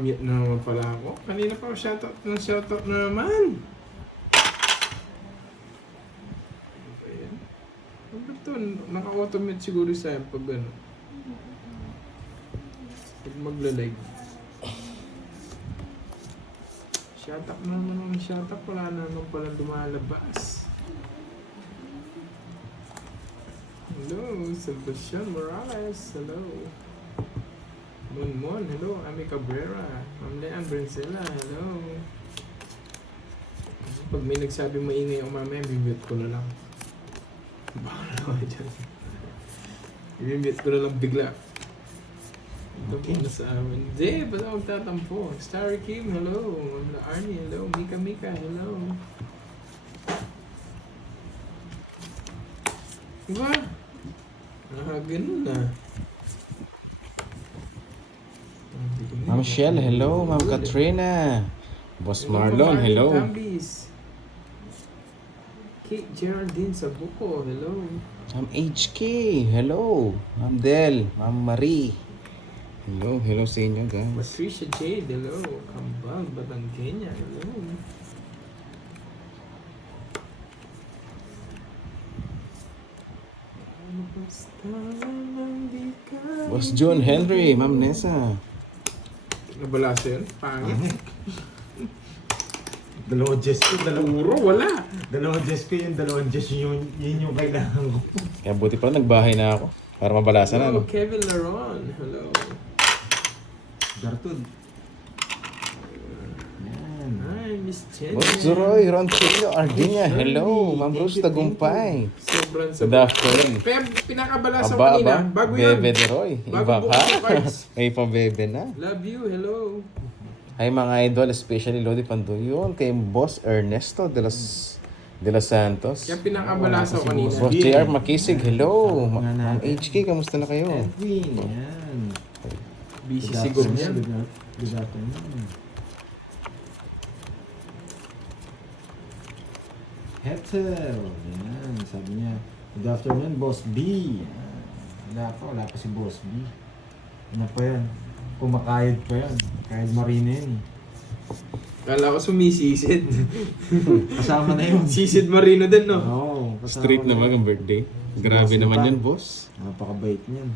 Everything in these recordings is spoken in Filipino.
Nakamute na naman pala ako. Kanina pa shoutout na naman. Ayan. Ano ba ito? Naka-automate siguro sa'yo pag ano. Pag magla-live. Shoutout na naman ng shoutout. Wala na naman palang lumalabas. Hello, Sebastian Morales. Hello. Mon, hello. Ami Cabrera. Ma'am Leanne Brincela, hello. Pag may nagsabi maingay o mamaya, bimute ko na lang. Baka naman dyan. Bimute ko na lang bigla. Ito po na sa amin. Hindi, ba't ako magtatampo? Starry Kim, hello. Ma'am La Arnie, hello. Mika, hello. Diba? Ganun na. Ma'am Shell, hello. Ma'am Katrina. Boss Marlon, hello. Kate Geraldine Sabuco, hello. Ma'am HK, hello. Ma'am Del, Ma'am Marie. Hello sa inyo guys. Patricia Jade, hello. Kambal, Batang Kenya, hello. Boss John Henry, Ma'am Nessa. Nabala siya yun? Pangit. Dalawang Diyos ko, Puro, wala. dalawang Diyos ko yung dalawang Diyos yun yung kailangan ko. Kaya buti pala nagbahay na ako. Para mabalasan na, Hello, no? Kevin Laron, hello. Gartud. Yan. Hi, Miss Jen. Boss Zuroy, Ronquillo, Ardinia, hello. Ma'am Rose Tagumpay. Sobrang Good afternoon. Pero pinakabala sa Aba, kanina, bago yun. Bebe de Roy. Bago Iba bukas pa. yung cards. May pa bebe na. Love you, hello. Hi mga idol, especially Lodi Panduyon, kay Boss Ernesto de los Santos. Kaya pinakabala sa kanina. Boss JR Makisig, hello. Mga Ma'am natin. HK, kamusta na kayo? Edwin, yan. Busy Good siguro afternoon, yan. Good afternoon. Hetzel. Yan, sabi niya. Good afternoon, Boss B. Yan. Wala pa si Boss B. Ano pa yan? Kumakayod pa yan. Kahit marino yun. Kala ko sumisisid. Kasama na yun. Sisid Marino din, no? Oo. kasama Street na naman yun. ang birthday. Grabe Boss naman Lupan. yan, boss. Napakabait niyan.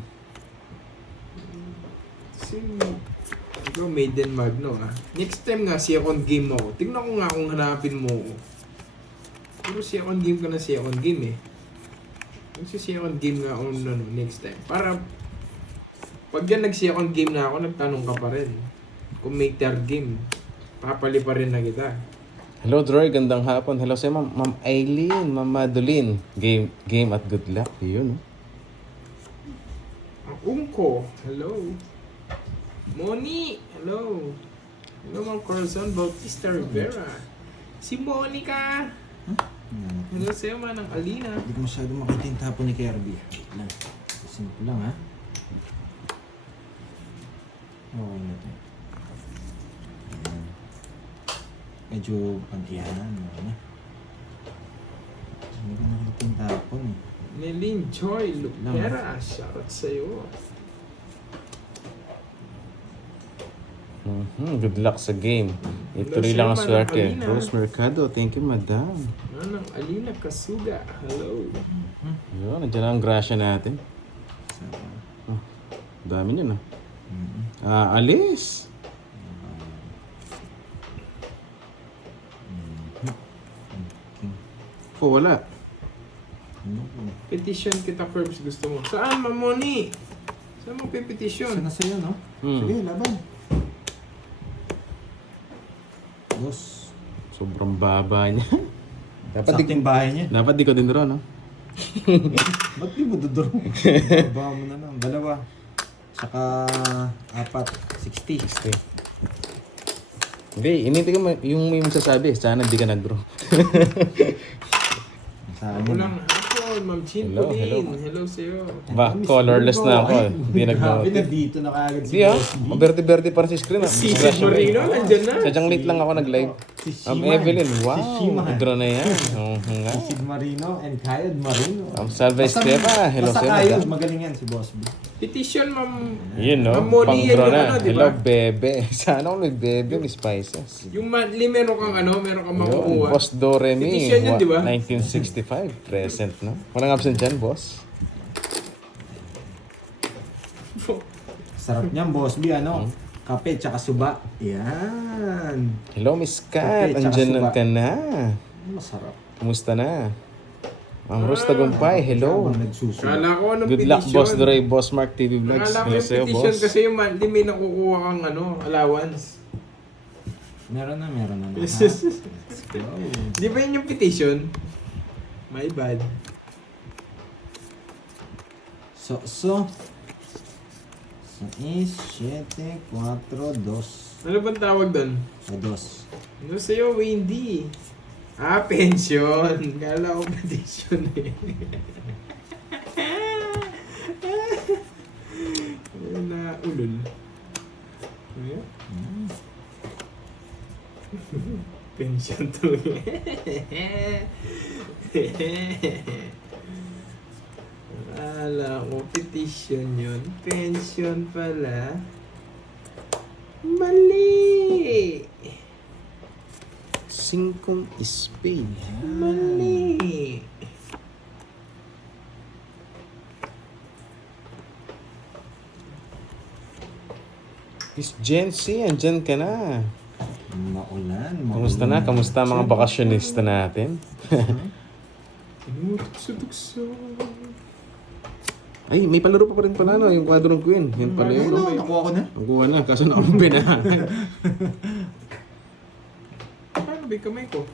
Si... Ikaw, Maiden Magno, ah. Next time nga, second game mo. Tingnan ko nga kung hanapin mo ko. Pero second game ka na second game, eh. Yung si second game nga ako next time. Para... Pag yan nag-second game na ako, nagtanong ka pa rin. Kung may third game, papali pa rin na kita. Hello, Droy. Gandang hapon. Hello sa Ma'am Aileen, Ma'am Madeline. Game at good luck. Yun, no? Ang Ungko, hello. Moni, hello. Hello, Ma'am Corazon Bautista Rivera. Si Monica. Hello sa'yo, Manang Alina. Hindi ko masyado makita yung tapo ni Kirby. Wait lang. Simple lang, ha? Okay na ito. Ayan. Medyo pantiyan. Okay na. Hindi ko nakita yung tapon, eh. Nelin Joy Lupera, shoutout sa'yo. Good luck sa game. Ituloy lang ang swerte. Rose Mercado, thank you, madam. Manang Alina Kasuga, hello. Yun, nandiyan na ang grasya natin. So, Dami yun, ah. Alice. Po, wala. ano po? Petition kita, Curbs, gusto mo. Saan, Ma'am Moni? Saan mo Isa pe-petition? na sa'yo, no? Sige, laban. Boss. Sobrang baba niya. Sakto yung bahay niya. Dapat di ko din ron, no? Ba't di mo duduro? Baba mo na lang. Dalawa. Saka apat. 60. Hindi, inintay ko yung may masasabi. Sana di ka nag-draw. Sa Ako amin. lang hapon, Ma'am Chin Hello, Pauline. hello. Hello sa'yo. Ba, colorless na ako. Hindi Grabe na nag-draw. dito na kaagad si Hindi ah, Boss B. Berde-berde para sa screen ah. Si Marino, nandyan na. Sadyang late lang ako nag-live. Si Ma'am Shiman. Evelyn, Si wow. Shiman. Draw na yan. Oo nga. Si Sid Marino and Kayod Marino. Ma'am Salva Estepa. Hello basta sir. Kayod, madam. magaling yan si Boss B. Petition, ma'am. Yun, no? Ma'am Moni, yan Pang-draw yung na. ano, di Hello, ba? bebe. Sana all may bebe, may spices. Yung monthly, meron kang ano, meron kang Yun, makukuha. Boss Doremi. Petition yun, di ba? 1965. Present, no? Walang absent dyan, boss. Sarap niyan, Boss B, Hmm? ano? Kape tsaka suba. Yan. Hello, Miss Kat. Okay, tsaka Andyan suba. na ka na. Masarap. Kumusta na? Ma'am Rose Tagumpay, hello. Habang nagsusuba. Kala ko anong Good petition. luck, Boss Dre, Boss Mark TV Vlogs. Kala ko Hello yung sa'yo, petition boss. kasi yung monthly may nakukuha kang ano, allowance. Meron na. Yes. Let's go. Di ba yun yung petition? My bad. So, 6, 7, 4, 2. Ano bang tawag doon? O, 2. Ano sa'yo, Windy? Ah, pension. Kala ko petition eh. Ayun na, ulol. Ayan. Pension to. Akala ko petition yun. Pension pala. Mali! 5 spade. Mali! Miss Jency, andyan ka na. Maulan. Kamusta na? Kamusta ang mga bakasyonista natin? Tukso-tukso. Ay, may palaro pa rin pala, no? Yung kwadro ng Queen. Yun pala yun. Ano, nakuha ko na. Nakuha na, kaso nakampi na. Paano ba yung kamay ko?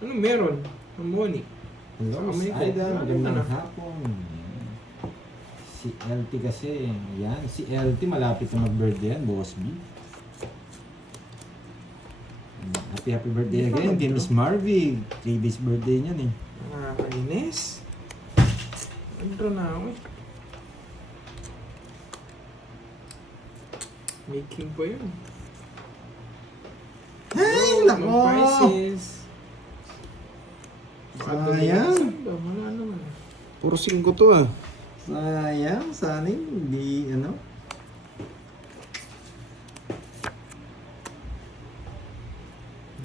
Ano meron? Ang money. Hello, Sa kamay Miss ko. Aida. Ano Magandang na? hapon. Si LT kasi. Yan. Si LT malapit na mag-birthday yan, Boss B. Happy birthday again kay Miss Marvy. 3 days birthday niyan eh. Nakakainis. Andro na ako eh. Making pa yun. Ay, Oh, nako! mga Pisces. Baka Sayang. dumilis. Wala naman. Puro 5 to, ah. Sayang. Sana hindi, ano?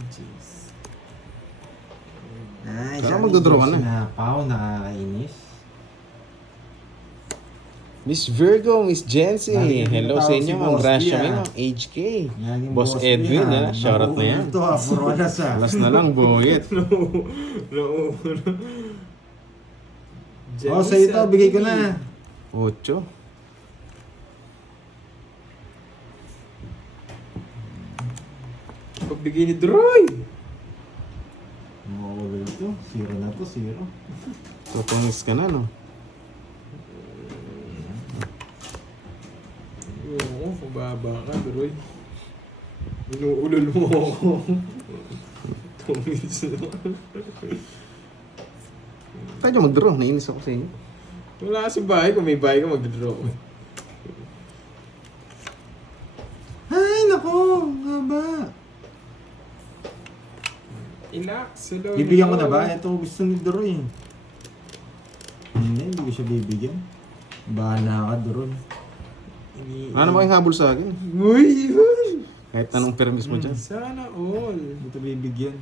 Jeez. Ay, Kaya sana magdodraw ka hindi na. sinapaw, nakakainis. Miss Virgo, Miss Jency. Lagi Hello sa tinatawag inyo, si Ma'am Boss Gracia, B, ah. Ma'am HK. Laging Boss B, Edwin, ah. ah. Shoutout na yan. Ito, Poronas ah. Alas na lang, buhit. Oh, sa ito, bigay ko na. 8. Pagbigay ni Droy. Maulo ito. 0 na to, 0. Tutungis ka na, no? Oo, pababa ka, Droy. Inuulol mo ako. 2 minutes na. Tayo mag-draw, nainis ako sa inyo. Wala ka sa bahay. Kung may bahay ka, mag-draw ko. Ay, nako. Haba. Relax. Hello. Bibigyan ko na ba? Ito gusto ni Doron. Hindi ko siya bibigyan. Bahala ka, Doron. Ano mo yung habol sa akin? Uy! Kahit anong permis mo dyan. Sana all. Hindi ito bibigyan.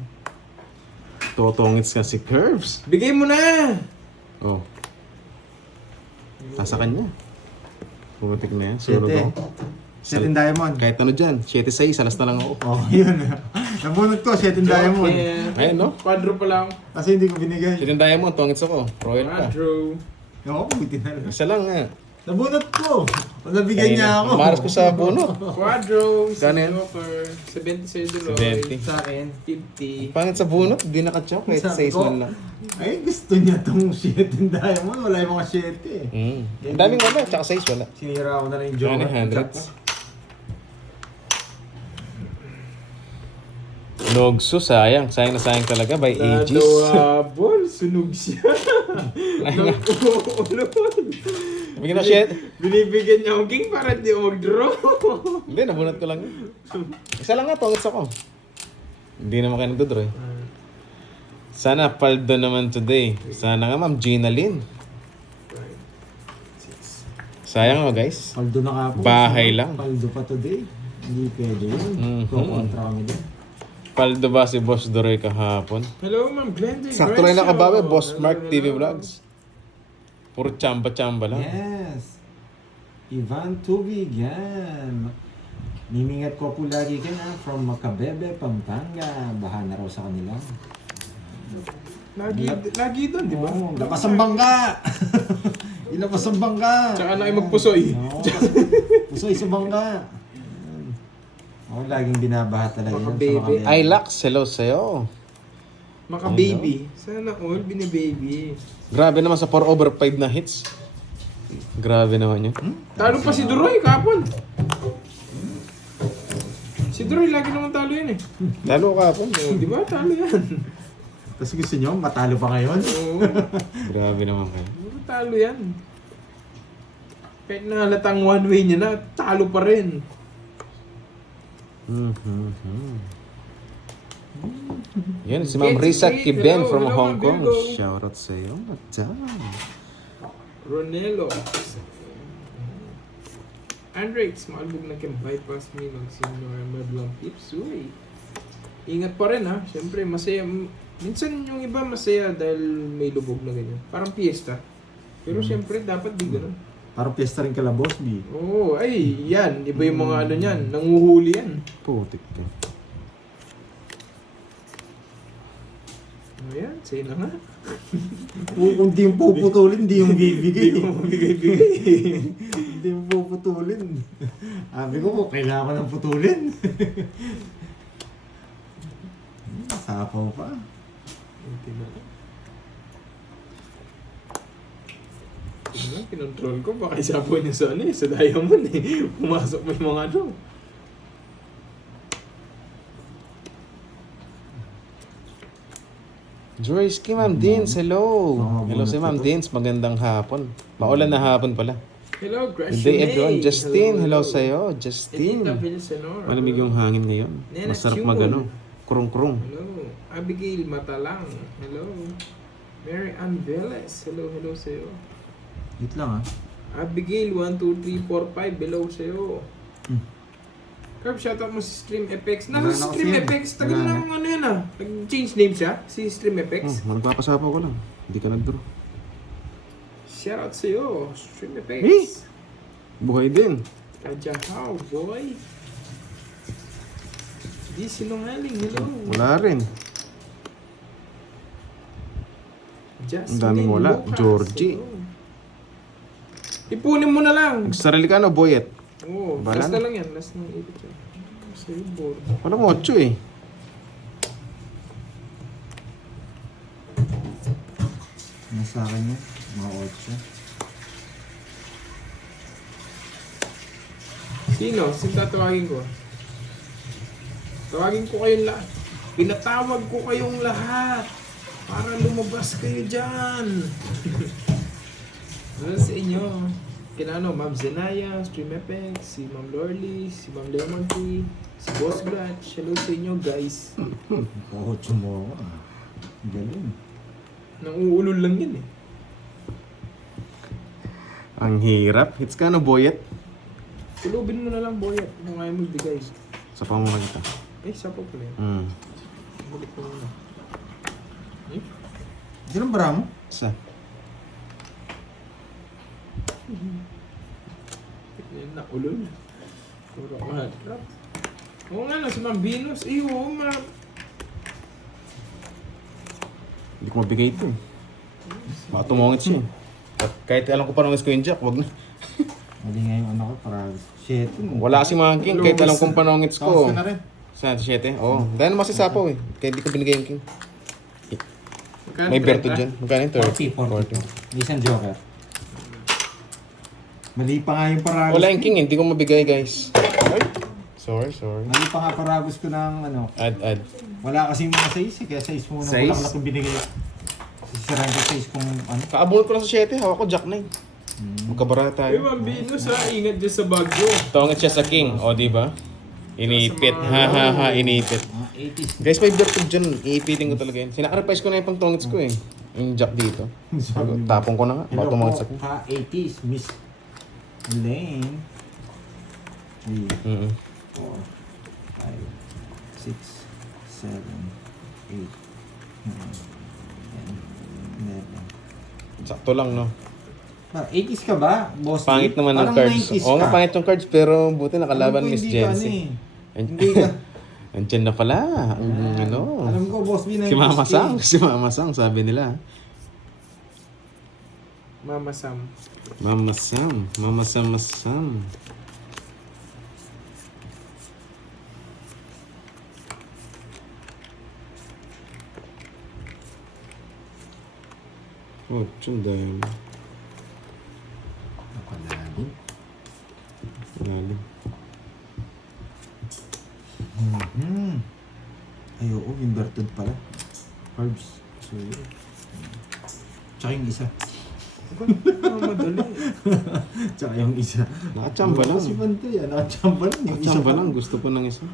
Totongits ka si Curves. Bigay mo na! Oh. Nasa kanya. Putik na yan. Suro Siyete. daw. Set in Diamond. Kahit ano dyan. 7-6, alas na lang ako. Oh, yun. Nabunot ko, Set in Diamond. Ayun, no? Quadro pa lang. Kasi hindi ko binigay. 7 diamond, tongits ako. Royal pa. Quadro. Ako, buti na lang. Isa lang nga. Nabunot ko. O nabigyan niya ako. Maras ko sa puno. Quadro. Kano yan? Joker. 70 sa'yo, Deloy. 70. Sa akin. 50. Pangit sa bunot, di nakachok. Kahit Sabi 6 ko, man lang. Ay, gusto niya tong Set in Diamond. Wala yung mga 7 eh. Ang daming wala, tsaka 6 wala. Sinira ko na rin yung Johnny joker. hundreds. Nogso, sayang. Sayang na sayang talaga by ages. Nadawabol. Sunog siya. Nagkukulol. Bigyan na shit. Binibigyan niya ako king para di ako mag-draw. Hindi, nabunot ko lang yun. Isa lang nga, tongits ako. Hindi naman kayo nagdodraw. Sana paldo naman today. Sana nga ma'am, Gina Lynn. 5, 6. Sayang mo guys. Paldo na ka po. Bahay lang. Paldo pa today. Hindi pwede yun. Kukontra kami din. Paldo ba si Boss Doroy kahapon? Hello, Ma'am Glenda. Sakto rin nakabawi, Boss Mark TV Vlogs. Puro chamba-chamba lang. Yes. Ivan Tubig, yan. Nimingat ko po lagi ka na from Macabebe, Pampanga. Baha na raw sa kanila. Lagi doon, di ba? Oo, lapas ang bangka! Ilapas ang bangka! Tsaka na ay magpusoy. Oo, pusoy sa bangka. Oo, laging binabaha talaga yan sa Macabebe. Macabebe. Ay, Lax, hello sa'yo. Maka-baby. Sana all bini-baby. Grabe naman sa 4/5 na hits. Grabe naman yun. Talo pa si Duroy kapon. Si Duroy lagi naman talo yan eh. Lalo kahapon. Oh, di ba? Talo yan. Tapos gusto nyo, matalo pa ngayon? Oo. Grabe naman kayo. Talo yan. Kahit nahalatang one way niya na, talo pa rin. Yan, si Ma'am Get Risa it, Kiben hello, from hello, Hong Kong. Virgo. Shoutout sa'yo, madam. Ronelo. Andrex, maalbog na kem bypass me ng senior madlang tips. Uy. Ingat pa rin ha. Siyempre, masaya. Minsan yung iba masaya dahil may lubog na ganyan. Parang fiesta. Pero siyempre, dapat di ganun. Parang piyesta rin kala Boss B. Oo, ay, yan. Iba yung mga ano niyan. Nanguhuli yan. Putik ka. Ayan, sa'yo na nga. Kung di yung puputulin, di yung bibigay. Hindi ko mabigay-bigay. Hindi yung puputulin. Sabi ko, kailangan ko ng putulin. Sapaw pa. Tingnan, kinontrol ko. Baka isapo niya sa ano eh, sa diamond eh. Pumasok mo yung mga ano. Joyce Kim, Ma'am Dins, hello. Oo, Hello si Ma'am bunot Dins, magandang hapon. Maulan na hapon pala. Hello, Gracia Good day May. everyone. Justin, hello sa'yo. Edita Justin. Villasenor. Malamig yung hangin ngayon. Nena Masarap Chul. magano. Kurung-kurung. Hello. Abigail Matalang. Hello. Mary Ann Velez. Hello, hello sa'yo. Wait lang ah. Abigail 1, 2, 3, 4, 5. Hello sa'yo. Carb, shoutout mo si Stream FX. Wala Nasa na Stream kasi yun. FX. Tagal Wala na na. akong ano yan ah. Nag-change name siya. Si Stream FX. Magpapasapaw ko lang. Hindi ka nag-draw. Shoutout sa'yo. Stream FX. Eh? Buhay din. Kajahaw, boy. Di sinungaling. Hello. Wala rin. Jasmine Ang daming wala. Lucas. Georgie. Hello. Ipunin mo na lang. Nagsarili ka no, Boyet? Oo, Bala last na. na lang yan. Last na ipit yan. Sa'yo, board. Walang 8 eh. Ano sa akin yun? Mga 8. Sino? Sino tatawagin ko? Tawagin ko kayong lahat. Pinatawag ko kayong lahat. Para lumabas kayo dyan. Ano sa inyo? Kinano, Ma'am Zenaya, Stream FX, si Ma'am Lorly, si Ma'am Lemon Tea, si Boss Gratch. Hello sa inyo, guys. Mga 8 mo ako ah. Galing. Nanguulol lang yan eh. Ang hirap. Hits ka no, Boyet? Tulubin mo na lang, boy. Kung ayaw mo bigay. Sa pamamaga kita. Eh, sapo pala yun. Balik mo muna. Sino bara mo? Sa? Yan na, ulol. Puro maharap. Oo nga, no, si Ma'am Venus. Eh, oo, Ma'am. Hindi ko mabigay ito eh. Baka tumungit siya eh. At kahit alam ko pa nung ko yung jack, wag na. Mali nga yung ano ko para 7. Wala kasi mga king, kahit alam kong panongits Tapos ko. ka na rin. Sa 7? Oo. Dahil naman si Sapo eh. Kaya di ko binigay yung king. Magkano May 30? Berto dyan. Magkano yung 40. Isang joker. Mali pa nga yung paragos. Wala yung king, hindi ko mabigay guys. Sorry. Mali pa nga paragos ko ng ano. Add. Wala kasi mga 6 eh. Kaya 6 muna Size? ko lang kung binigay. Sisirahan ko 6 kung ano. Kaabunod ko lang sa 7, hawak ko jack 9. Magkabara Eh, tayo. Ma'am Venus ha, ingat dyan sa Baguio. Tongit siya sa king, o di ba? Inipit. Ha ha ha, inipit. 80s. Guys, may bertog dyan. Iipitin ko talaga yun. Sinacrifice ko na yung pang-tongits ko eh. Yung jack dito. Tapong ko na nga. Hello Baka tumangits po, ako. ka-80s, Miss Elaine. 3, 4, 5, 6, 7, 8, 9, 10, 11. Sakto lang, no? 80s ka ba, boss? Pangit naman ng Parang cards. 90s Oo nga, ka. pangit yung cards. Pero buti nakalaban Alam ko, Miss hindi ka Jency. ano eh. Hindi ka. Andyan na pala. Ang ano. Alam ko, boss, B, 90s Si Mama ka Sang. eh. Si Mama Sang, sabi nila. Mama Sam. Mama Sam. Mama Sam. Sam. Oh, tsundam. Napalalim. Lalim. Ay, oo, inverted pala. Carbs. So, yun. Tsaka yung isa. Madali. Tsaka yung isa. Nakachamba lang. Kasi panto yan. Nakachamba lang. Yung isa Nakachamba pa lang. Gusto ko ng isa.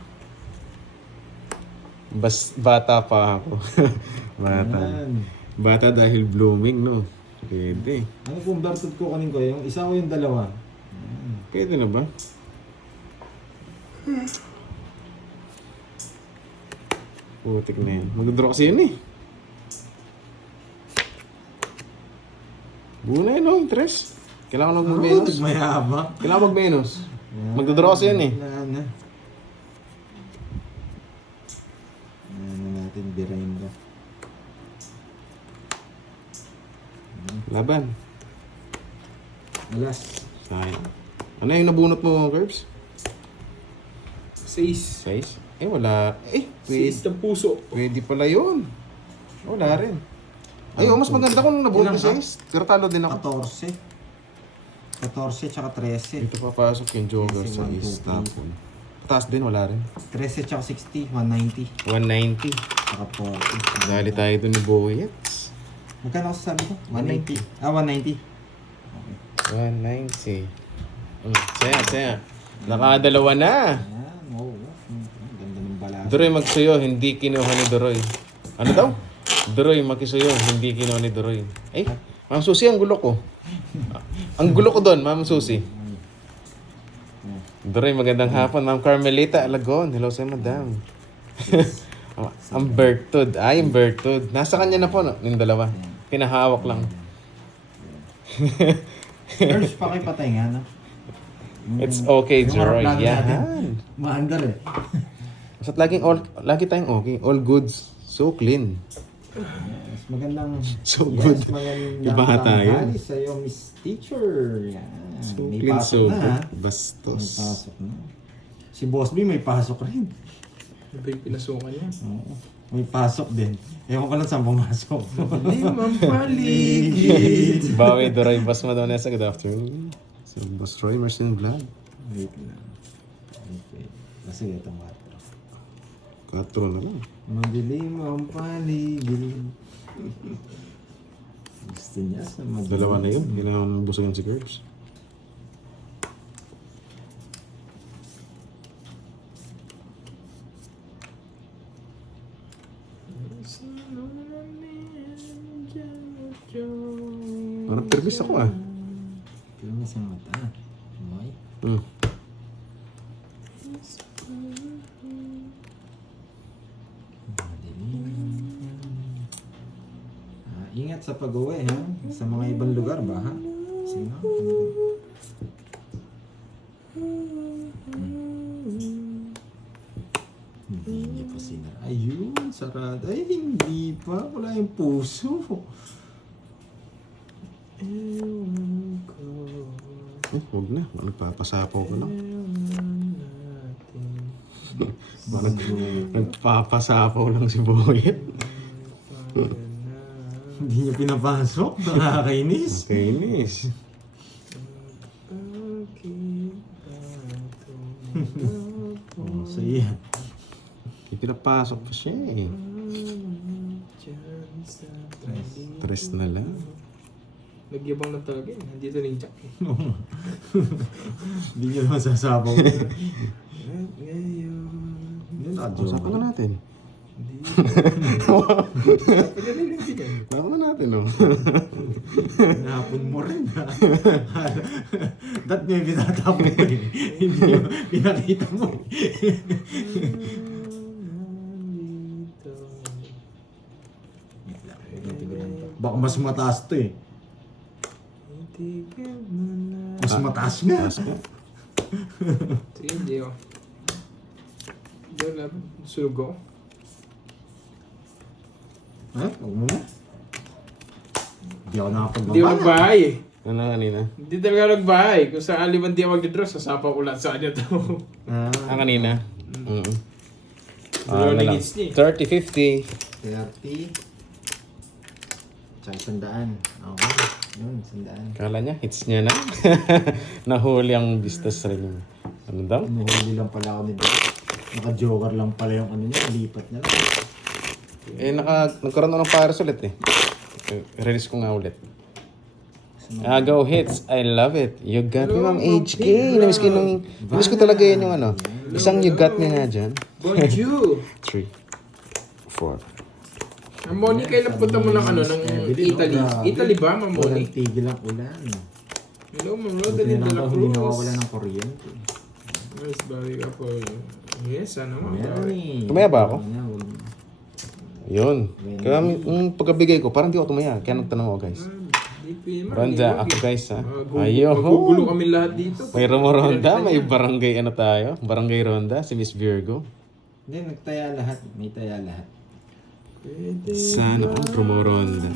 Bata pa ako. Bata. Yan. Bata dahil blooming, no? Pwede. Ano kung inverted ko kanin ko? Yung isa o yung dalawa? Pwede na ba? Putik na yan. Mag-draw kasi yun eh. Buo na yun, no? Interest. Kailangan mag-Venus. Mayabang. Kailangan mag-Venus. Magdodraw kasi yan eh. Na. Ano natin, birain ba? Laban. Alas. Sayang. Ano yung nabunot mo, Curbs? 6. 6? Eh, wala. Eh, 6 ng puso. pwede pala yun. Wala rin. Ay, mas maganda kung nabunot Ilan ko ka? 6. Pero talo din ako. 14. 14 tsaka 13. Dito papasok yung Joker Yes, sa 1, 2, East Tapon. Pataas din, wala rin. 13 tsaka 60, 190. 190. Tsaka 40. Dali tayo doon ni Boyets. Magkano kasi sabi ko? 190. 190. 190. Saya. Nakadalawa na. Ayan, oo. Ang ganda ng balas. Doroy magsuyo, hindi kinuha ni Doroy. Ano daw? Doroy makisuyo, hindi kinuha ni Doroy. Eh, Ma'am Susi, ang gulo ko. Ang gulo ko doon, Ma'am Susi. Doroy, magandang hapon. Ma'am Carmelita Alagon. Hello sa'yo, madam. Ang Bertud. Ay, ang Bertud. Nasa kanya na po, no? Yung dalawa. Pinahawak lang. First, pakipatay nga, no? It's okay, Yung Doroy. vlog natin. Yan. Maandar eh. Basta't lagi tayong okay. All goods. So clean. Yes, magandang... So good. Yes, magandang Iba tayo. tanghali sa'yo, Miss Teacher. Yan. So May clean, pasok so na, ha? good. May Bastos. pasok na. Si Boss B may pasok rin. Ano ba yung pinasukan niya? Oo. May pasok din. Ewan ko lang saan pumasok. Hindi, mampaligid. Bawi, Doroy, Boss Madonesa. Good afternoon. So, Boss Roy, Marcin Vlog. Wait lang. Okay. Kasi itong water. 4 na lang. Madilim ang paligid. Gusto niya sa madilim. Dalawa na yun. Kailangan ng busagan si Curbs. Parang permis ako ah. Pero may sa mata. Okay. Hmm. Ingat sa pag-uwi, ha? Sa mga ibang lugar ba, ha? Sino? Hindi pa sinara. Ayun, sarado. Ay, hindi pa. Wala yung puso. Ewan ko. Huwag na. Nagpapasapaw ko lang. Ewan natin. Nagpapasapaw lang si Boyet. Hindi niya pinapasok. Nakakainis. Kainis. Oh, so yan. Pinapasok pa siya eh. Tres na lang. Nagyabang na talaga eh. Nandito na yung jack eh. Hindi niya naman sasabaw. At ngayon Usapan na natin. Hindi. Pagaling lang din. Usapan na natin, no? Hinahapon mo rin, ha? Dat may binatapon mo eh. Hindi mo pinakita mo. Baka mas mataas to eh. Mas mataas nga. Taas ko. Sige, hindi ako. Diyan lang. Sulog ako. Ha? Huwag mo na. Hindi ako Hindi ako nakapagbaba. nagbahay eh. Ano kanina? Hindi talaga nagbahay. Kung saan liman di ako magdidraw, sasapaw ko lahat sa kanya to. Ah, kanina? Ano Ano lang? hits niya 30, 50. 30. Tsaka 100. Okay. Yun, 100. Kala niya, hits niya na. Nahuli ang business rin. Ano daw? Nuhuli lang pala ako ni Doc. Naka-joker lang pala yung ano niya. Lipat na lang. Nagkaroon ako ng pares ulit eh. Release ko nga ulit. Go hits. I love it. You got me, Ma'am HK. Namiss ko talaga yan yung ano. Isang you got me nga dyan. Bonjour! 3, 4. Ang Moni, kailan punta mo ng ano, ng Italy? Italy ba, Ma'am Moni? Walang tigil ang ulan. Hello, Ma'am Buti Rodelyn na de lang la daw hindi Cruz. nawawala ng kuryente. Yes, bari ka po. Yes, ano mo? Meron. Tumaya ba ako? Wala, wala. Yun. Kaya pagkabigay ko, parang di ako tumaya. Kaya nagtanong ako guys. Ronda, ako guys ha. Ayo. Magugulo kami lahat dito. May Ronda, may barangay ano tayo. Barangay Ronda, si Miss Virgo. Hindi, nagtaya lahat. May taya lahat. Sana ang promo Ronda.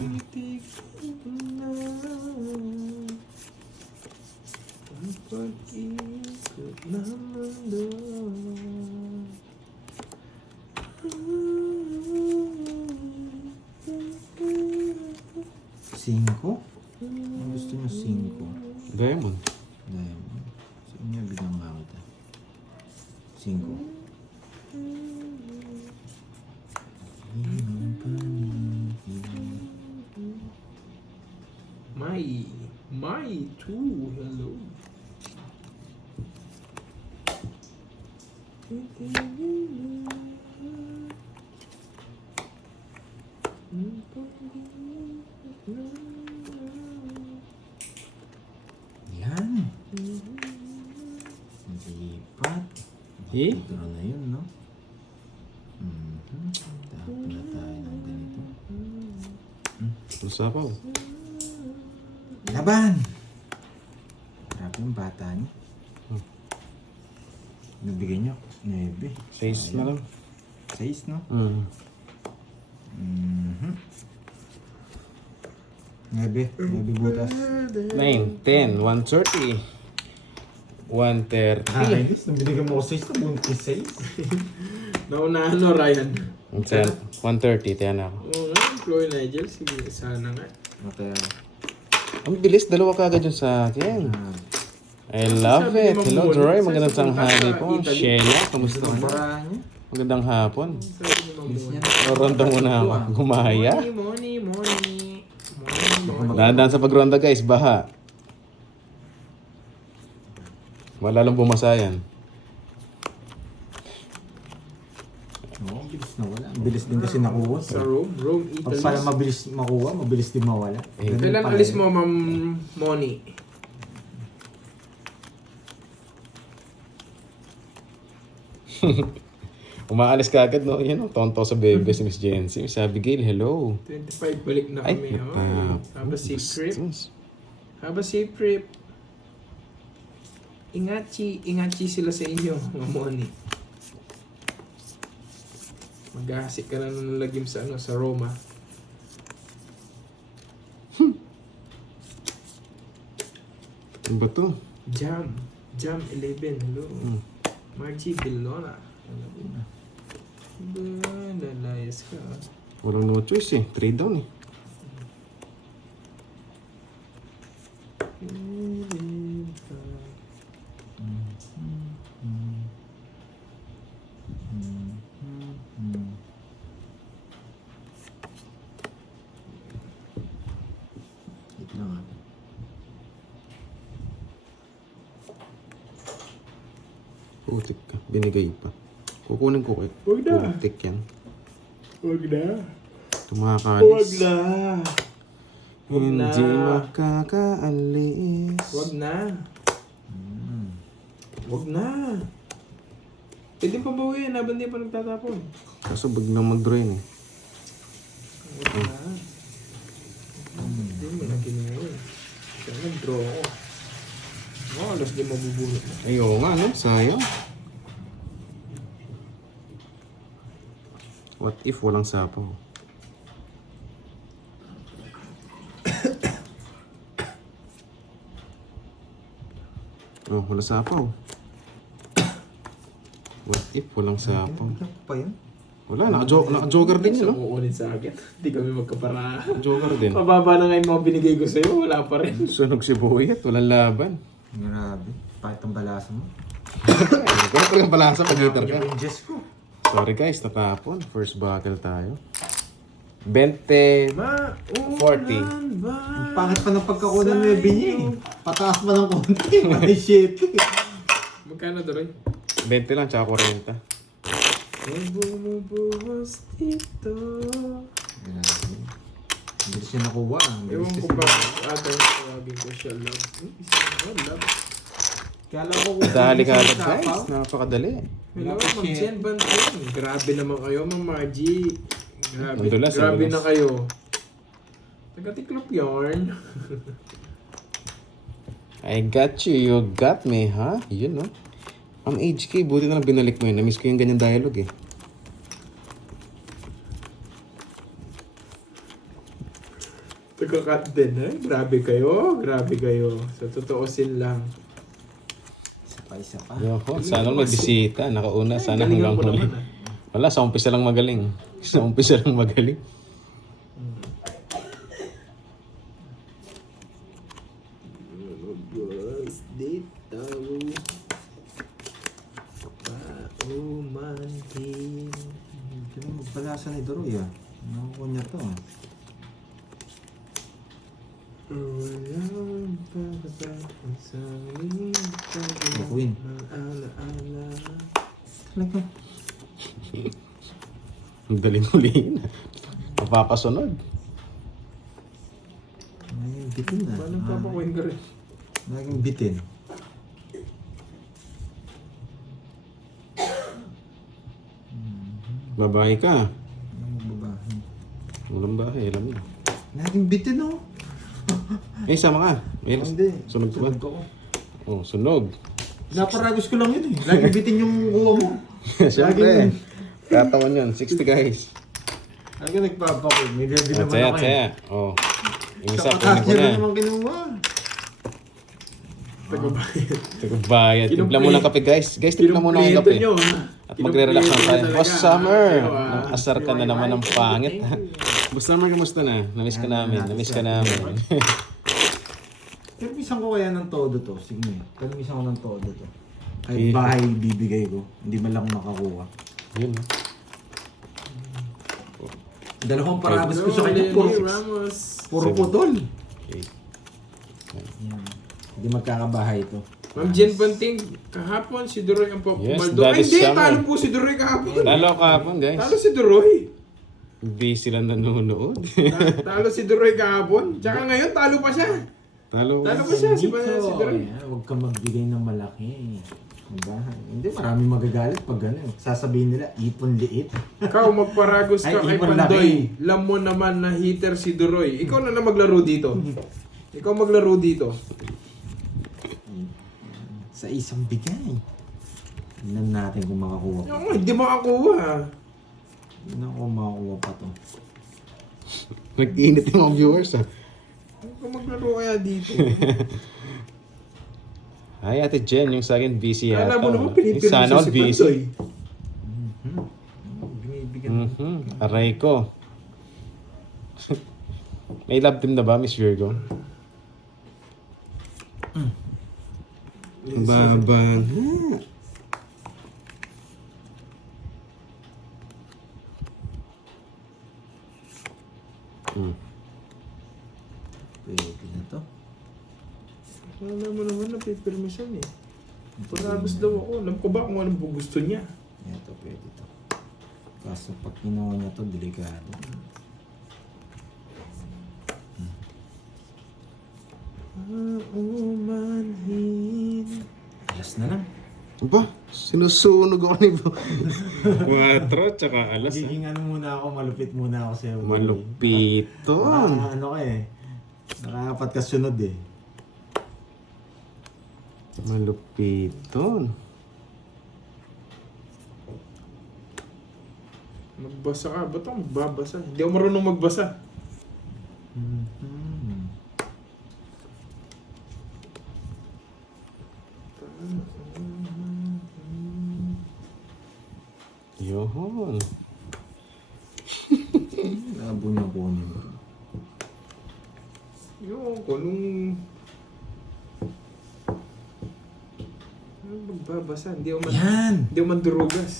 Cinco? Ang gusto niyo 5. Diamond. Diamond. Sa inyo, bigyan nga kita. 5. My too, hello. Yan. Lipat. Eh? Ito na yun, no? Tapos na tayo ng ganito. Usapaw. Laban! Grabe yung bata niya. Nabigay niyo? 9. 6 na lang. 6, no? 9 butas. 9, 10, 130. 130. Iris, nung binigyan mo ko 6, nabuntis 6. Naunahan no, Ryan. 130, tiyan ako. Oo nga, Chloe Nigel. Sige, sana nga. Okay. Ang bilis, dalawa kagad yun sa akin. I love it. Hello, Droy. Magandang tanghali po. Sheila, kamusta Ang ka? barahan niya. Magandang hapon. Sabi ni Ma'am Bilis Moni. niya. Ronda muna ako. Gumaya. Moni. Dahan-dahan sa pagronda guys, baha. Malalang bumasa yan. Oo, bilis na wala. Bilis din kasi nakuha. Sa Rome, Pag Italy. pala mabilis makuha, mabilis din mawala. Ganun Kailan pala alis yun. mo, Ma'am Moni? Umaalis ka agad, no? Yan, tonto sa bebe si Miss Jency. Miss Abigail, hello. 25, balik na Ay, kami. Have a safe trip. bastos. Have a safe trip. Ingachi sila sa inyo, Ma'am Moni. Maghahasik ka na ng lagim sa ano, sa Roma. Ano ba to? Jam 11, hello. Margie Bellona. Hello. Ba, lalayas ka. Walang no choice eh. Trade down eh. Wait lang ah. Putik ka. Binigay pa. Kukunin ko eh. Huwag na. Putik yan. Huwag na. Tumakalis. Huwag na. Huwag na. Hindi makakaalis. Huwag na. Huwag na. Pwede pa bawiin habang di pa nagtatapon. Kaso biglang mag-drain eh. Huwag na. Hindi mo na kinuha. Kaya nag-draw ako. Alas di mabubunot na. Ay, oo nga, no? Sayang. What if walang sapaw? Oh, wala sapaw. What if walang sapaw? Ano pa yun? Wala, naka-jogger din yun, no? Uulit sa akin. Hindi kami magkapara. Jogger din. Mababa na nga yung mga binigay ko sa'yo. Wala pa rin. Sunog si Buyat, walang laban. Grabe. Pakit ang balasa mo. Kaya pala balasa pag hitter ka. Yung Diyos ko. Sorry guys, natapon. First battle tayo. 20. 40. Ang pangit pa ng pagkakunan mo yung binyi. Pataas pa ng konti. Pati shit. Magkano doon? 20 lang, tsaka 40. May bumubuhos dito. Grabe. Hindi siya nakuha. Ewan ko ba ata yung tawagin ko siya love. Love. Kaya lang ko kung Dali ka sa guys, sapaw. napakadali. Hello, Ma'am Jen Banting. Grabe naman kayo, Ma'am Margie. Grabe, Ang dulas, ang grabe dulas. na kayo. Taga-tiklop yarn. I got you, you got me, ha? Yun, no? Ang HK, buti na lang binalik mo yun. Namiss ko yung ganyan dialogue, eh. Taga-cut din, eh. Grabe kayo, grabe kayo. Sa totoosin lang. Isa pa. Yoko, sana magbisita. Nakauna, sana galingan hanggang ko huli. naman, Wala, sa umpisa lang magaling. Sa umpisa lang magaling. Lumabas dito. Paumanhin. Kaya magbalasa ni Doroy ah. Nakuha niya to ah. Walang pagkakataon sa amin. Makuin. Alaala. Talaga. Ang daling huliin. Mapapasunod. Naging bitin na. Paano papakuin ka rin? Naging bitin. Babae ka. Ano babae? Walang bahay, alam mo. Naging bitin oh. Eh, sama ka. Eh, Hindi. sunog ka ba? Sunog ako. Oh, sunog. Pinaparagos ko lang yun eh. Laging bitin yung kuha mo. Siyempre. Tatawan yun. 60 guys. Lagi nagpapakoy. May gabi Oh, naman tsaya, ako eh. tsaya. Oh. Yung isa, Sa kunin ko patas na. na naman kinuha. Tagabayad. Tagabayad. Timpla muna ng kape, guys. Guys, timpla muna ng Kinumpleto kape. nyo, ha? At magre-relax lang tayo. Kinumpleto nyo Boss talaga. Summer! Ayaw, ha? Nakasar ka na naman ng pangit. Boss Summer, kamusta na? Namiss ka namin. Namiss ka namin. Permisan ko kaya ng todo to. Sige. Permisan ko ng todo to. Kahit bahay bibigay ko. Hindi man lang makakuha. Yun, no? Dalawang parabas ko No, sa kanya. Puro, Lenny Ramos. puro putol. Okay. Yan. Hindi magkakabahay ito. Ma'am Jen Banting, kahapon si Duroy ang Yes, pumaldo. that Ay, is hindi, summer. talo po si Duroy kahapon. Lalo kahapon, guys. Talo si Duroy. Hindi sila nanonood. Talo si Duroy kahapon. Tsaka ngayon, talo pa siya. Talo. Talo pa siya, si Duroy. Ayan, huwag ka magbigay ng malaki. Bahay. Hindi, maraming magagalit pag gano'n. Sasabihin nila, ipon liit. Ikaw, magparagos ka Ay, kay ibang Pandoy. laki. Alam mo naman na hitter si Duroy. Ikaw na maglaro dito. Ikaw maglaro dito. Sa isang bigay. Tingnan natin kung makakuha pa. Yung, hindi makakuha. Tingnan ko kung makakuha pa to. Nag-init yung mga viewers, ha? Ikaw maglaro kaya dito. Ay, Ate Jen, yung sa akin busy yata. Kala mo naman Yung pinipirma sana siya all si busy. Pandoy. Binibigyan. Aray ko. May love team na ba, Miss Virgo? Babang. Pwede na to. Kala mo naman na pipirma siya eh. Paragos daw ako. Alam ko ba kung anong gusto niya. Ito, pwede Kaso pag kinuha niya to, delikado. Umanhin. Alas na lang. Ba, sinusunog ako ni 4 tsaka alas. Magiging ano muna ako, malupit muna ako sa'yo. Malupiton. Ano ka eh. Nakakapat ka sunod eh. Malupiton. Magbasa ka. Ba't ako magbabasa? Hindi ako marunong magbasa. Yohon. Nakabunyang-bunyang. Yung ko, nung magbabasa. Hindi ako Yan! Hindi ako mandurugas.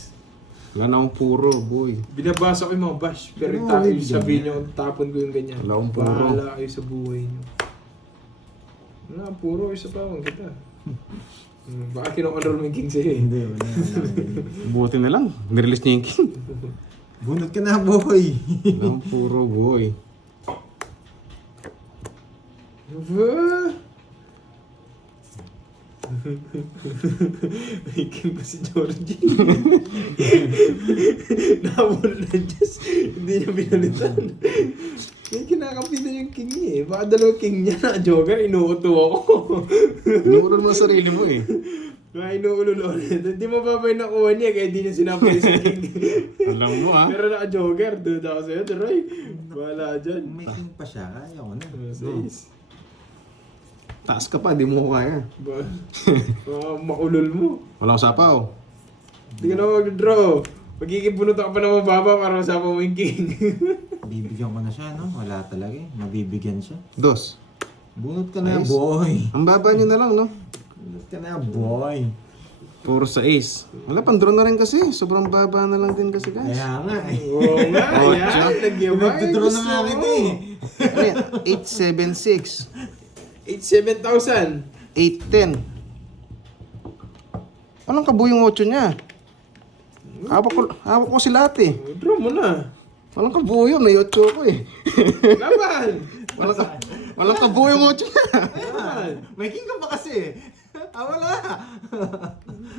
Wala na akong puro, boy. Binabasa ko yung mga bash. Pero Oo, yung bibigyan sabihin niya. nyo, tapon ko yung ganyan. Wala akong puro. Bahala kayo sa buhay nyo. Wala, puro. Isa pa akong kita. Baka kino-control mo yung king sa'yo eh. Hindi, wala. Buti na lang. Nirelease niya yung king. Bunot ka na, boy! Wala akong puro, boy. Aba! May king pa si Georgie. Nahabol na Diyos. Hindi niya binalitan. May kinakapitan yung king niya eh. Baka dalawang king niya na joker, inuuto ako. Inuulan mo sa sarili mo eh. Baka inuulo ulit. Hindi mo pa ba yung nakuha niya kaya di niya sinabi sa king. Alam mo ah. Pero naka-joker, duda ako sa'yo. Turoy, wala dyan. May king pa siya, kaya ko na. Says. Taas ka pa, di mo ko kaya. Baka makulol mo. Walang sapaw. Hindi ka na mag-draw. Magkikibunot ako pa na mababa para masama mo yung king. Bibigyan ko na siya, no? Wala talaga eh. Mabibigyan siya. 2. Bunot ka na, Ayos. boy! Ang baba niyo na lang, no? Bunot ka na, boy! Puro sa ace. Wala, pang-draw na rin kasi. Sobrang baba na lang din kasi, guys. Kaya nga eh. Oo nga, Oh, yan. Jack. Nagyabay. Nagtudraw na nga kita eh. Ano yan? 876. 87,000. 810. Walang kabuo yung 8 niya. Hawak ko si lahat eh. Draw mo na. Walang kabuo yun. May 8 ko eh. Laban. Walang kabuo yung 8 niya. Laban. May king ka pa kasi eh. Wala.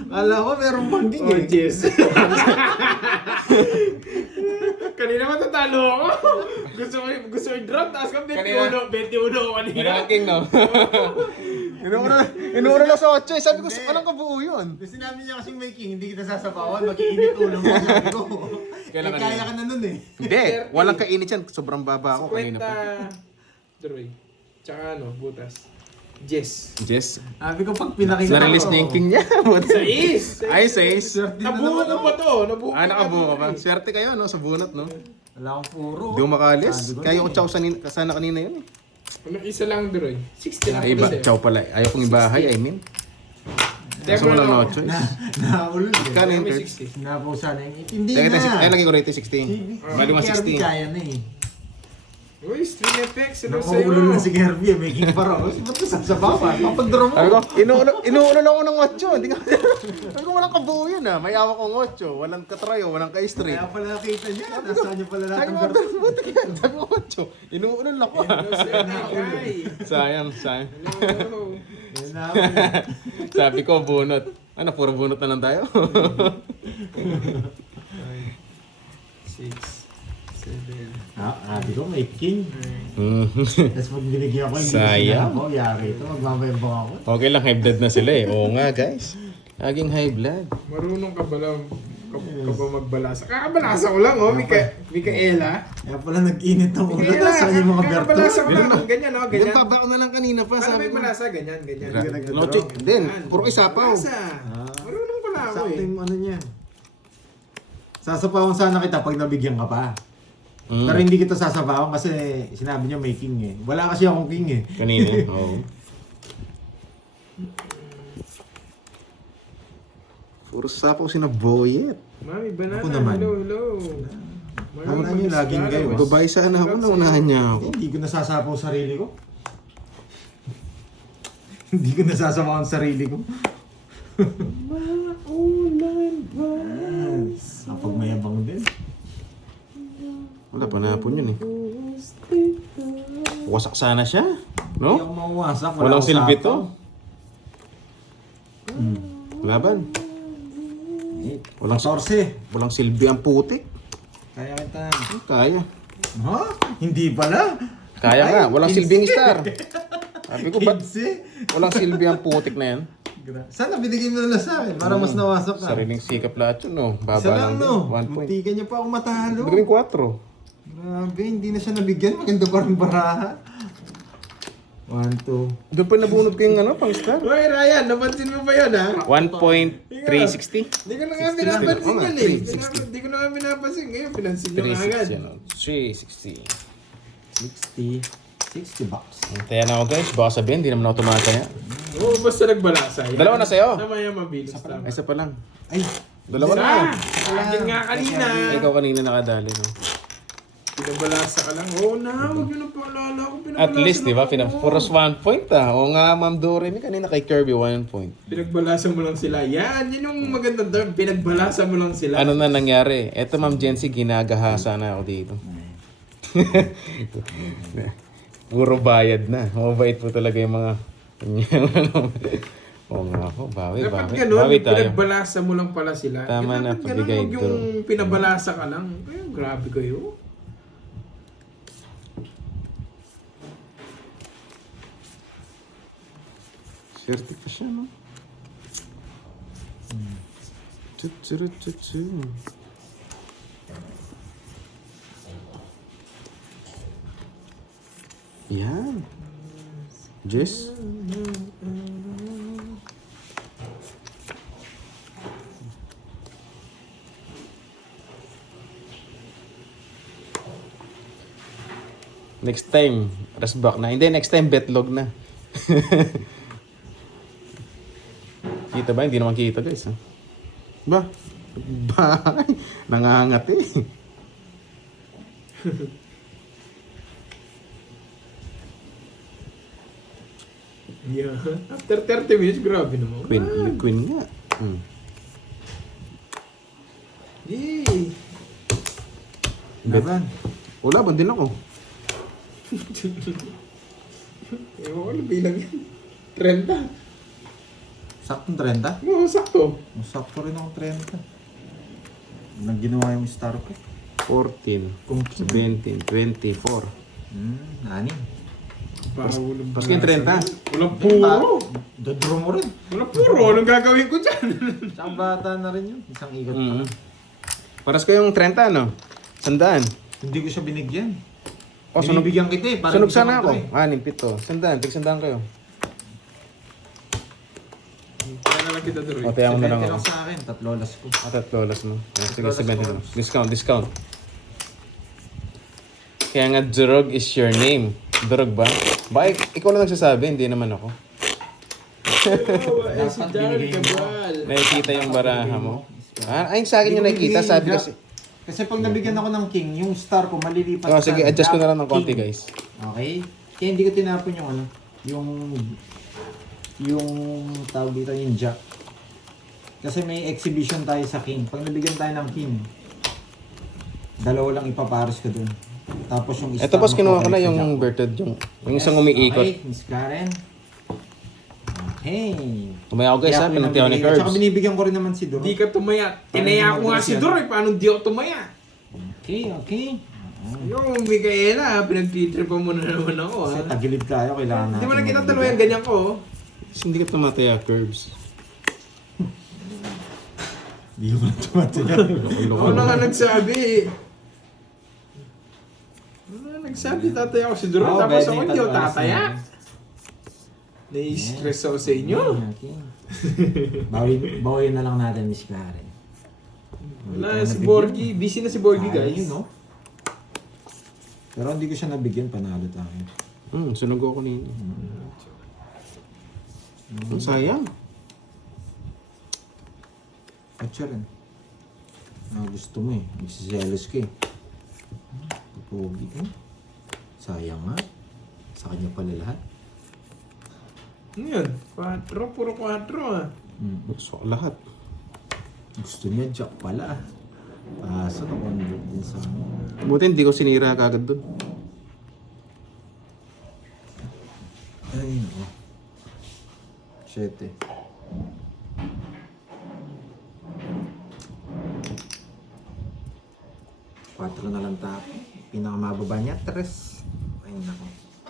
Kala ko meron pang king Oh, eh. jeez. Kanina matatalo ako. Gusto ko i-drop, taas ka 21. 21 ako kanina. King, no? Inuuna lang sa 8 eh. Sabi ko, walang kabuo yun. Kung sinabi niya kasing may king, hindi kita sasabawan, mag-iinit ulo mo. Sabi ko, Kailangan kaya niya. ka na nun eh. Hindi. Walang kainit yan. Sobrang baba ako kanina 50. pa. Troy. Tsaka ano, butas. Jess. Jess. Sabi ko pag pinakita Na-release niya yung king niya. Sa is. Ay, sa ace. Nabuo ko pa to. Nabuo ko Nakabuo ka ba? Swerte kayo, no? Sa bunot, no? Wala akong puro. Hindi mo makalis. Sabi ko Kaya na ko chow sana kanina yun eh. Ano, isa lang, Droy. 60 lang. Ay, iba, kasi. chow pala. Ayaw kong ibahay, I mean. Kaso Teka mo lang lang no ako. choice. Nakaulog eh. Kano yung May third? 60. Napusa na yung hindi Teka, na. ay, lagay ko rito 16. Bali Si Kirby 116. kaya na eh. Uy, string effects. Ano Nakaulog na sa'yo? si Kirby eh. May king pa raw. Ba't ka sasabawan? Kapag-draw mo. Sabi ko, inuulan ako ng 8. Hindi ka... Sabi ko, walang kabuo yun ah. May awak kong 8. Walang katrayo, walang ka-straight. Kaya pala nakita niya. Nasaan niya pala lahat Sabi ng ko, garto. buti yan. Sabi ko, 8. Inuulan ako ah. Ano sa'yo, Nakay? Sayang. Hello. Yan na. Sabi ko, bunot. Ano, puro bunot na lang tayo? 6, 7, Sabi ko may king. Tapos pag binigyan ko, hindi Sayang. ako. Yari ito. Magmamayabang ako. Okay lang, high blood na sila eh. Oo nga, guys. Laging high blood. Marunong ka ba lang? Ka ba magbalasa? Kakabalasa ko lang, oh. Mikaela. Kaya pala nag-init ng ulo. Mikaela, Nasaan yung mga berto? kakabalasa ko lang. Ganyan, oh. Ganyan Ganyan. pa ba ako na lang kanina pa? Paano Sabi may ko. balasa? Ganyan, ganyan. Noche, din. Puro isapaw. Balasa. Marunong pala ako Sakto eh. yung ano niya. Sasapawan sana kita pag nabigyan ka pa. Mm. Pero hindi kita sasapawan kasi sinabi niya may king eh. Wala kasi akong king eh. Kanina? Oo. Puro sapaw sinaboyet. Mami, banana. Ako naman. Hello. Wala niyo laging kayo. Babae sana ako, naunahan niya ako. Hindi ko nasasapaw sarili ko. Hindi ko nasasapawan sarili ko. Maulan ba? Kapag mayabang din. Wala, panapon yun eh. Wasak sana siya. Hindi No? ako mawasak. Walang akong silbi sapaw. to. Laban. Eh, Walang 14. Walang silbi ang putik. Kaya kita. Kaya. Ha? Hindi pala. Kaya nga. Walang silbing star. Sabi ko, ba't 15? walang silbi ang putik na yan? Sana binigay mo na lang sa akin para mas nawasak ka. Sariling sikap lahat yun, no? Isa Baba lang, lang no? din. 1 point. Muntikan niya pa ako matalo. Gawin 4. Grabe, hindi na siya nabigyan. Maganda pa rin baraha. 1, 2. Doon pa nabunod ko yung ano, pang star. Hoy, Ryan, napansin mo ba yun, ha? 1.360. Hindi ko na nga 60 pinapansin lang. yun eh. 360. Hindi ko na nga pinapansin. Ngayon, pinansin nyo nga agad. 360, ano? 360. 60 bucks. Antayan ako guys, baka sabihin, hindi naman ako tumataya. Oo, basta nagbalasa. Yan. Dalawa na sa'yo. Namaya mabilos lang. Isa pa lang. Ay, Dalawa na. Akin nga kanina. Ikaw kanina nakadali, no? Pinabalasa ka lang. Oo na, huwag yun ang paalala ko. At least, di ba? Pinabalasa Puros 1 point ah. O nga, Ma'am Doremi, kanina kay Kirby, 1 point. Pinagbalasa mo lang sila. Yan yung magandang term. Pinagbalasa mo lang sila. Ano na nangyari? Eto, Ma'am Jency, ginagahasa na ako dito. Puro bayad na. Mabait po talaga yung mga... Oo nga ako, bawi. Dapat ganun, Bawi tayo. pinagbalasa mo lang pala sila. Tama na, Dapat ganun, pabigay huwag yung pinabalasa ka lang. Kaya grabe kayo. Swerte pa siya, no? Tsu-tsu-ru-tsu-tsu. Yan. Jess? Next time, rasbak na. Hindi, next time, betlog na. Kita ba? Hindi naman kita, guys. Ha? Ba? Ba? Nangangat eh. Yeah. After 30 minutes, grabe naman. Queen nga. Hmm. Yay! laban. Wala, ban din ako. Ewan ko, ano bilang yan? 30. Saktong 30? Oo, sakto. Sakto rin ako 30. Nang ginawa yung star ko. 14, Kung 17, 24. Anim. Paski yung 30. Walang puro. Dodraw mo rin. Walang puro. Anong gagawin ko dyan? Tsaka bata na rin yun. Isang ikot pa lang. Paras ko yung 30, no? Sandaan. Hindi ko siya binigyan. O, sunog, Binibigyan kita eh. sunog gusto sana ko ako. to eh. 6, 7. Sandaan, tig-sandaan kayo. Kaya na lang kita tuloy. O, tayo mo na lang 70 ako. lang sa akin. Tatlolas ko. At lolas mo. Sige, Lolas 70 ko. lang. Discount. Kaya nga, Durog is your name. Durog ba? Bakit ikaw na nagsasabi, hindi naman ako. Ay, si Jared Cabral. Nakikita yung baraha mo. Ayun sa akin yung nakikita, sabi kasi. Kasi pag nabigyan ako ng king, yung star ko malilipat Oh, sige, sa adjust ko na lang ng Jack konti, King. guys. Okay? Kaya hindi ko tinapon yung ano, yung tawag dito yung jack. Kasi may exhibition tayo sa king. Pag nabigyan tayo ng king, dalawa lang ipapares ka dun. Tapos yung Ito boss, kinuha ko na yung Berted, yung isang umiikot. Okay, Miss Karen. Okay. Tumaya ako guys ha, pinagtiyaw ni Tsaka Curbs. binibigyan ko rin naman si Doro. Hindi ka tumaya. Tinaya ko nga si Doroy. Paano di ako tumaya? Okay. Yung Micaela, pinagtitripan mo na naman ako. Kasi Ha? tagilid tayo, kailangan natin. Hindi mo na kita magbigay. tuluyan, ganyan ko. Kasi hindi ka tumataya, Curbs. Hindi mo na tumataya. Ako na nga nagsabi. Nagsabi tataya ako si Doroy. Oo, Tapos pwede, ako hindi ako tataas tataya. na. Nai-stress ako sa inyo. Okay. Bawi na lang natin, Miss Karen. Wala si Borgie. Busy na si Borgie, guys. Ayun, no? Pero hindi ko siya nabigyan, panalo tayo. Sunog ako kanina. Sayang. At siya rin. Gusto mo eh. Nagsiselos ka eh. Pogi ka. Sayang nga. Sa kanya pala lahat. Ano yun? 4. Puro 4 ah. Gusto ko lahat. Gusto niya, Jack pala. Kaso na-convert din sa ano. Buti hindi ko sinira kagad dun. Ay, nako. 7. Patro na lang tapo. Pinakamababa niya, 3. Ay, nako.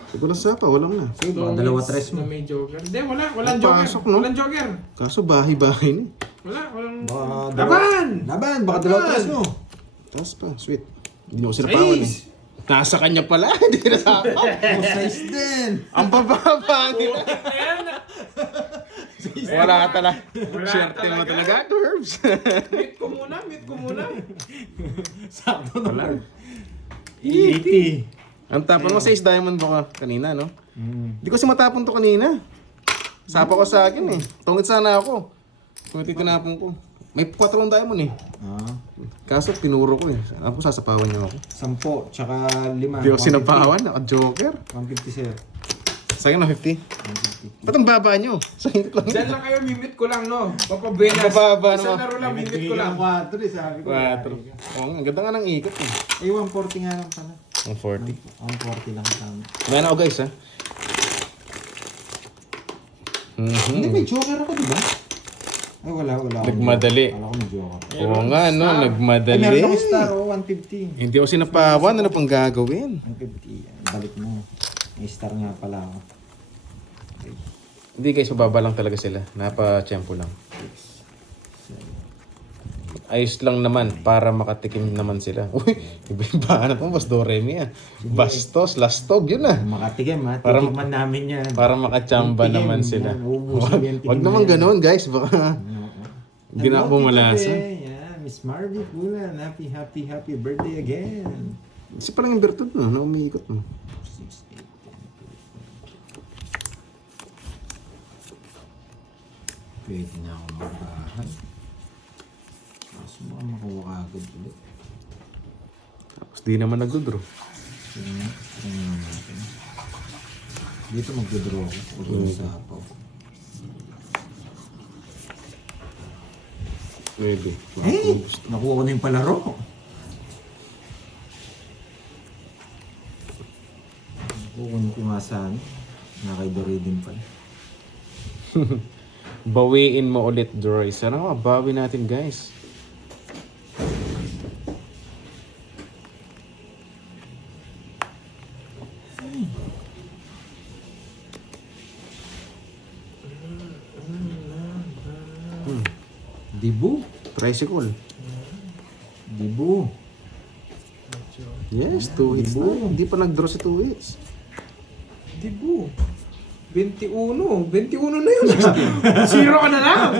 Siguro sa pa, walang na. Sige, baka dalawa 3 mo. Na may joker. Hindi, walang joker. Pasok, no? Walang joker. Kaso bahay-bahay na eh. Walang... Baka Laban! Laban! Baka dalawa 3 mo. Taas pa, sweet. Hindi ko sinapawan eh. Size! Nasa kanya pala, hindi na sa akin. Oh, size din! Ang bababa nila. Ayan na. Wala ka talaga. Swerte mo talaga, Curbs. Meet ko muna. Sakto na Wala. 80. Ang tapon mo sa diamond ba ka kanina, no? Mm. Hindi ko si matapon to kanina. Sapa ko sa akin eh. Tungit sana ako. Tungit tinapon ko. May 4 diamond eh. Ah, Kaso pinuro ko eh. Ako sasapawan niya ako. 10, tsaka 5. Hindi ako sinapawan, naka-joker. 150 sir. Sa akin na 50. 150. Ba't ang baba nyo? Sa akin lang. Diyan lang kayo, mimit ko lang, no? Papabenas. Mababa Isang naman. laro lang, mimit ko lang. 4 eh, sabi ko. 4. Oo, ang ganda nga ng ikot eh. Eh, 140 nga lang pala. Ang 40. 140 lang tama. Mayan ako guys ha. Hindi, may joker ako, di ba? Ay, wala. Nagmadali. Wala ko may joker. Oo nga no, Ay, nagmadali. meron ako star, 150. Hindi ako sinapawan, ano pang gagawin? 150. Balik mo. May star nga pala ako. Hindi guys, mababa lang talaga sila. Napa-tiyempo lang. Ayos lang naman para makatikim naman sila. Uy, iba-iba na po, Boss Doremi ah. Bastos, lastog, yun ah. Makatikim ha, Para- titikman namin yan. Para makachamba Tingin, naman sila. yan, ubusin mo yan, Wag tingin naman mo yan. ganoon guys, baka hindi na ako malasa. Yeah, Miss Marvy Kulan, happy birthday again. Kasi parang yung bertud no, na umiikot no. 6, 8, 10, 15. Pwede na ako magbahay. Mas mo makuha ka agad ulit. Tapos di naman nagdodraw. Tingnan natin. Dito magdodraw ako. Huwag ko sa apaw. Pwede. Eh! Nakuha ko na yung palaro. Kukunin ko nga saan. Nakay din pa. Bawiin mo ulit, Droy. Sana bawi natin guys. Dibu. Tricycle. Dibu. Yes, 2 hits na. Hindi pa nag-draw si 2 hits. Dibu. 21. 21 na yun. Zero ka na lang.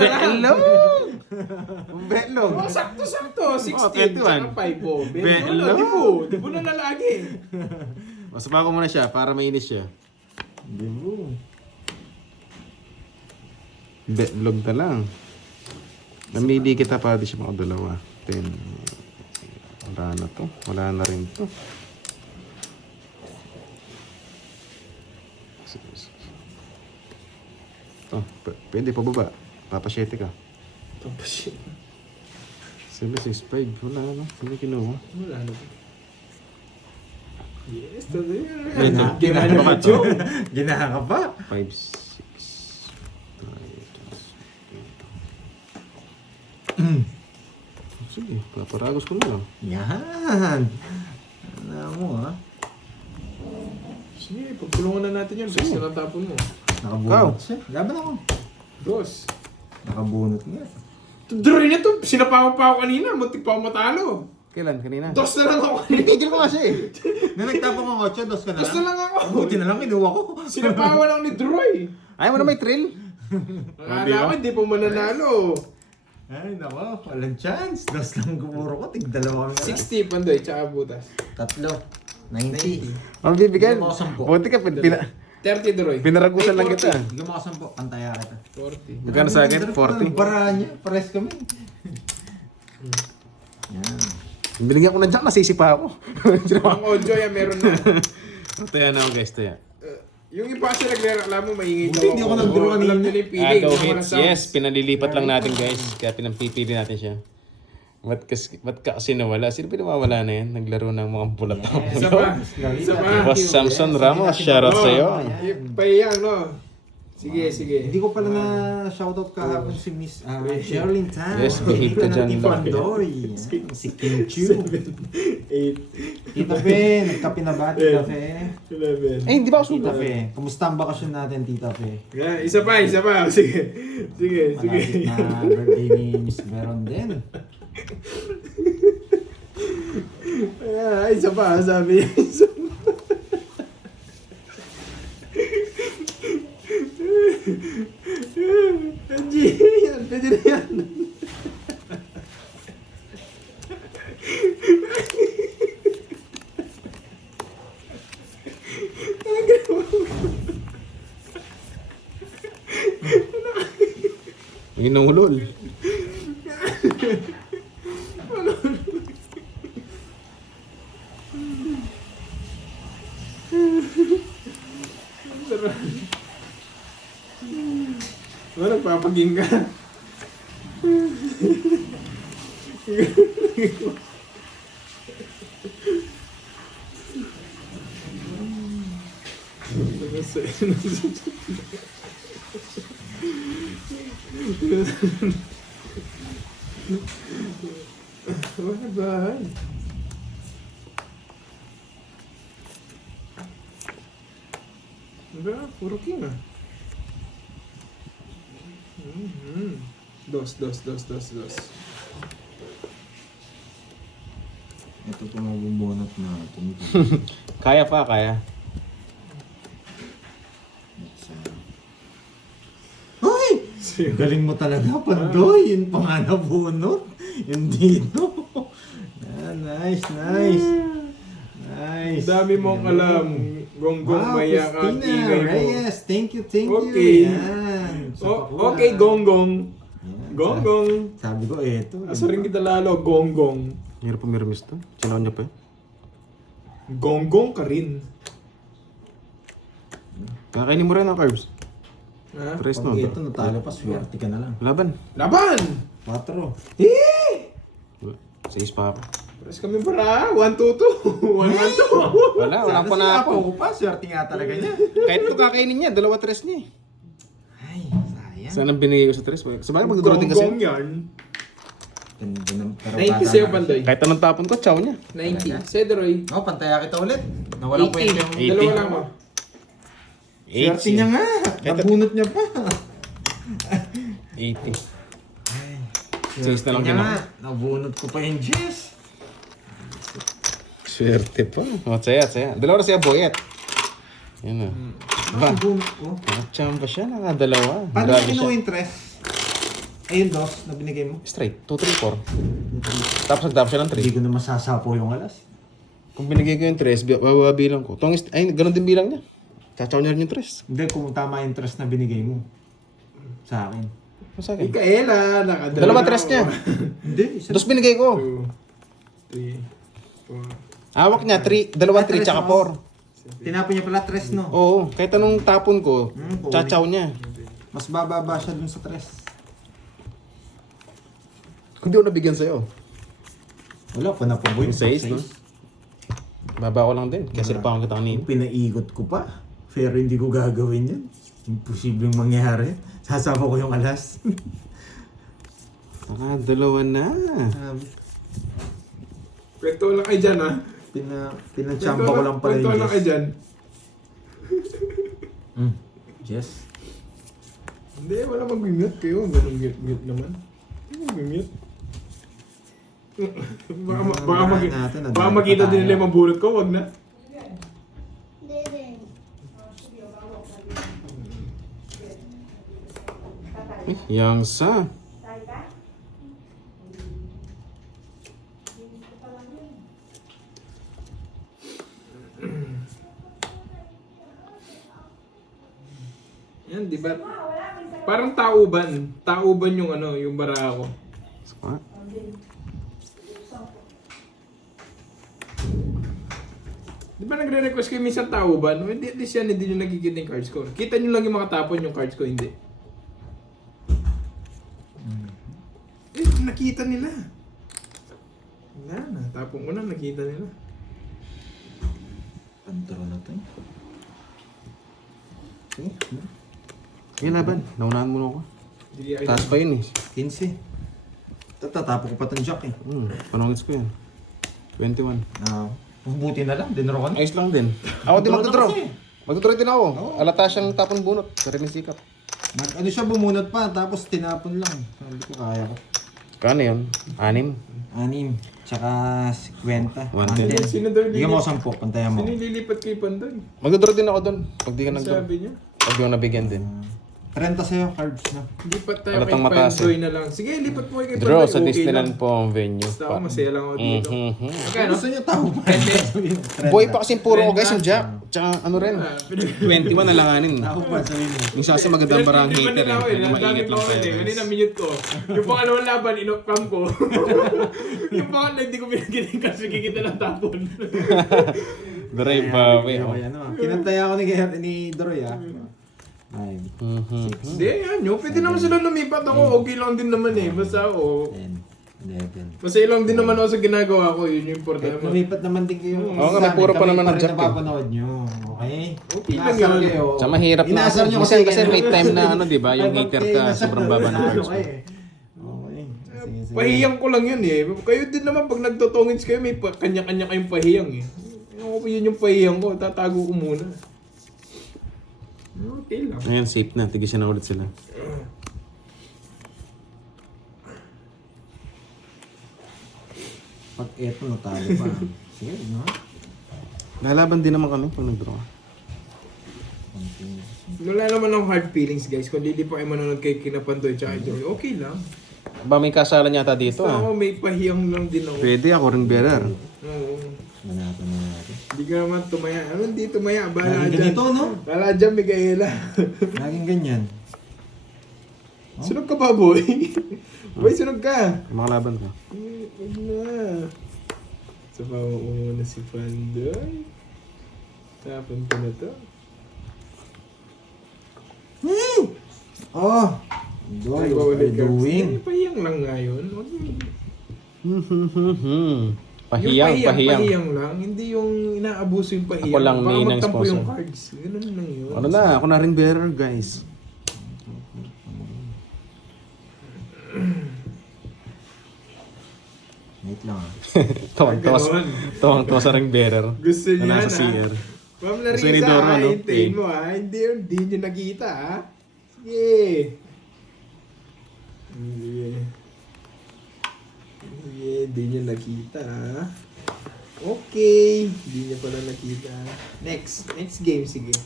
Betlog! Betlog! Oh, sakto. 16. Oh, 21. Tsaka 5. Oh. Betlog. Dibu na lalagi. Masama ko muna siya para mainis siya. Dibu. Betlog na lang. Namili kita para di siya makadalawa. 10. Wala na to. Wala na rin to. Oh, pwede pa baba. Papasyete ka. Tapos 7, 6, 5. Wala na. Hindi kinuha. wala na. Yes, to the Baba to. Ginaha ka pa. 5, 6. Sige, paparagos ko na lang. Yan. Ano mo ha? Sige, pagpulungan na natin yun. Basta natapon mo. Nakabunot siya. Laban ako. Dos. Nakabunot nga. Drawing na to. Sinapawa pa ako kanina. Muntik pa ako matalo. Kailan? Kanina? Dos na lang ako kanina. Tigil ko kasi eh. Nung nagtapong ang 8, 2 ka na Dos na lang ako. Buti na lang kinuha ko. Sinapawa lang ni Droy. Ayaw mo na may thrill? Akala ko hindi pa mananalo. Ay, nako. Walang chance. 2 lang gumuro ko. Tig-2 kami. 60 pandoy, tsaka butas. 3. 90. Ang bibigyan. Bigyan mo ako 10. Buti ka, 30 Droy. pinaragusan lang Ay, kita. Bigyan mo ako 10. Pantaya kita. 40. Magkano sa akin? 40. Bara niya. Pares kami. Yan. Binigyan ko na dyan, nasisipa ako. Ang audio yan, meron na. Taya na ako guys, taya. Yung iba kasi nagreklamo, maingay Buti hindi ako nag-draw Alam kanina. nila yung feeling. Go yung mga hits. sound. Yes, pinalilipat lang natin guys. Kaya pinampipili natin siya. Ba't ka kasi nawala? Sino pinawawala na yan? Naglaro ng mga bulat na Isa pa. Isa pa. Boss Samson Ramos, shoutout sa'yo. Payang, no? Sige, sige. Hindi ko pala na shoutout kahapon si Miss Sherlyn Tan. Yes, behave ka dyan, Tito Loki. Andoy. Si Kim Chu. 8, Tita Fe, nagkape na ba, Tita Fe? 11. Hindi ba ako Tita sulat? Fe, kumusta ang bakasyon natin, Tita Fe? Yeah, isa pa. Sige. Sige. Malapit na birthday ni Miss Veron din. Isa pa, sabi niya. Isa pa. Angie, yan. Pwede na yan. Yung nangulol. Ano, nagpapaging ka? Wala ba? Diba? Puro king ah. Dos. Ito po mabubunot natin. Kaya pa, kaya. Hoy! Galing mo talaga, Pandoy. Yun pa nga nabunot. Yung dito. Nice. Dami mong alam. Gonggong maya ka Christina ingay mo. Reyes. Thank you. Okay. Yan. Sa pakuha. Okay, Gonggong. Yan. Gonggong. Sabi ko, eto. Asa rin kita lalo, Gonggong. Hirap po miramis to. Sinaw niya pa eh. Gonggong ka rin. Kakainin mo rin ang carbs. Ha? Tres Pag no. ito natalo pa, swerte ka na lang. Laban. Laban! 4. Sa pa ako. Pares kami para. 1-2-2. 1-1-2. Walang pa na ako. Ako pa, swerte nga talaga niya. Kahit ito kakainin niya, 2 tres niya eh. Ay, sayang. Saan ang binigay ko sa tres? Sabagay magduduro din kasi. Gonggong yan. Ganda ng pero 90 bata sa'yo, na. Pandoy. Kahit anong tapon ko, chow niya. 90. Cedroy. Oh, pantaya kita ulit. Nawalang kwento yung... 80. Dalawa lang mo. Swerte niya nga. Nabunot niya pa. 80. Swerte na lang niya din nga. Nabunot ko pa yung Jess. Swerte po. O, saya. Dalawa na siya, Boyet. Yan na. Ba? Nabunot ko. Nakachamba siya, nakadalawa. Paano Grabe mo kinuha siya. yung tres? Ayun, dos na binigay mo. Straight. 2, 3, 4. Tapos nagtapos siya ng Hindi 3. ko na masasapo yung alas. Kung binigay ko yung 3, bilang ko. Ay, ganun din bilang niya. Chachaw niya rin yung 3. Hindi, kung tama yung tres na binigay mo. Sa akin. Ano sa akin? Mikaela, nakadalawa. Dalawa 3 niya. Hindi, isa. Tapos binigay ko. 2, 3, 4. Hawak niya, 3, dalawa 3, tsaka 4. Tinapon niya pala tres, no? Oo, kahit anong tapon ko, chachaw niya. Mas bababa siya dun sa tres. Kung di ako nabigyan sa'yo. Wala pa na po boy. Yung 6, no? Baba ko lang din. Kasi pa akong kita kanina. Pinaigot ko pa. Pero hindi ko gagawin yun. Imposibleng mangyari. Sasama ko yung alas. Dalawa na. Kwento lang kayo dyan, ha? Pinachamba ko lang pala Kwento yung lang kayo Jess. dyan. Jess? Hindi, wala mag-mute kayo. Ganun mute naman. Mag-mute. Baka makita din nila yung mabulot ko, wag na. Yang sa. Yan, di ba? Parang tauban. Tauban yung ano, yung bara ko. Saka. Di ba nagre-request kayo minsan tauban? No, hindi, at least yan, hindi nyo nakikita yung cards ko. Kita nyo lang yung mga tapon yung cards ko, hindi. Nakita nila. Wala na, tapong ko na, nakita nila. Pantro na to. Sige. Yan laban. Naunahan mo na ako. Hindi ay Taas pa yun eh. 15. Tatatapo ko pa itong jack eh. Panungits ko yan. 21. Buti na lang, dinro ko na. Ayos lang din. Ako din Draw na magdodraw. kasi. Magdodraw din ako. Oo. Alata siyang tapon bunot. Sa rin sikap. Ano siya bumunot pa, tapos tinapon lang. Sabi ko kaya ko. Kano yun? 6? 6, tsaka 50. 110. Sino daw Bigyan mo ko 10, pantayan mo. Sino lilipat kay Pandoy? Magdodraw din ako doon. Pag di ka Ano nagdraw. sabi niya? Pag di ko nabigyan din. 30 sa'yo, cards na. Lipat tayo Halatang kay mataas Pandoy na lang. Sige, lipat mo kay Pandoy. Draw sa Okay Disneyland lang. po ang venue. Basta ako, masaya lang ako dito. Mhm. Magkano? Gusto niyo tao pa. Boy pa kasi puro Trend ko guys na. yung jack. Tsaka ano rin. Ah, 21 na langanin. Tao pa, sabihin mo. Yung sasa magandang barang Pinag-iwan hater nila ako eh. Ang Mainit dami lang ko kayo. eh. Kanina minute ko. Yung pangalawang laban, inokam ko. Yung pangalawang hindi ko pinagiging kasi kikita ng tapon. Drive bawi. Kinantaya ako ni Doroy ah. 9, Mhm. Hindi, yan. Yung pwede naman sila lumipat ako. Okay lang din naman eh. Basta ako. 10, 11. Masaya lang din naman ako sa ginagawa ko. Yun yung Kahit importante. lumipat naman din kayo. Oo nga, may puro pa naman ng jack eh. napapanood nyo. Okay? Okay lang Inaasar yun. kayo. Sa mahirap na Inaasar nyo kasi kasi may time na ano, di ba? Yung Ay, hater pag ka, inasar sobrang na, baba ng ano cards mo. kayo eh. Okay. Sige, sige. Pahiyang ko lang yun eh. Kayo din naman pag nagtotongits kayo, may kanya-kanya kayong pahiyang eh. Yun yung pahiyang ko. Tatago ko muna. Okay lang. Ayan, safe na. Tigisan na ulit sila. Pag eto natalo pa. Sige, no? Lalaban din naman kami pag nag-draw. Wala naman ng hard feelings guys. Kung hindi pa kayo manonood kay Kinapandoy tsaka Joy, okay lang. Ba may kasalan yata dito Basta ah. ako may pahiyang lang din ako. Pwede ako rin bearer. Oo. Manatan na natin. Hindi ka naman tumaya. Ano hindi tumaya? Bahala Laging dyan. ganito, no? Bahala dyan, Miguela. Laging ganyan. Sunog ka ba, boy? Boy, sunog ka. Makalaban ka. Huwag na. Sabawa ko muna si Pandoy. Tapon ko na to. Oh! Doy, what are you doing? Pahiyang lang nga yun. Huwag mo- Pahiyang, yung pahiyang. pahiyang lang, hindi yung inaabuso yung pahiyang. Ako lang Baka ninang magtampo sponsor. yung cards. Ganun lang yun. Ano na, ako na rin bearer guys. Wait lang ah. Ganon. Tawang-tawa sa ring bearer. Gusto niya Na na. nasa CR. Ma'am Gusto ni Larissa, Doro, no? hintayin Okay. mo ha. Hindi nyo nakita ha. Sige. Sige. Sige, hindi nyo nakita ha. Okay. Hindi nyo pala nakita. Next game, sige.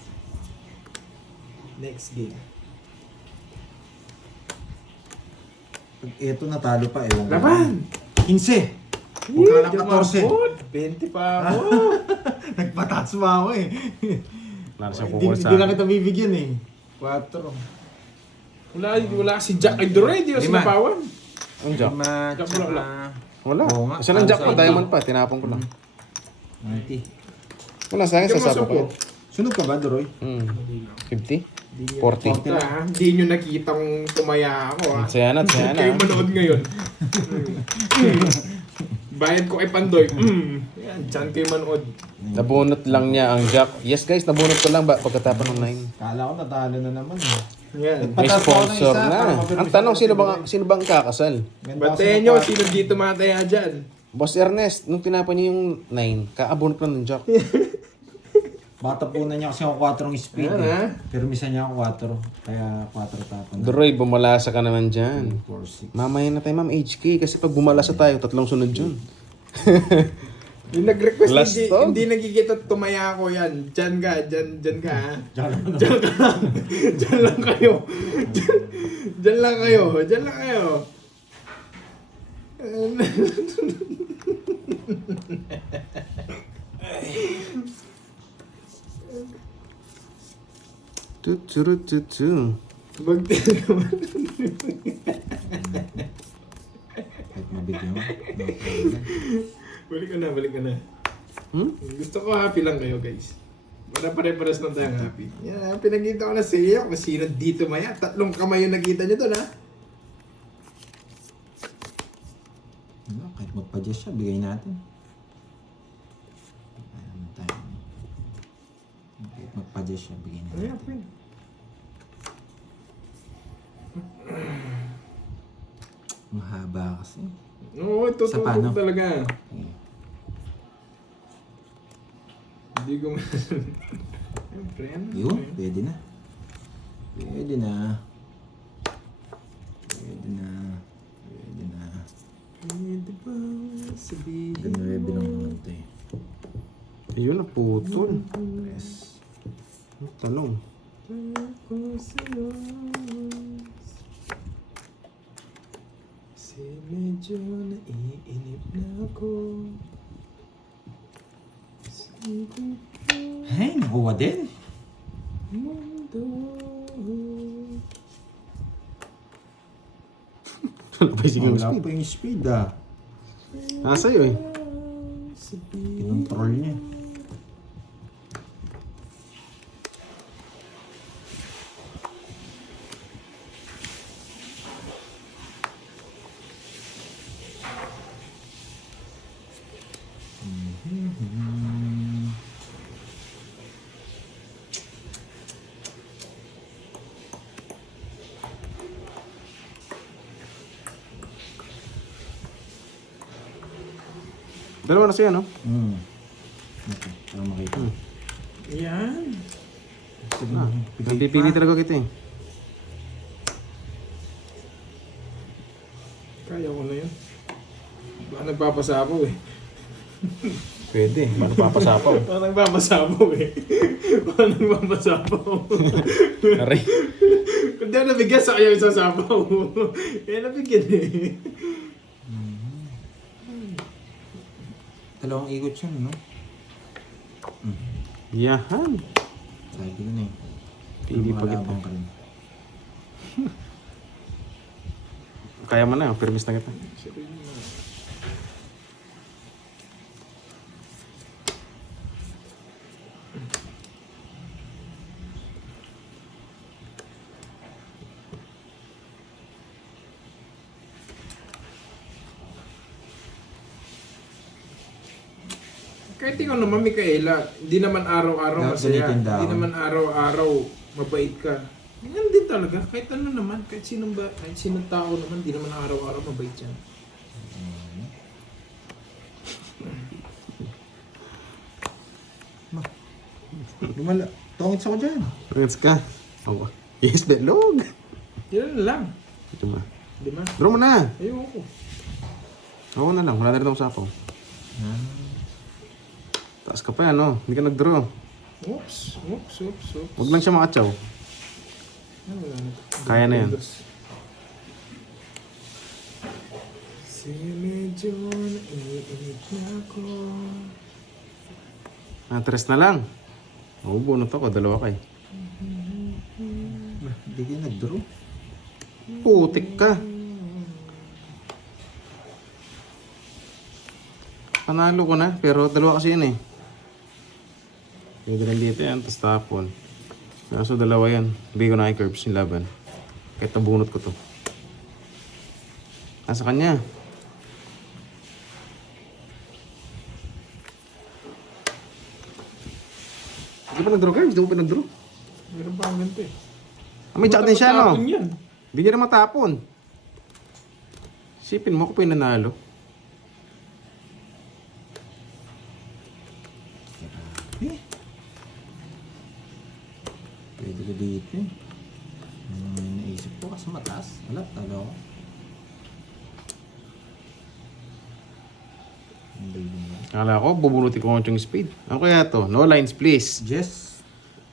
Next game. Pag eto natalo pa, ewan ko. Laban! 15! Huwag ka lang 14. 20 pa ako. Nagpataas pa ako eh. Wala na siyang Hindi kukul sa hindi lang akin. kita bibigyan eh. 4. Wala si Jack ay Dore, di ko Lima. sinapawan. Ang jack? Jack wala. Wala. Oo nga. Isa lang jack pa, Ano sa diamond pa. Tinapon ko lang. 90. Wala, sa akin Hindi mo sasapa ko. suko. Sunog ka ba, Doroy? 50? Hindi nyo 40. nakita, ha? Hindi nyo nakitang tumaya ako ha. Saya na, saya Kayo na. manood ngayon. Bayad ko kay Pandoy. Yan, dyan kayo manood. Nabunot lang niya ang jack. Yes guys, nabunot ko lang ba pagkatapon ng 9. Kala ko natalo na naman eh. Yan. May Pataas pa ako ng sponsor isa, para na. mapirmis Ang tanong, ako sino bang kakasal? Ganda Batayan kasi nyo, ng sino dito mataya dyan? Boss Ernest, nung tinapon niya yung 9, kaabunot lang ng jack. Bata po na niya kasi ako 4 speed Ayan, ha? eh. Permisan niya ako 4. Kaya 4 tapon na. Droy, bumalasa ka naman dyan. 4, 6. Mamaya na tayo, ma'am, HK. Kasi pag bumalasa tayo, 3 sunod yun. Yung nag-request, Last hindi, dog. hindi nagkikita tumaya ako yan. Dyan ka ha. Diyan lang. Dyan ka lang. Dyan lang kayo. Dyan lang kayo. Dyan lang kayo. Tuturututu. Magtira naman. Kahit mabigyan mo. No problem. Balik ka na. Gusto ko happy lang kayo guys. Para pare-pares lang tayong happy. Yan, pinagkita ko na sa iyo kung sino dito maya. 3 kamay yung nakita nyo doon ha. Ano, kahit magpa-adjust siya, bigay natin. Ano naman tayo. Kahit magpa-adjust siya, bigay natin. Ayan, Queen. Mahaba kasi. Oo, ito Sa paano? talaga. Okay. Hindi ko Siyempre, ano? Yun, pwede na. Pwede na. Pwede na. Pwede na. Pwede ba sabihin Ganun level lang naman ito eh. Ayun, naputol. Yes. Ang tanong. ako sa'yo? Kasi medyo naiinip na ako. Sige ko Ay, nakuha din. mundo. Wala pa yung Wala speed. pa yung speed ah. Nasa iyo eh. Sabihin Kinontrol niya. Dalawa na siya, no? Okay, para makita. Yan. Sige, Ah, bigay napipili pa. talaga kita eh. Kaya ko na yun. Baka nagpapasapaw eh. Pwede. Paano papasapaw? Baka nagpapasapaw eh. Baka nagpapasapaw. Aray. Kung di ako nabigyan sa kaya yung sasapaw. Kaya nabigyan eh. Dalawang ikot siya, no? Yahan. Sabi ko na eh. Pili pa kita. Malabang ka rin. Kaya mo na, permis na kita. Kahit ikaw naman, Mikaela, hindi naman araw-araw masaya. Galitin daw. Hindi naman araw-araw mabait ka. Yan din talaga. Kahit ano naman, kahit sinong tao naman, hindi naman araw-araw mabait yan. Lumala. Tongits ako dyan. Let's ka. Oh. Yes, that log. Yan lang. Ito mo. Di ba? Draw mo na. Ayoko. Oo na lang. Wala na rin akong sapaw. Taas ka pa yan, no? Hindi ka nag-draw. Oops. Huwag lang siya makatsaw. Ano wala na. Kaya na yan. Kasi medyo naiinip na ako. Tres na lang. Oo, bunot ako. Dalawa kayo. Hindi kayo nag-draw. Putik ka. Panalo ko na, pero dalawa kasi yan eh. Pwede rin dito yan, tapos tapon. Kaso dalawa yan. Bigay ko na i-curves yung laban. Kahit nabunot ko to. Nasa kanya. Hindi pa nag-draw curves, hindi mo pa nag-draw. Meron pa ang ganito eh. May tsak din siya, no? Matapon yan. Hindi niya na matapon. Sipin mo ako pa yung nanalo. Pwede ko dito eh. Ano yung naisip ko kasi mataas. Wala, talo ako. Hindi naman. Akala ko, bubunutin ko yung speed. Ano kaya to? No lines, please. Jess.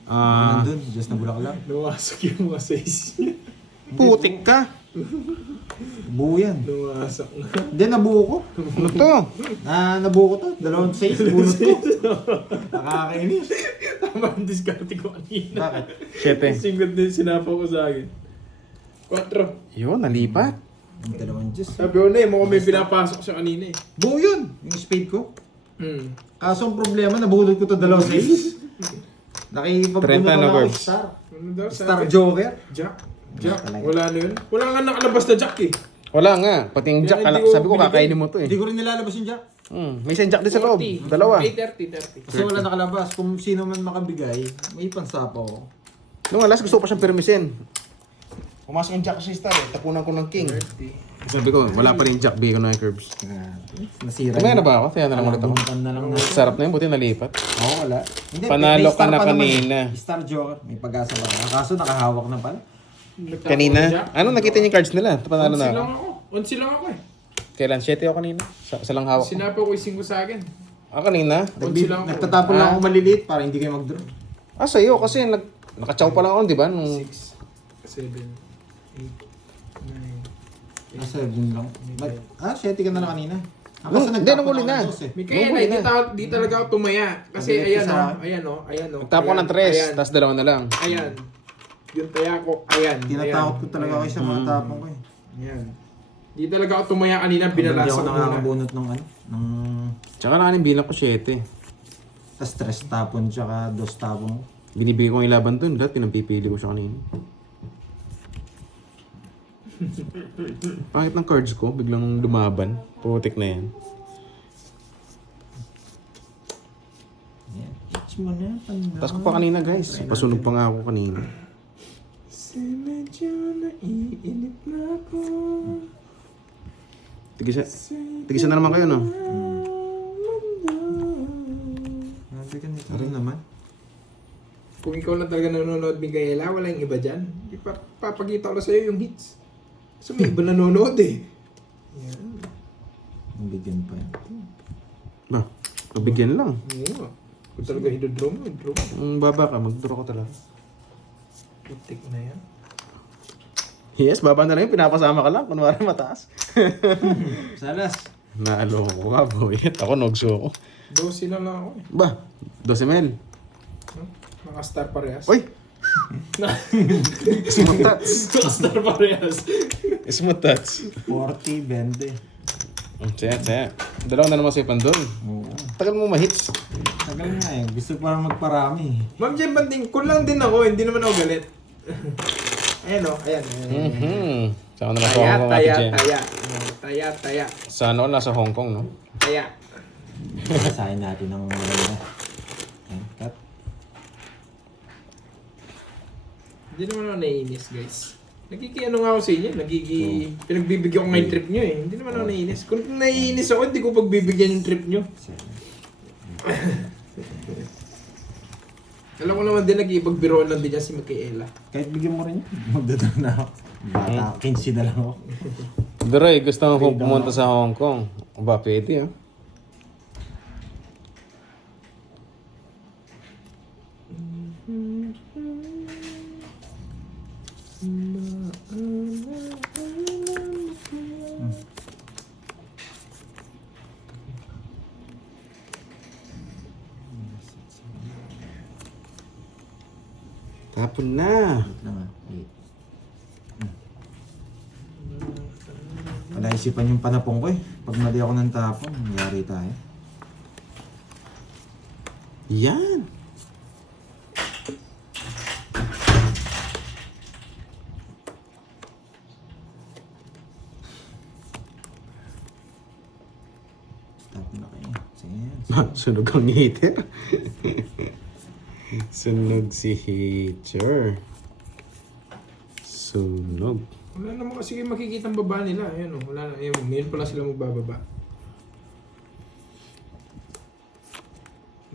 Ah, Nandun. Jess na bulak lang. Nawasak yung mga size niya. putik ka. Buo yan. Nawasak na. Hindi, nabuo ko. Ano to? Nabuo ko to. Dalawang size. Bunot ko. Nakakainis. Tama ang diskarte ko kanina. Bakit? 7. Singot din sinapaw ko sa akin. 4. Yun, nalipat. Ang dalawang Jess. Sabi ko na eh, mukhang may pinapasok siya kanina eh. Buo yun. Yung spade ko. Kaso ang problema, nabulot ko to dalawang size. Nakipagpunta 30 ko na na ako verbs. star. Ano daw Star sabi? Joker. Jack. Wala talaga. Wala na yun. Wala nga nakalabas na Jack eh. Wala nga. Pati yung jack, Kaya hindi ko sabi ko binigay. kakainin mo to eh. Hindi ko rin nilalabas yung jack. May isang jack din sa loob. 40. Dalawa. Ay, 30. Kasi wala nakalabas. Kung sino man makabigay, may pansapaw ko. Nung alas, gusto ko pa siyang permisin. Pumasok yung jack sa star eh. Tapunan ko ng king. 30. Sabi ko, wala pa rin jack. Bigay ko na yung curves. Nasira. Tumaya na ba ako? Kaya na lang ulit ako. Buntan na lang na. Sarap na yun. Buti nalipat. Oo, wala. Hindi, Panalo may ka star na pa naman kanina. eh. Star Joker. May pag-asa pa. Kaso nakahawak na pala. Kanina? Ano nakita niyo yung cards nila? Panalo na Onsi lang ako. ako. Onsi lang ako eh. Kailan? 7 ako kanina. Sa lang hawak ko. Sinapa ko yung 5 sa akin. Kanina? Onsi lang ako. Nagtatapon lang ako maliliit para hindi kayo mag-draw. Sa'yo. Kasi nakachaw pa lang ako, di ba? Nung 6, 7, 8, 9. Nasa yun lang. 7 ka na lang kanina. Hindi, nung uli na. Mikaela, di talaga ako tumaya. Kasi ayan o. Nagtapo ko ng 3, tapos 2 na lang. Ayan. Yung taya ko, ayan. Tinatakot ko talaga kayo sa mga tapong ko eh. Ayan. Di talaga ako tumaya kanina, Hindi binalasa ako ko muna. nakakabunot ng Tsaka nakanin bilang ko 7. tas 3 tapon tsaka 2 tapon. Binibigay ko yung laban dun. Lahat pinampipili ko siya kanina. Pangit ng cards ko, biglang lumaban. Putik na yan. Yan. Itch mo na, panda. Tapos ko pa kanina guys. Pasunog pa nga ako kanina. Kasi medyo naiinip na ako. Tigisa na naman kayo, no? Sabi ka nito rin naman. Kung ikaw lang talaga nanonood, Mikaela, wala yung iba dyan. Papakita ko lang sa'yo yung hits. So may iba nanonood eh. Yan. Ang bigyan pa yan. Ba, pabigyan lang. Oo. Kung talaga hidodrow mo, draw mo. Ang baba ka, mag-draw ko talaga. Putik na yan. Yes, baba na lang yun. Pinapasama ka lang. Kunwari mataas. Salas. Naaloko ko nga, boy. Ako, nogso ko. 12 na lang ako eh. Ba, 12 mil. Mga star parehas. Uy! Smooth touch. Star parehas. Smooth touch. 40, 20. Saya. Dalawa na naman sa'yo pandol. Oo. Tagal mo ma-hits. Tagal nga eh. Gusto ko parang magparami. Ma'am Jem Banding, kun lang din ako. Hindi naman ako galit. Ayan o, ayan. Saan na nasa Hong Kong, Ate Jen? Taya. Sana all nasa Hong Kong, no? Taya. Basahin natin ang maganda. Ayan, cut. Hindi naman ako naiinis, guys. Nagkikiano nga ako sa inyo. Pinagbibigyan ko nga yung trip nyo eh. Hindi naman ako naiinis. Kung naiinis ako, hindi ko pagbibigyan yung trip nyo. Alam ko naman din, nag-ibagbiroan lang din niya si Mikaela. Kahit bigyan mo rin yun. Magdadala na ako. Bata, 15 na lang ako. Duroy, gusto mo pong pumunta sa Hong Kong. Ba, pwede, ah. Tapon na. Wait lang ah. Wait. Wala isipan yung panapong ko eh. Pag mali ako ng tapon, nangyari tayo. Yan. Tapon na kayo. Sige. Sunog ang hater. Sunog si hater. Sunog. Wala naman kasi kayo makikita ang baba nila. Ayan o, wala na. Ayan, ngayon pala sila magbababa.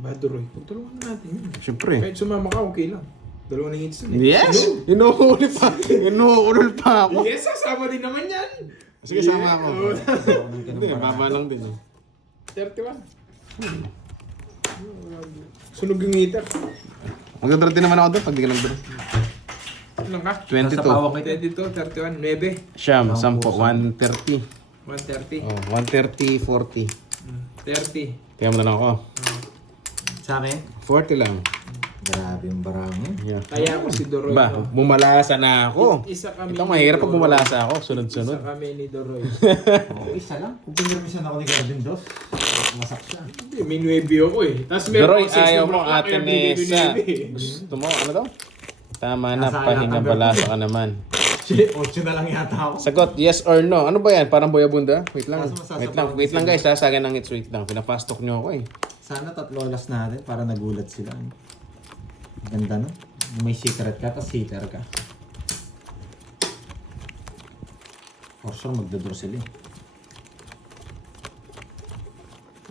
Baduroy, pagtulungan na natin yun. Siyempre. Kahit sumama ka, okay lang. Dalawa na hits na Yes! Inuhuli pa. Inuhulol pa ako. Yes, sasama din naman yan. Sige, sama ako. Ako nang Hindi, baba lang din. 31. Sunog yung heater. Magdadara din naman ako doon pag di ka nagdara. Ilan ka? 22. 22, 31, 9. Siyam, 10, 130. 130. Oh, 130, 40. 30. Kaya mo na lang ako. Sa akin? 40 lang. Grabe yung barangay. Yeah. Kaya ako si Doroy. Ba, no? bumalasa na ako. Isa kami Ito ni mahirap pag Doroy. bumalasa ako. Isa Sunod-sunod. kami ni Doroy. Oo, isa lang. Kung pinirmisan ako ni Gavin Dos, masak siya. Hindi, may 9 ako eh. Tapos meron Doroy, akong 6 ayaw na mo, block, Ate kaya binigay ko Nessa. 9 eh. Gusto mo, ano daw? Tama na, Nasaan pahinga ang balasa ka naman. Shit, 8 na lang yata ako. Sagot, yes or no. Ano ba yan? Parang boyabunda? Wait lang. Kaso masasabaw Wait lang. din Wait lang sila. guys. Sasagan ng hits. Wait lang. Pinapastok nyo ako eh. Sana 3 oras natin para nagulat sila. Ganda no? May secret ka, tapos hitter ka. For sure, magdodraw sila eh.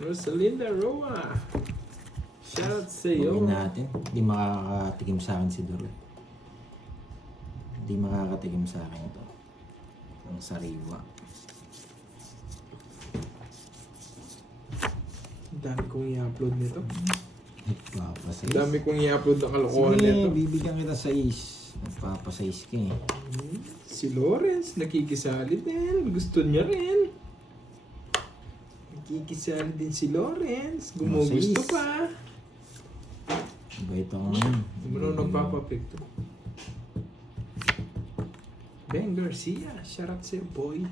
Rosalinda Roa. Shout out sa'yo. Huwagin natin. Hindi makakatikim sa akin si Doro. Hindi makakatikim sa akin ito. Ang sariwa. Ang dami kong i-upload nito. Nagpapasayis. Ang dami kong i-upload na kalokohan nito. Sige, bibigyan kita sa is. Nagpapasayis ka eh. Si Lawrence, nakikisali din. Gusto niya rin. Nakikisali din si Lawrence. Gumugusto Masayis. pa. Iba ito ngayon. Hindi mo na nagpapapekto. Ben Garcia, shout out sa'yo, boy.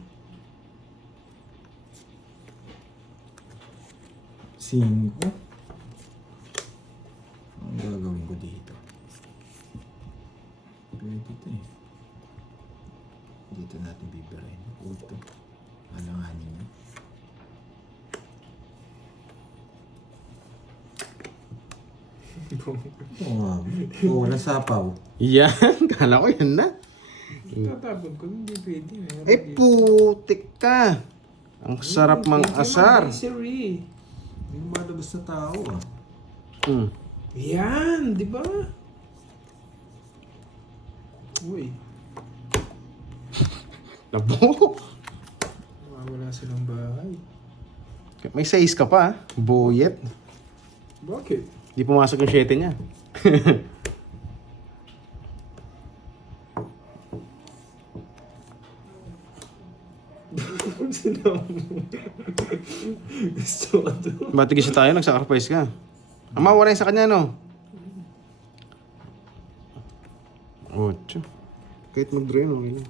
5. Ang gagawin ko dito? Pwede dito eh. Dito natin bibirahin. Uto. Alanganin nyo. Oo nga. Oo, walang sapaw. Yan. Kala ko yan na. Tatapon ko, hindi pwede. Eh putik ka. Ang sarap mang asar. Siri. Hindi mo malabas na tao ah. Hmm. Yan, di ba? Uy, Nabuo. mawawala silang bahay. May size ka pa. Boyet. Bakit? Di pumasok yung 7 niya. Gusto ko to. Ba't tigil tayo? Nag-sacrifice ka. Ang mawala sa kanya, no? 8. Kahit mag-draw yun, okay lang.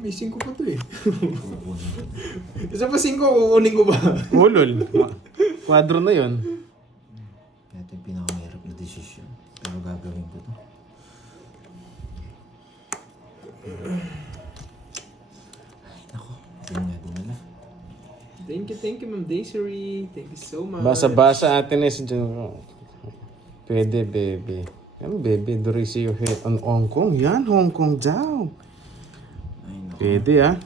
May 5 pa to eh. Isa pa 5, kukunin ko ba? Ulol. Quadro na yun. Ito yung pinakamahirap na desisyon. Pero gagawin ko to. Ay, nako. Hindi nga dinala. Thank you, Ma'am Desiree. Thank you so much. Basa-basa atin eh si Jun. Pwede, bebe. Ano, bebe? Dorisi yung head on Hong Kong. Yan, Hong Kong daw. Ay, nako. Pwede, ah.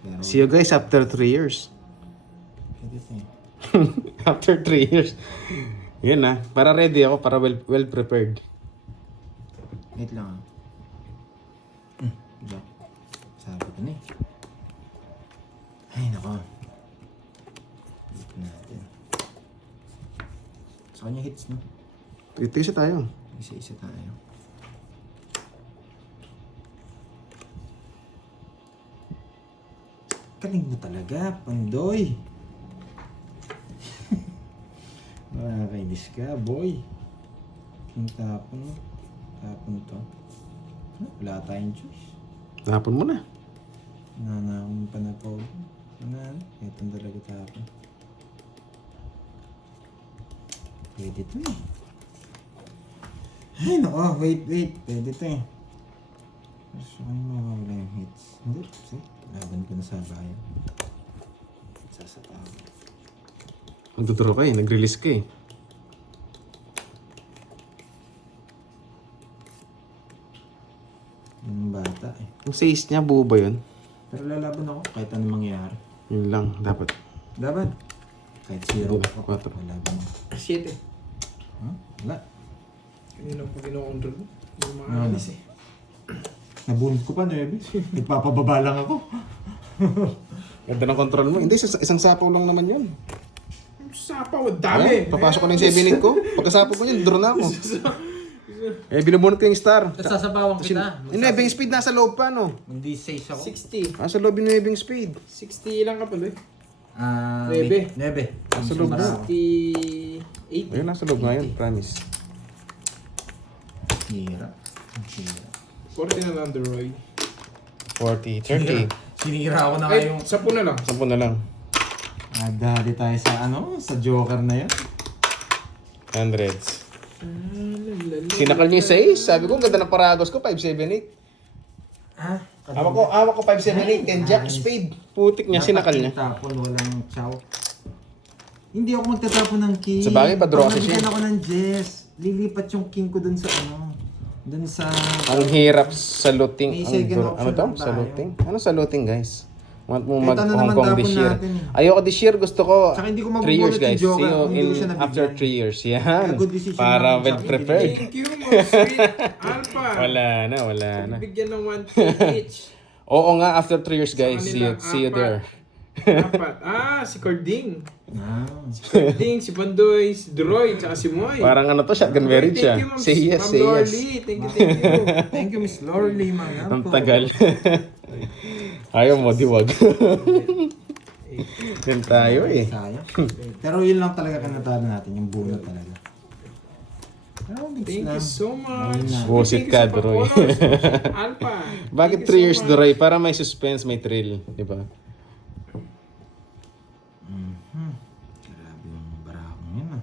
Pero, See you guys after 3 years. pwede to eh. After 3 years. Yun, ah. Para ready ako. Para well prepared. Wait lang ah. Diyan. Sabi ko na eh. Ay, nako. Dito natin. Sa kanya hits, no? Ito tayo. Isa-isa tayo. Galing mo talaga, Pandoy. Nakakainis ka, boy. Yung tapon, no? Tapon to. Wala tayong choice. Tapon mo na. Nanakong pa na po. Ito talaga tapon. Pwede to eh. Ay, nako. Wait. Pwede to eh. So, ano mawawala yung hits? Hindi. See? Laban ko na sa bayan. Sasatawa. Magduduro ka eh. Nag-release ka eh. Yung bata eh. Yung size niya, buo ba yun? Pero lalaban ako kahit anong mangyari. Yun lang. Dapat. Laban. Kahit zero Wala, ako. 4. Lalaban ako. 7. Huh? Wala. Kanina pa kinokontrol mo. Hindi mo Ano? makakalis eh. Nabunod ko pa, Nebe. Nagpapababa lang ako. Ganda ng control mo. Hindi, isang sapaw lang naman yun. Sapaw, ang dami. Papasok ko na yung 7 ko. Pagkasapaw ko yun, draw na ako. Eh, binubunot ko yung star. Sasabawan kita. Yung Nebeng speed nasa loob pa, no? Hindi 6 ako. 60. Nasa loob yung Nebeng speed. 60 lang ka pala eh. Nebe. Nasa loob na. 60. 80. Ayun, nasa loob nga yun, promise. Hira. Hira. 40 na lang, Roy. 40, 30. Sinira ako na Ay, kayong... 10 na lang. 10 na lang. Dali tayo sa sa Joker na yan. Hundreds. Kinakal niyo yung 6. Sabi ko, ang ganda ng paragos ko, 5, 7, 8. Ah, Hawak ko 578 and Jack Spade. Putik niya, sinakal niya. Tapon, walang chow. Hindi ako magtatapon ng king. Sa bagay, pa-draw kasi siya. Pag ako ng Jess, lilipat yung king ko dun sa dun sa... Ang hirap saluting. May second option Ano to? lang tayo. Saluting? Ano saluting, guys? Want mo Kahit ano mag-Hong naman Kong tapon this year. natin. Ayoko this year. Gusto ko Tsaka hindi ko 3 years, mabubulot guys. yung Joker See you kung hindi ko siya in nabigyan. after 3 years. Yan. Kaya good decision Para namin, well tsaka prepared. Thank you, Ma'am Sweet Alpha. Wala na. Bigyan ng 1K each. Oo nga, after 3 years, guys. Sa See you kanila, there. Apat. Si Cording. Ah. Cording, si Bandoy, si Droy, tsaka si Moy. Parang ano to, shotgun marriage siya. Thank you, Ma'am Say yes, Ma'am say yes. Lorly. Thank you. Thank you, Miss Lorly, mga Ang tagal. Ayaw mo, diwag. Yan tayo eh. Sayang. Pero yun lang talaga kanatalo natin, yung bunot talaga. Pero mix Thank lang. you so much. Bullshit ka, Thank you sa Droy. pag-honors, Alpha. Bakit Thank you 3 years, so much. Doray? Para may suspense, may thrill. Di ba? Grabe yung barahong yun ah.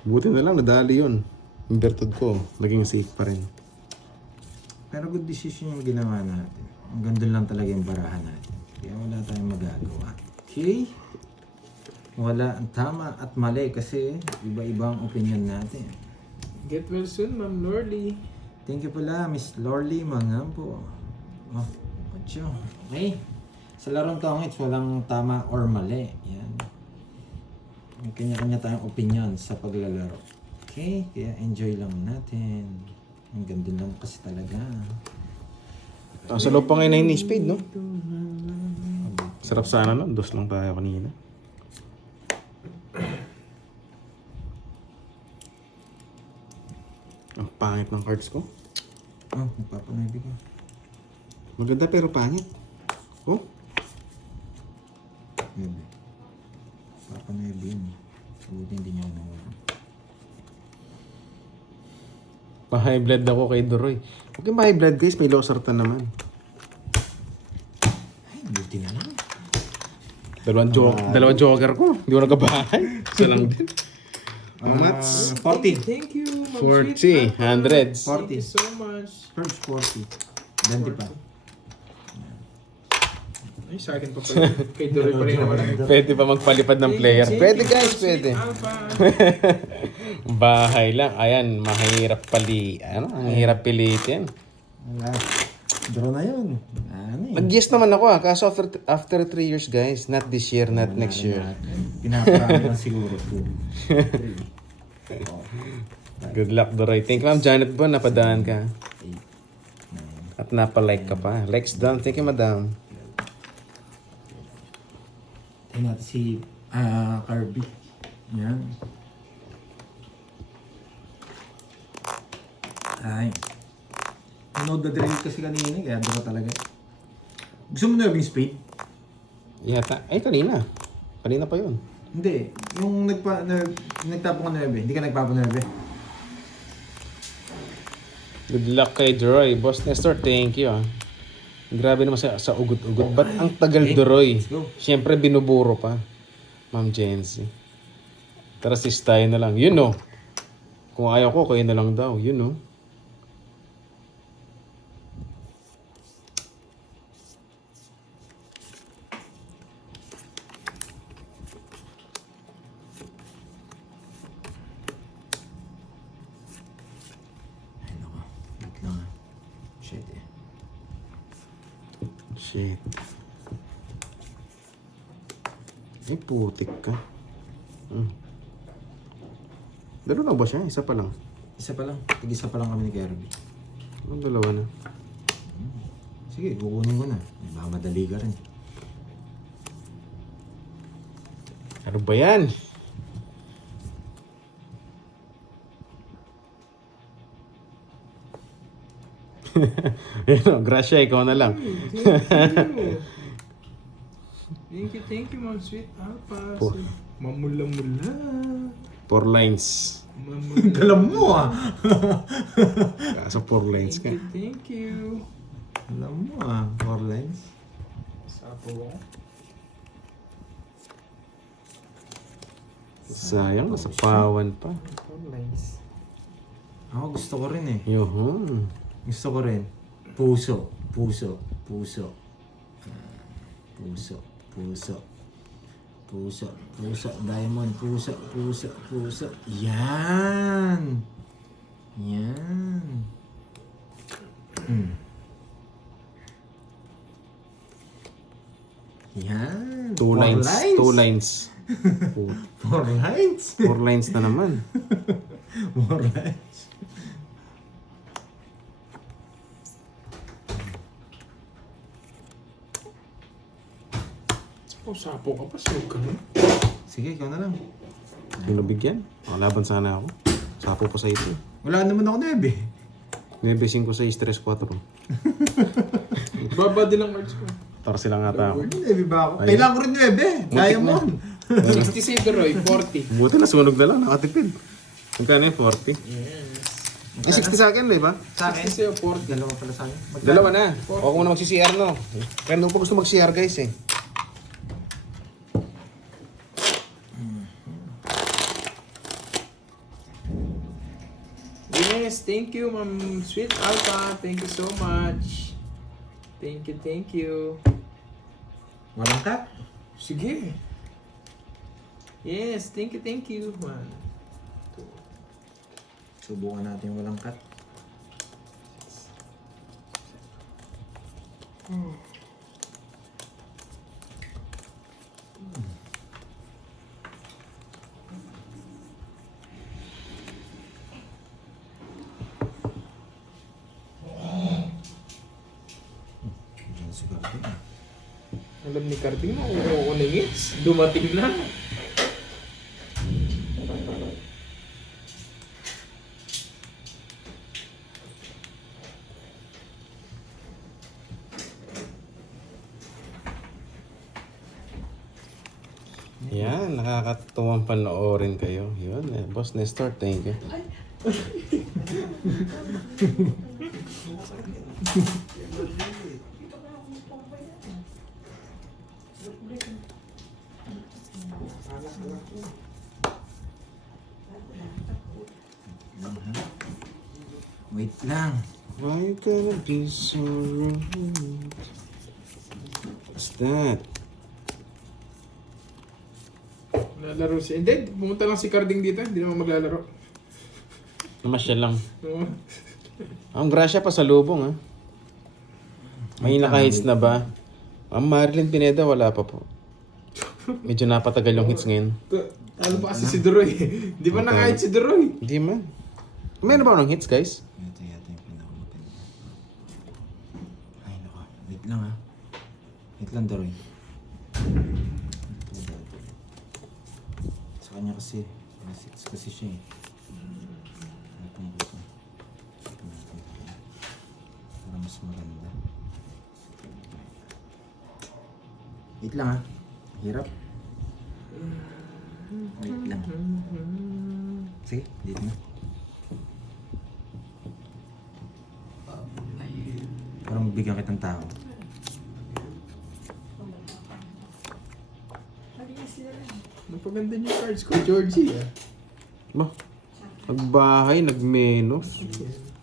Buti na lang, nadali yun. Yung bertod ko, naging safe pa rin. Pero good decision yung ginawa natin. Ang ganda lang talaga yung barahan natin. Kaya wala tayong magagawa. Okay? Wala ang tama at mali kasi iba-iba ang opinion natin. Get well soon, Ma'am Lorly. Thank you pala, Miss Lorly Mangampo. Oh, ocho. Okay. Sa larong tongits, walang tama or mali. Yan. May kanya-kanya tayong opinion sa paglalaro. Okay? Kaya enjoy lang natin. Ang ganda lang kasi talaga. Sa loob pa ngayon na speed, no? Sarap sana, no? Dos lang tayo kanina. Ang pangit ng cards ko. Oh, magpapanaybi ka. Maganda pero pangit. Oh, Bebe. Papanaybi yun. Sabuti hindi niya nawala. pa-high blood ako kay Doroy. Huwag yung pa-high blood, guys. May losartan naman. Ay, buti na lang. Dalawang joker ko. Hindi ko nagkabahay. Isa lang din. Mats. 40. Thank you, Ma'am 40. Sweet Alpha. Hundreds. Thank you so much. First 40. 20 pa. Ay, sa akin pa pala. Kay Dory pa rin naman. Pwede pa magpalipad ng player. Thank Pwede, you, guys. Ma'am Sweet Pwede. Alpha. Bahay lang. Ayan, mahirap ang hirap pilitin. Wala. Draw na yun. Ano eh. Nag-yes naman ako kaso after 3 years, guys. Not this year, not next year. Pinaparami lang siguro. 2, 3, 4, Good luck, Doray. Thank you, Ma'am Janet Bon. Napadaan ka. 8, 9. At napalike ka pa. Likes down. Thank you, Madam. Tingnan natin si Kirby. Yan. Ay. Nanood na drill kasi kanina, kaya draw talaga. Gusto mo na yung spade? Yata. Ay, kanina. Kanina pa yun. Hindi. Yung nagtapong ka 9, hindi ka nagpapa 9. Good luck kay Doroy. Boss Nestor, thank you. Grabe naman sa ugot-ugot. Ba't ang tagal, Doroy? Let's go. Siyempre, binuburo pa. Ma'am Jency. Tara, sis tayo na lang. You know. Kung ayaw ko, kayo na lang daw. You know. Ay, nako. Wait lang ah. Shit eh. Shit. Ay, putik ka. Dalawa na ba siya? Isa pa lang. Isa pa lang. Tig-isa pa lang kami ni Kirby. Ang dalawa na. Sige, kukunin ko na. Baka madali ka rin. Ano ba yan? Ayun o, Gracia, ikaw na lang. Thank you, Ma'am Sweet Alpha. Po. Mamula-mula. 4 lines. Mamula. Alam mo ah! Kaso 4 lines ka. Thank you. Alam mo ah. 4 lines. Sapo ako. Sayang, nasa pawan pa. 4 lines. Ako gusto ko rin eh. Yuhun. Gusto ko rin. Puso. Puso. Puso. Puso. Puso. Puso. Puso. Diamond. Puso. Puso. Puso. Yan. Yan. Yan. 2 lines. 2 lines. 4 lines. 4 lines na naman. 4 lines. Sapo ka pa, save ka na. Sige, ikaw na lang. Binubigyan. Laban sana ako. Sapo pa sa ito. Wala naman ako 9. 9, 5, 6, 3, 4. Baba din ang cards ko. 14 lang ata ako. 9 ba ako? Ayun. Kailangan ko rin 9. Kaya Muntik mo. na. 60 save the Roy, 40. Buti na sunog na lang. Nakatipid. Magkano yung 40? Yes. Yung 60 sa akin, di ba? Sa akin? 60 sa'yo, 40. Dalawa pala sa akin. Dalawa na. Ako muna magsi-CR, no? Kaya nung pa gusto mag-CR, guys, eh. Yes, thank you, Ma'am Sweet Alpha. Thank you so much. Thank you, thank you. Walang cut. Sige. Yes, thank you, man. Subukan natin yung walang cut. Diyan si Garding. Alam ni Carding mo, kung ng hits, dumating na. Yan, nakakatuwang panoorin kayo. Yun, eh. Boss Nestor, thank you. Wait lang. Why you gonna be so rude? What's that? Nalaro siya. Hindi, pumunta lang si Carding dito. Hindi naman maglalaro. Namasyal lang. Oo. Ang grasya pa sa lubong, ha? May naka-hits na ba? Ang Marilyn Pineda, wala pa po. Medyo napatagal yung hits ngayon. Ano pa kasi si Duroy? Di ba nakahit si Duroy? Hindi man. Meron ba ng hits, guys? Ito yata yung pinakamaganda. Ay, nako. Wait lang ha. Wait lang, Daroy. Sa kanya kasi, kasi siya eh. Itong gusto. Para mas maganda. Wait lang ha. Hirap. Wait lang. Sige, dito na. Parang bigyan kitang tao. Napaganda niyo yung cards ko, Georgie. Ba? Nagbahay, nagmenos.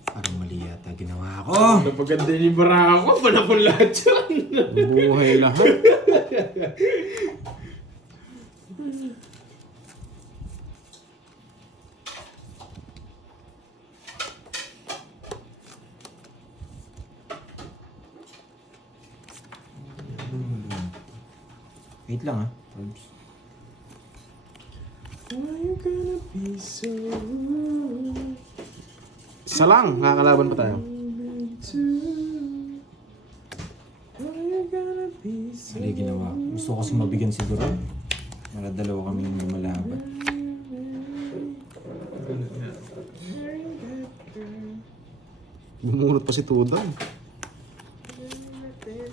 Parang mali yata ginawa ko. Napaganda niyo yung bara ko. Panapon lahat yun. Buhay lahat. Wait lang ah. Oops. Why you gonna be so rude? Isa lang, nakakalaban pa tayo. Why you gonna be so Mali ginawa. Gusto ko kasi mabigyan si Duran. Para dalawa kami lumalaban. Bumulot pa si Tudang.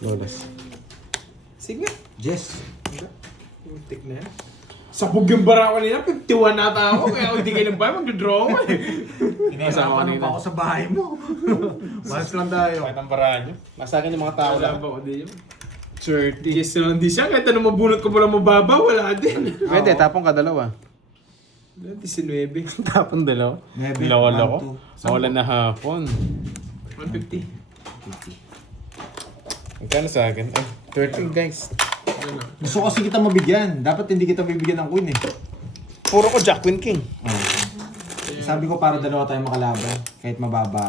Lolas. Sige. Jess. Putik na yan. Sabog yung bara ko nila, 51 nata ako. Kaya kung hindi kayo nagbahay, magdodraw ako eh. Inasama pa ako sa bahay mo. Mas lang tayo. Kahit ang baraan nyo. Nasa akin yung mga tao Wala lang. ba ko din yun? 30. Yes, naman di siya. Kahit ano mabunot ko pala mababa, wala din. Pwede, tapong ka dalawa. 19. Tapon dalawa. Maybe. Lolo ko. 1, 2. Mawala na hapon. 150. Magkano sa akin? Ay, 13 guys. Ano? Gusto kasi kita mabigyan. Dapat hindi kita bibigyan ng queen eh. Puro ko Jack, Queen, King. Sabi ko para dalawa tayo makalaban. Kahit mababa.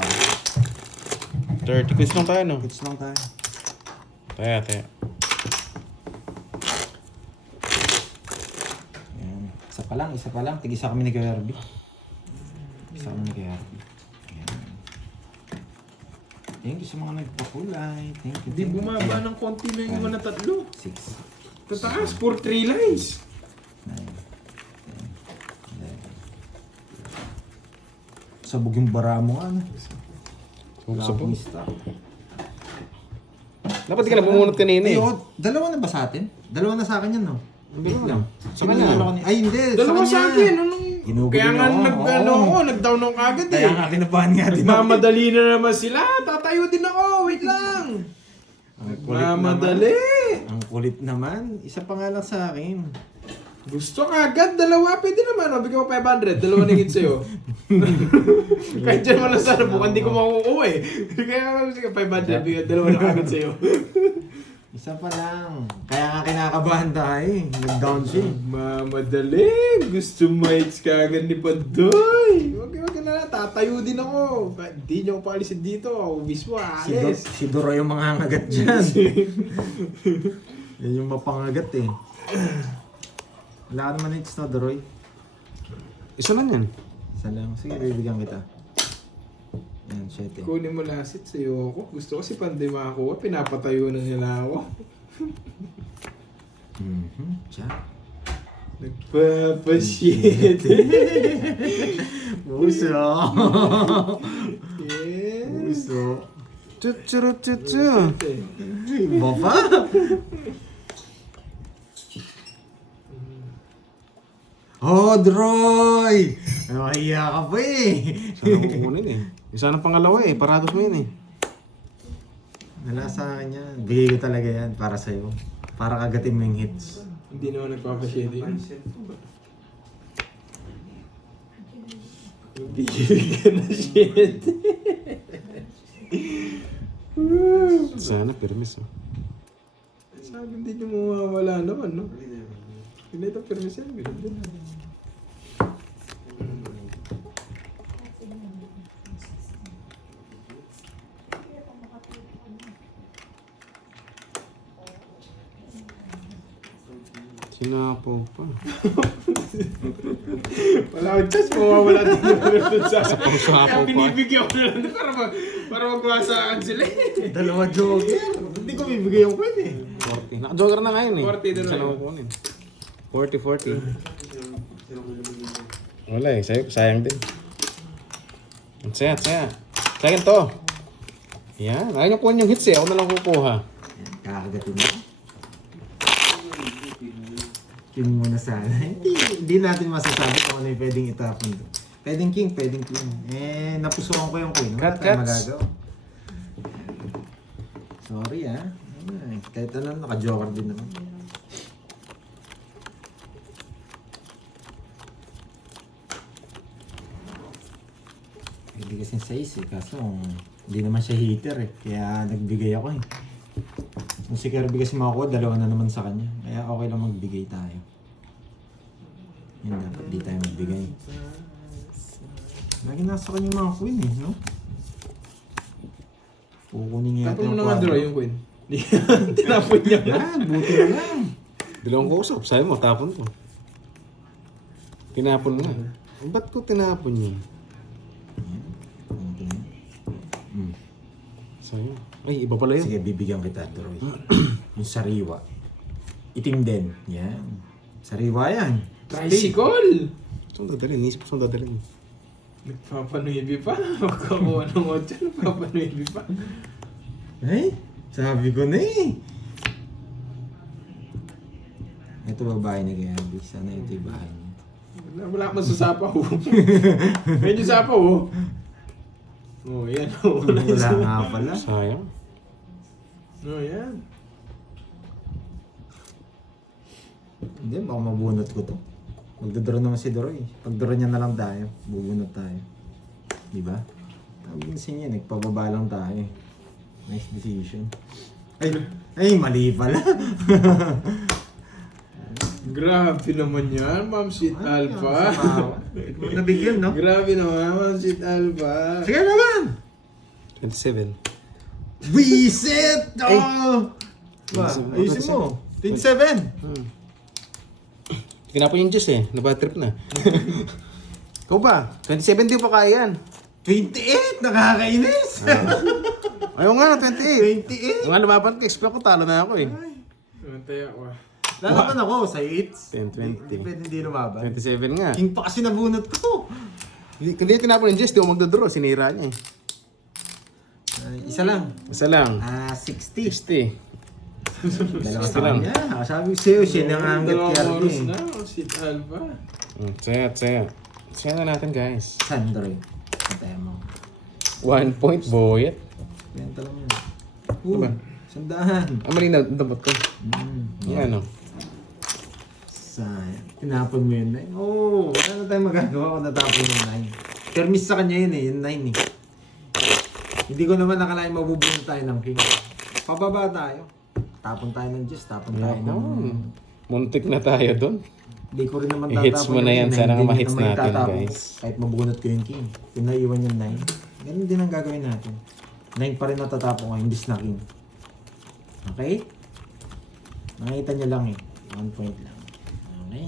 30 queens lang tayo, no? Hits lang tayo. Taya. Ayan. Isa pa lang. Tig-isa kami ni Kuya Herbie. Isa kami ni Kuya Herbie. Ayan. Thank you sa mga nagpakulay. Thank you. Hindi bumaba ng konti na yung mga tatlo. 6, Tataas, for 3 lines. 9, 10, 11. Sabog yung bara mo, ano? Sabog. Stop. Dapat di ka na bumunot kanina eh. Ay, dalawa na ba sa atin? Dalawa na sa akin yan, no? Hindi lang. Sa kanya. Ay, hindi. Dalawa sa akin. Ginugulo Kaya nga ako. nag-ano Oo. ako, nag-down ako agad Kaya eh. nga kinabahan nga din ako. Nagmamadali na naman sila. Tatayo din ako. Wait lang. Nagmamadali. Ang kulit naman. Isa pa nga lang sa akin. Gusto ka agad. Dalawa. Pwede naman. O, bigyan mo 500. Dalawa na hit sa'yo. Kahit dyan mo na sana. Bukan di ko makukuha eh. Kaya sige 500. Bigyan dalawa na agad sa'yo. Isa pa lang. Kaya nga kinakabahan tayo eh. Nag-down siya eh. Mamadali. Gusto ma-hits ka agad ni Pandoy. Wag ka na. Tatayo din ako. Hindi niyo ako paalisin dito. Ako mismo aalis. Si Doro yung mangangagat dyan. Yan yung mapangagat eh. Wala ka naman hits na Doroy. Isa lang yan. Isa lang. Sige, bibigyan kita. Yan, 7. Kunin mo lasit sa'yo ako. Gusto ko si Pandoy makakuha. Pinapatayo na nila ako. Tiyan. Nagpapashit. Puso. Yeah. Puso. Chuchuruchuchu. Iba pa? Oh, Droy! Nahiya ka pa eh. Sana ko kukunin eh. Isa ng pangalawa eh. Parados mo yun eh. Wala sa akin yan. Bigay ko talaga yan para sa'yo. Para kagatin mo yung hits. Hindi naman nagpapashit yun. Hindi ka na shit. Sana, permis oh. Sabi hindi nyo mawawala naman, no? Hindi ito permis yan. Ganun din. Sinapo pa. Wala akong chance, mawawala din yung sa akin. Sapaw-sapaw Kaya pa. binibigyan ko na lang para magwasakan sila eh. Dalawa joker. Hindi ko bibigay yung pwede. 40. Naka-joker na ngayon eh. 40 na Isa lang. lang kukunin. 40. Wala eh. Sayang din. Ang saya. Sa akin to. Yan. Ayaw niyo kunin yung hits eh. Ako na lang kukuha. Kakagatin mo. King muna sana. Hindi natin masasabi kung ano yung pwedeng itapon doon. Pwedeng king, pwedeng queen. Eh, napusukan ko yung queen. Wala Cut, tayong cuts. magagawa. Sorry ah. Ay, kahit ano, naka-joker din naman. Hindi kasi 6 eh. Kaso, hindi naman siya hitter eh. Kaya nagbigay ako eh. Kung si Kirby kasi makukuha, dalawa na naman sa kanya. Kaya okay lang magbigay tayo. Yun, dapat di tayo magbigay. Lagi nasa kanya yung mga queen eh, no? Kukunin niya Tapos mo na nga quadro. draw yung queen. Tinapon niya. Yan, buti na lang. Dalawang kausap. Sabi mo, tapon ko. Tinapon mo nga. Ba't ko tinapon yun? Sayo. Ay, iba pala yun. Sige, bibigyan kita, Troy. Yung sariwa. Itim din. Yan. Sariwa yan. Tricycle! Saan dadalhin? Nisip ko saan dadalhin. Nagpapanuibi pa. Magkakuha ng 8. Nagpapanuibi pa. Ay, sabi ko na eh. Ito babae ni Kuya Abby. Sana ito yung bahay niya. Wala akong masasapaw. Medyo sapaw oh. Oh, yan oh. Wala nga pala. Sayang. Oh, yan. Hindi, baka mabunot ko to. Magdodraw naman si Doroy. Pag-draw niya na lang tayo, bubunot tayo. Di ba? Tawagin siya niya, nagpababa lang tayo. Nice decision. Ay, mali pala. Grabe naman yan, Ma'am Sweet Alpha. Nabigyan, no? Grabe naman, Ma'am Sweet Alpha. Sige naman! 27. Reset! Oh! Ba, 27. ayusin mo. 27! Tinapon yung juice eh. Nabad trip na. Ikaw ba? 27 di pa kaya yan. 28! Nakakainis! Ayaw nga na, 28. 28! Yung nga lumaban ko, explore ko, talo na ako eh. Mantaya ko. Lalaban ako sa 8. 10, 20. Hindi pwede hindi lumaban. 27 nga. King pa kasi nabunot ko. Kung di tinapon yung juice, di ako magdodraw. Sinira niya eh. Isa lang. Isa lang. 60. 60. Dalawa Sige sa lang. kanya. Sabi ko sa'yo, siya nang angat Dalawang oras yardi. na, Ma'am Sweet Alpha. Saya. Saya na natin guys. Sandroy. Antay mo. 1 point, boyet. Kwenta lang yun. Diba? Sandahan. Malinaw, dapat ko. Yan o. Sayang. Tinapon mo yun, 9. Oo, wala na tayong magagawa kung natapon yung 9. Permis sa kanya yun eh, yung 9 eh. Hindi ko naman nakalain mabubunod tayo ng king. Pababa tayo. Tapon tayo ng Diyos, tapon tayo ng... Muntik na tayo doon. Hindi ko rin naman I-hits mo na yan. Sana Hindi ma-hits naman natin, itatapon guys. Kahit mabunot ko yung king. Kung naiwan yung 9, ganun din ang gagawin natin. 9 pa rin natatapon ko, hindi na king. Okay? Nakita niyo lang eh. 1 point lang. Okay?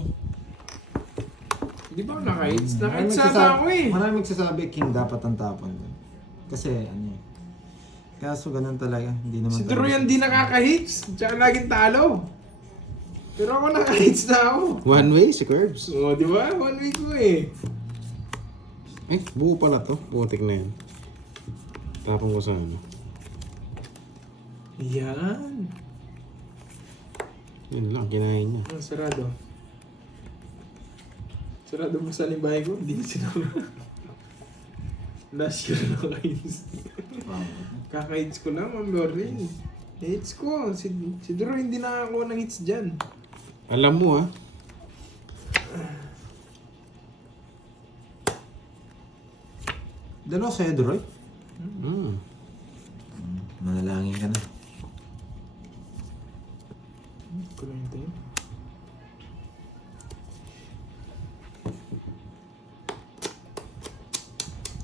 Di ba ako naka-hits? Naka-hits sana ako eh. Marami magsasabi king dapat ang tapon doon. Kasi ano eh. Kaso ganun talaga. Hindi naman Si Duroyan di nakaka-hits. Tsaka laging talo. Pero ako naka-hits na ako. One way, si Curbs. Oo, di ba? 1 week mo eh. Eh, buo pala to. Butik na yan. Tapon ko sa ano. Yan. Yun lang, kinain niya. Oh, sarado. Sarado mo sa limbahay ko. Hindi na sinama. Last year na kaka-hits. Kaka-hits ko na, Ma'am Lorraine. Hits ko. Si Duro hindi nakakuha ng hits dyan. Alam mo ah. Dalawa sa'yo, Droy. Mm. Manalangin ka na. Ko lang ito yun.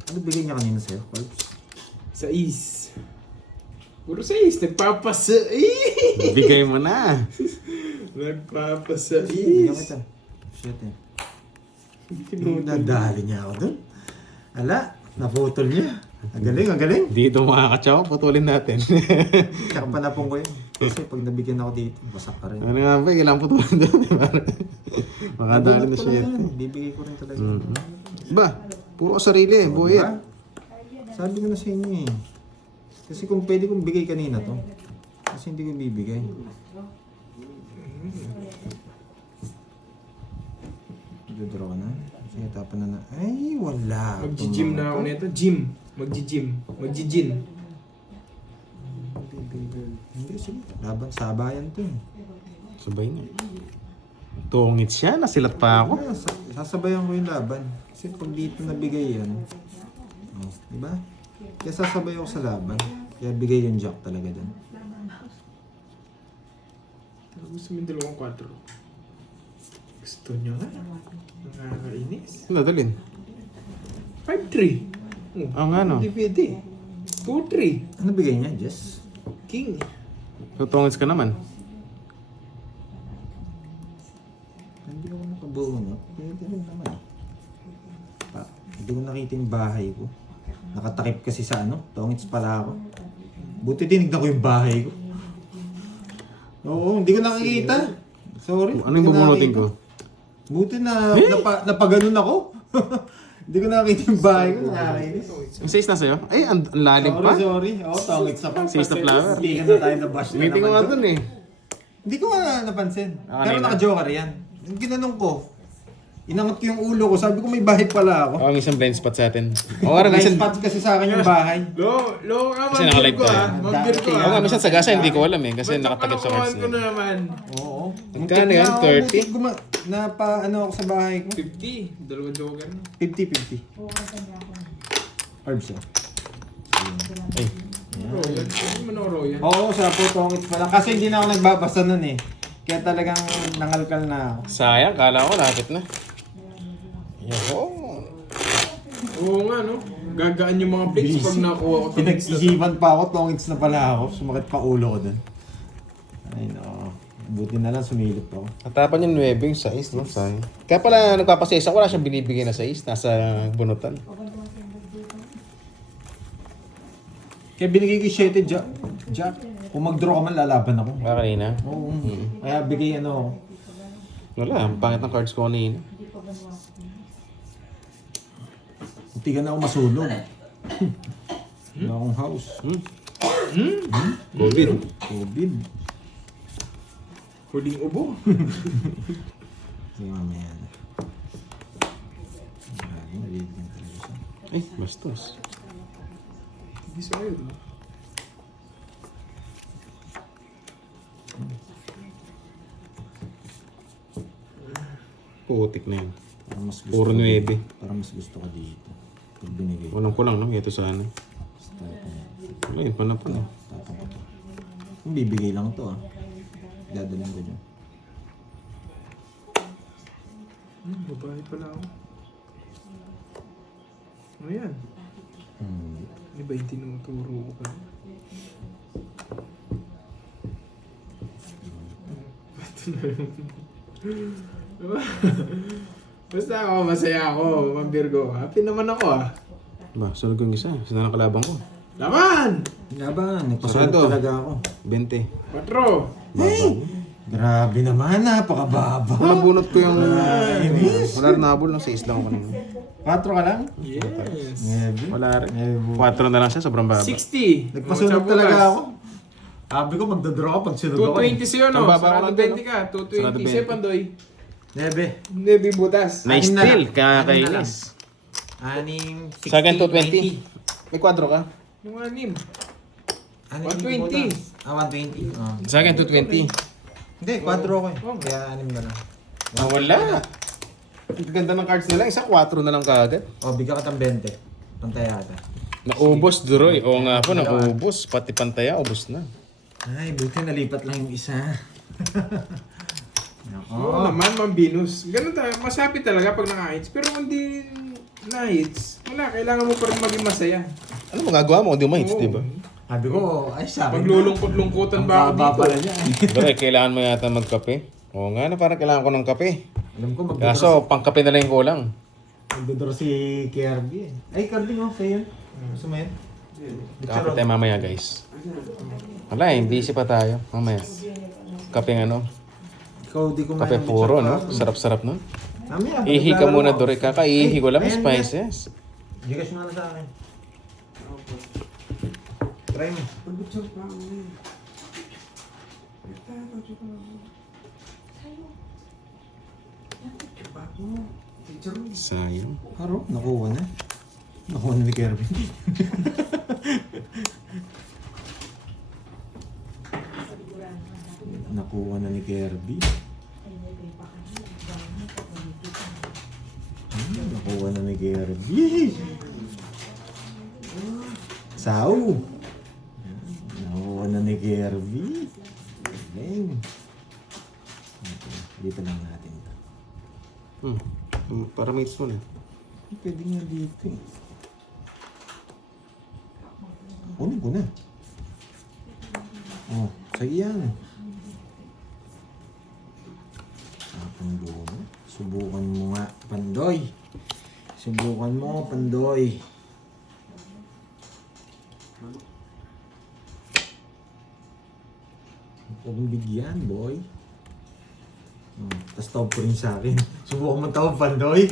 Ano bigay niya kanina sa'yo, Corbs? Sa is. Puro sa is. Nagpapasa is. Bigay mo na. Nagpapasa Bigyan is. kita. Shit eh. Nadali niya ako dun. Ala, naputol niya. Ang galing, ang galing. Dito makakatsaw, putulin natin. Tsaka panapong ko yun. Kasi pag nabigyan ako dito, basak ka rin. Ano nga ba, kailangan putulin doon. Makadali na Nabunot ko siya. lang yan. Bibigay ko rin talaga. Ba, puro sarili, buhit. Diba? Sabi ko na sa inyo eh. Kasi kung pwede kong bigay kanina to. Kasi hindi ko bibigay. Dudro ka na. Sige, tapan na na. Ay, wala. Mag-gym na ako nito. Gym. Mag-gym. Mag-gym. Hindi, sige. Laban, sabayan to eh. Sabay na. Tungit siya, nasilat pa ako. Kaya, sasabayan ko yung laban. Kasi pag dito nabigay yan, oh, di ba? Kaya sasabay ako sa laban. Kaya bigay yung jack talaga dun. Pero gusto mo yung 2-4. Gusto nyo nga. Nakakainis. Ano, dalin? 5-3. Oo nga, no? Hindi pwede. 2-3. Ano bigay niya, Jess? King. Tutungits ka naman. Hindi ako nakabunot. Pwede rin naman. Hindi ko nakita yung bahay ko. Nakatakip kasi sa ano, tongits pala ako. Buti tinignan ko yung bahay ko. Oo, hindi ko nakikita. Sorry. Ano yung bubunutin ko? Buti na napaganon ako. Hindi ko nakikita yung bahay ko. Nakakainis. Yung 6 na sa'yo? Ay, ang lalim pa. Sorry. Oo, tongits na pa. 6 na flower. Hindi ka na tayo na-bash na Meeting ko naman nga doon. dun eh. Hindi ko nga napansin. Ah, Pero kanina. naka-joker yan. Yung ginanong ko, inangat ko yung ulo ko. Sabi ko may bahay pala ako. Oo, ang isang blind spot sa atin. Oo, parang Nice minsan... spot kasi sa akin yung bahay. Lo ka, Kasi mambir nakalive ko tayo. ah. Mambir ko Oo, ah. minsan sa gasa hindi ko alam eh. Kasi nakatakip sa cards ko na. na naman. Oo. Magkano yan? 30? Ano ako sa bahay ko? 50. Dalawang joker. 50-50. Herbs ah. Ay, Royal. Ano man ako Royal? Oo, sa putongits pa lang. Kasi hindi na ako nagbabasa nun eh. Kaya talagang nangalkal na ako. Sayang, kala ko lapit na. Yun. Oo nga, no? Gagaan yung mga plates pag nakuha ko. Pinag-isipan pa ako, tongits na pala ako. Sumakit pa ulo ko dun. Ay no. Buti na lang sumilip ako. Natapan yung 9 yung 6, no? Sayang. Kaya pala nagpapasesa, wala siyang binibigay na 6. Nasa bunutan. Kaya binigay ko 7 Jack. Kung mag-draw ka man, lalaban ako. Baka kanina. Oo. Kaya bigay ano ako. Wala, ang pangit ng cards ko kanina. Hindi ka na ako masulong. Wala akong house. COVID. COVID. Huling ubo. Sige mamaya na. Grabe, narinig lang talaga siya. Ay, bastos. Hindi sa'yo, no? Putik na yan. Parang mas gusto Puro ko 9. dito. Parang mas gusto ko dito. Pag binigay ko. Walang kulang, no? Ito sana. Tapos Ayun, panapon. tapos ko to. Kung bibigay lang to ah. Dadalhin ko dyan. Babae pala ako. Ano yan? Di ba yung tinuturo ko pa? Basta ako, masaya ako, Ma'am Virgo. Happy naman ako ah. Ba, sunod ko yung isa. Isa na kalabang ko. Laman! Laban, nagpasunod Sarado. talaga ako. 20. 4! Hey! Grabe naman, napakababa. Nabunot ko yung... Wala rin nabul ng 6 lang ako kanina. 4 ka lang? Yes! Ngebe. Wala rin. Ngebe. 4 na lang siya, sobrang baba. 60! Nagpasunod talaga ako. Sabi ko magdadraw ka pag sunod ako. 220 sa'yo, no? Ang baba ko Sarado lang din, 20 ka. Sarado 220 20. sa'yo, Pandoy. Nebe. Nebi butas. Nice Anim na steal, lang. Anim na lang. kakainis. 6, 60, Sa akin 220. May 4 ka? Yung anim. 120. 120. Ah, 120. Ah. Sa akin 220. Hindi, 4 ako eh. Kaya 6 na lang. Ah, wala. Ang ganda ng cards nila. Isa 4 na lang kaagad. O, bigyan ka ng 20. Pantayada. Naubos, Duroy. Oo nga po, naubos. Pati pantaya, ubos na. Ay, buti nalipat lang yung isa. Oo naman, Ma'am Venus. Ganun tayo. Masapit talaga pag naka-hits. Pero kung di na-hits, wala. Kailangan mo pa rin maging masaya. Ano magagawa mo kung di mates, Oo. di ba? Sabi ko, ay sa akin. Paglulungkot-lungkutan Ang ba ako baba dito? pala niya. Duroy, kailangan mo yata magkape. Oo nga na, parang kailangan ko ng kape. Alam ko, magdadraw Kaso, pangkape na lang yung kulang. si Kirby eh. Ay, Kirby mo, sa'yo yun. Gusto mo yun? Kape tayo mamaya, guys. Wala, hindi busy pa tayo. Mamaya. Kape ano? Ikaw, di ko Kape puro, no? Sarap-sarap nun. Mamaya, Ihi ka muna, Duroy. Kakaihi ko lang, Ayun, spices. Gigas mo na sa akin. Try mo. Sayang. Haro, nakuha na. Nakuha na ni Kirby. Nakuha na ni Kirby. Nakuha na ni Kirby. Sao. Nakuha na ni Kirby. Galing. Okay, dito lang natin ito. Para mates mo na. Pwede nga dito eh. Kunin ko na. Oh, sige yan. Tapang doon. Subukan mo nga, Pandoy. Subukan mo, Pandoy. Huwag mong bigyan, boy. Tapos tawag ko rin sa akin. Subukan mo tawag, Pandoy.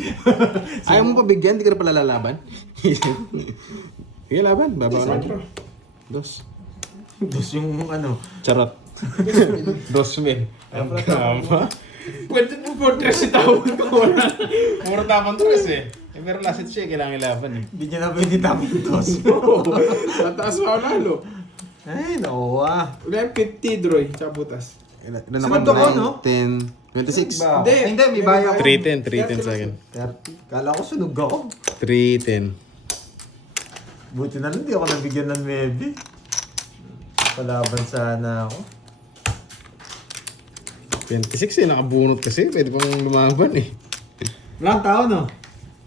Ayaw mo pa bigyan, di ka na pala lalaban. Sige, laban. Baba ka na. 2. Tapos yung ano, Charot. 2 mil. Ang kama. Pwede mo po tres itawag ko. Puro tapang 3 eh. Pero last siya, kailangan ilaban eh. hindi niya na pwede tapos. Tataas mo ako lalo. Ay, nakuha. Wala yung 50, Droy. Tsaka butas. Ilan Sunod ako, no? 10, 26. Ba? Hindi. Ay, hindi, may bayo ako. 310 sa akin. 30. Kala ko sunog ako. 310. Buti na lang, di ako nabigyan ng maybe. Palaban sana ako. 26 nakabunot kasi. Pwede pang lumaban eh. Wala kang tao, no?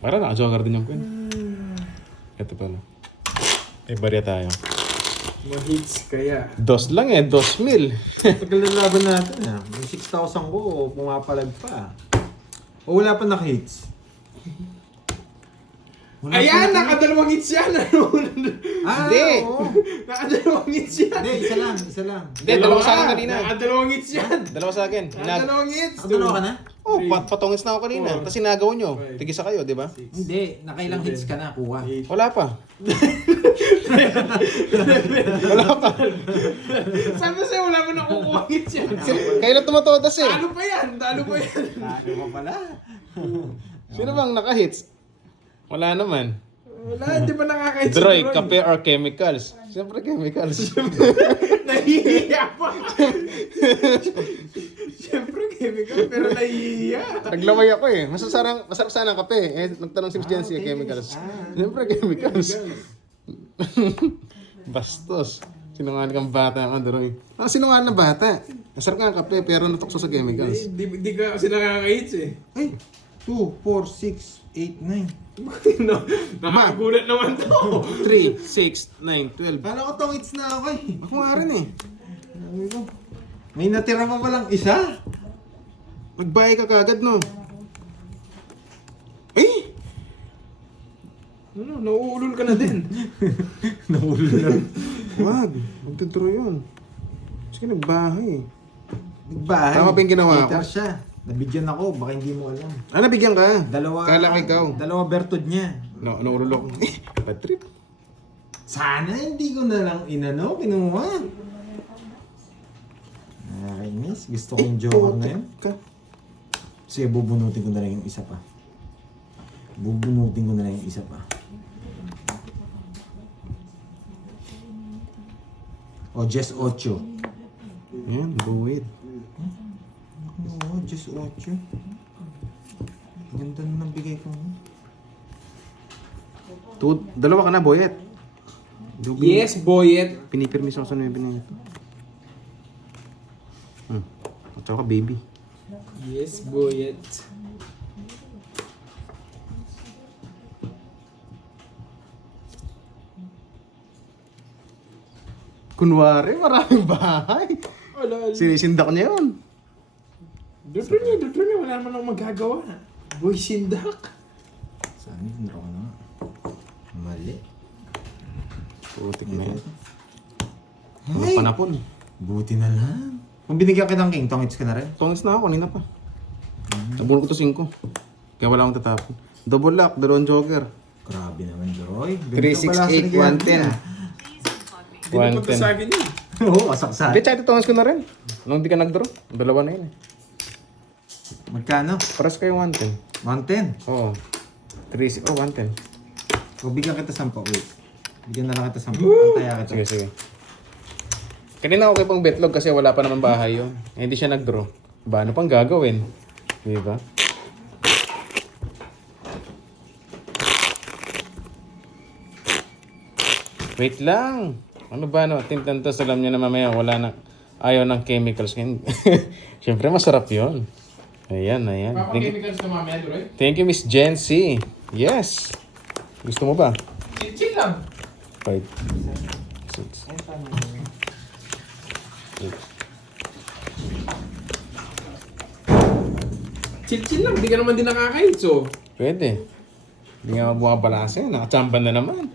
Para naka-joker din yung Queen. Ito pala. May barya tayo. Ma-hits kaya. Dos lang eh, 2,000. Tagal na laban natin, ha? Yung 6,000 ko, pumapalag pa. O wala pa naka-hits? Wala Ayan! pa Nakadalawang hits yan! Hindi. Oo. Nakadalawang hits yan! Hindi, isa lang, isa lang. Hindi, dalawa sa akin kanina. Nakadalawang hits yan! Dalawa sa akin. Nakadalawang hits! Nakadalawa ka na? Oh, patongis na ako kanina. Four. Tapos sinagaw nyo. Five. Tigisa kayo, di ba? Hindi, nakailang hits ka na, kuha. Wala pa. Wala pa. Sabi sa'yo, wala mo nakukuha hits yan! Kayo na tumatodas eh. Talo pa yan! Talo pa yan! Tayo pa pala. Sino bang naka-hits? Wala naman. Wala, hindi pa nakaka-hits si Droy, kape or chemicals? Siyempre chemicals. Nahihiya pa! Siyempre, chemical, pero nahihiya! Naglamay ako eh. Masarap sana ang kape. Eh, nagtanong si Miss Jency, chemicals. Siyempre chemicals. Bastos. Sinungaling kang bata ka, Droy. Sinungaling ng bata. Masarap nga ang kape, pero natukso sa chemicals. Di ka kasi nakaka-hits eh. Ay, 2, 4, 6, 8, 9. No, nakakagulat naman to. 3, 6, 9, 12. Kala ko tong hits na ako eh. Ako nga rin eh. May natira pa palang isa. Nagbayay ka kagad, no? Eh! Ano, nauulol ka na din. Nahulog na. Wag. Magtuturo yun. Sige, nagbahay. Nagbahay. Tama pa yung ginawa ko. Hater siya. Nabigyan ako, baka hindi mo alam. Ah, nabigyan ka. Dalawa. Kala ko ikaw. Dalawa bertod niya. No, naurulok. Bad trip. Sana hindi ko na lang inano, kinuha. Nakakainis. Gusto kong joker na yun. Ka. Sige, bubunutin ko na lang yung isa pa. Bubunutin ko na lang yung isa pa. O, just 8. Yan, buwid. Oo, just 8. Ganda na nabigay ko. Dalawa ka na, Boyet. Yes, boyet. Pinipirmiso ko sa 9 na ito. At saka baby. Yes, boyet. Kunwari, maraming bahay. Wala. Sinisindak niya yun. Dutro niya. Wala naman akong magagawa. Boy, sindak. Saan yun? Draw na. Mali. Putik na yan. Ay! Panapon. Buti na lang. Kung binigyan ka ng king, tongits ka na rin. Tongis na ako, kanina pa. Nabunod ko to 5. Kaya wala akong tatapon. Double lock, dalawang joker. Grabe naman, Joy. 3, 6, 8, 110. Hindi naman sa akin yun. Oo, asaksan. Hindi, tsaka tongis ko na rin. Nung di ka nag-draw, dalawa na yun eh. Magkano? Paras kayo 110. 110. Oo. 3, 6, 110. O, bigyan kita 10. Wait. Bigyan na lang kita 10. Antaya kita. Sige, sige. Kanina okay pang betlog kasi wala pa naman bahay yun. Eh, hindi siya nag-draw. Ba, ano pang gagawin? Di ba? Wait lang. Ano ba no? Team Tantos, alam niyo na mamaya wala na ayaw ng chemicals. Siyempre masarap yun. Ayan, ayan. Papakemicals na mamaya, Droy. Thank you, Miss Jency. Yes. Gusto mo ba? Chill lang. 5, 6, 8. Chill lang. Hindi ka naman din nakaka-hits, oh. Pwede. Hindi nga bumabalase. Nakachamba na naman.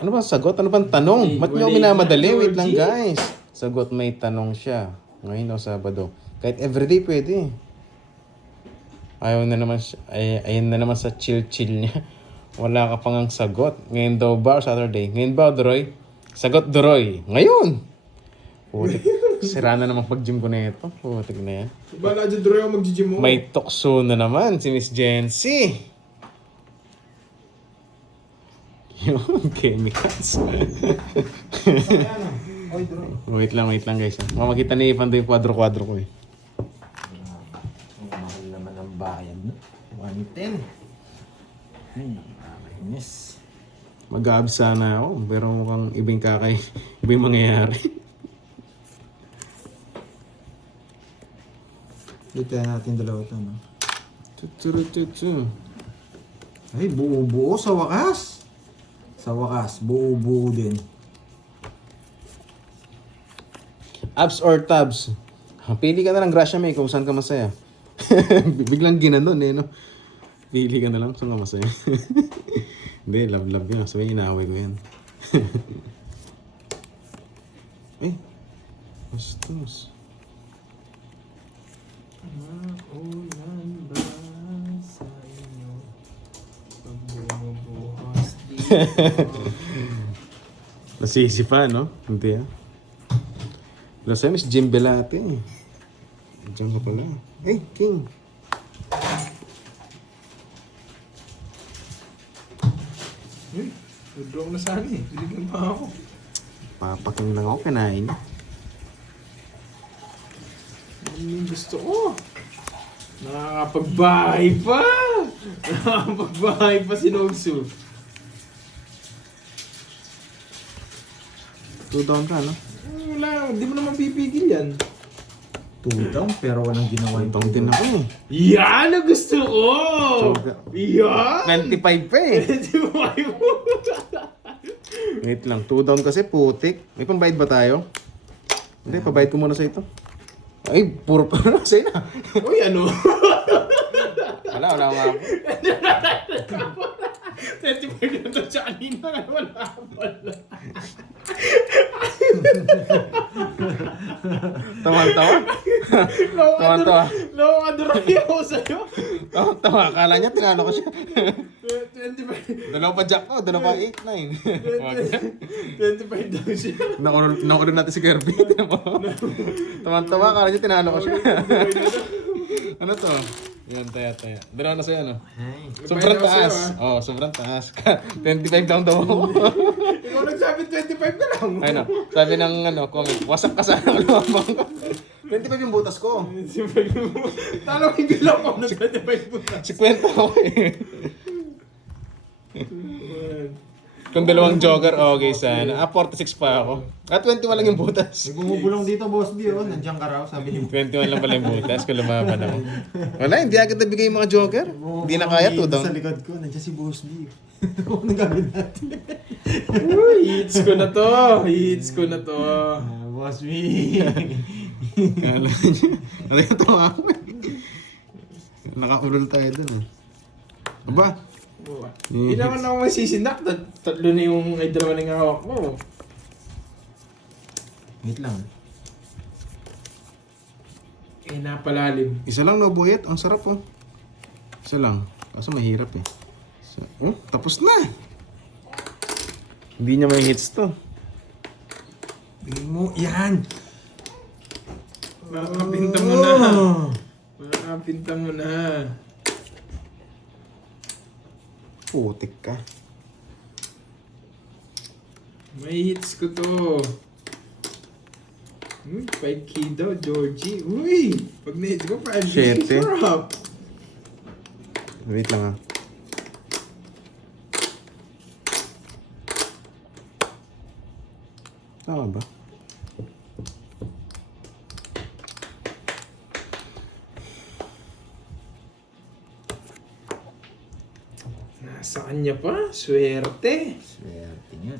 Ano ba sagot? Ano bang tanong? Ba't niyo Wala minamadali? na, Wait lang Georgie. guys. Sagot may tanong siya. Ngayon o Sabado. Kahit everyday pwede. Ayaw na naman siya. Ayun na naman sa chill-chill niya. Wala ka pang ang sagot. Ngayon daw ba o Saturday? Ngayon ba, Doroy? Sagot, Doroy. Ngayon! Putik. Sira na naman pag-gym ko na ito. Putik na yan. Bala dyan, Droy, ako mag-gym mo. May tukso na naman si Miss Jency. Yun, chemicals. wait lang guys. Mamakita ni Ivan doon yung kwadro-kwadro ko eh. Mahal naman ang bayad, no? 110. Ay, nakakainis. Mag-abs sana ako, pero mukhang ibang mangyayari. Dito natin dalawa ito, no? Tuturu-tutu. Ay, buo-buo sa wakas. Sa wakas, buo-buo din. Abs or tabs? Pili ka na lang, Gracia May, kung saan ka masaya. Biglang ginanon eh, no? Pili ka na lang kung saan ka masaya. Hindi, love yun. Sabi, inaaway ko yan. Ay, bastos. Maulan ba sa inyo? Pag bumubuhos dito. Nasisi pa, no? Hindi ah. Last time is Jim Belate eh. Diyan ka pala. Ay, King. Withdraw ko na sana eh. Binigyan pa ako. Papaking lang ako, kinain niya. Ano yung gusto ko? Nakakapagbahay pa! Nakakapagbahay pa si Nogsu. 2 down ka, no? Wala, hindi mo naman pipigil yan. 2 down, pero walang ginawa yung Tong din ako eh. Yan ang gusto ko! Yan! 25 pa eh. Di ba kayo? Wait lang, 2 down kasi putik. May pambayad ba tayo? Hindi, pabayad ko muna sa ito. Ay, puro pa na sa'yo na. Uy, ano? Wala nga ako. 25 na to siya kanina. Wala. Tawa-tawa. Tawa-tawa. Nakakaduraki ako sa'yo. Tawa-tawa. Akala niya, tinalo ko siya. 25. Dalawa pa jack ko, dalawa pa 8-9. 25 daw siya. Nakurun natin si Kirby. Tawa-tawa, akala niya, tinalo ko siya. Ano to? Yan, taya. Dalawa na sa'yo, ano? Sobrang Bayad ako sa'yo, taas. Oo, sobrang taas. 25 lang daw ako. Ikaw nagsabi 25 ka lang. Ayun na, sabi ng comment, wasak ka sana ang lumabang ko. 25 yung butas ko. Talo yung bilang ko na 25 mo na. Si kwenta ko eh. Kung dalawang jogger, okay sana. 46 pa ako. 21 lang yung butas. May bumubulong dito, Boss B, oh. Nandiyan ka raw, sabi niyo. 21 lang pala yung butas kung lumaban ako. Wala, hindi agad nabigay yung mga jogger. Hindi na kaya to daw. Sa likod ko, nandiyan si Boss B. Ano nang gagawin natin? Hits ko na to. Hits ko na to. Boss B. Kala niya. Ano yung tawa ako eh. Nakakulol tayo dun eh. Aba, Hindi naman ako masisinak. Tatlo na yung ay dalawa na yung hawak mo. Wait lang. Eh, napalalim. isa lang no boyet. Ang sarap oh. Isa lang. Kaso mahirap eh. Oh, tapos na. Hindi niya may hits to. Bigay mo, yan! Makakapinta mo na. Makakapinta mo na. Putik ka. May hits ko to. Uy, 5K daw, Georgie. Uy! Pag na-hits ko, 5K. Siyete. Sarap. Wait lang ah. Tama ba? Nasa kanya pa. Swerte. Swerte nga.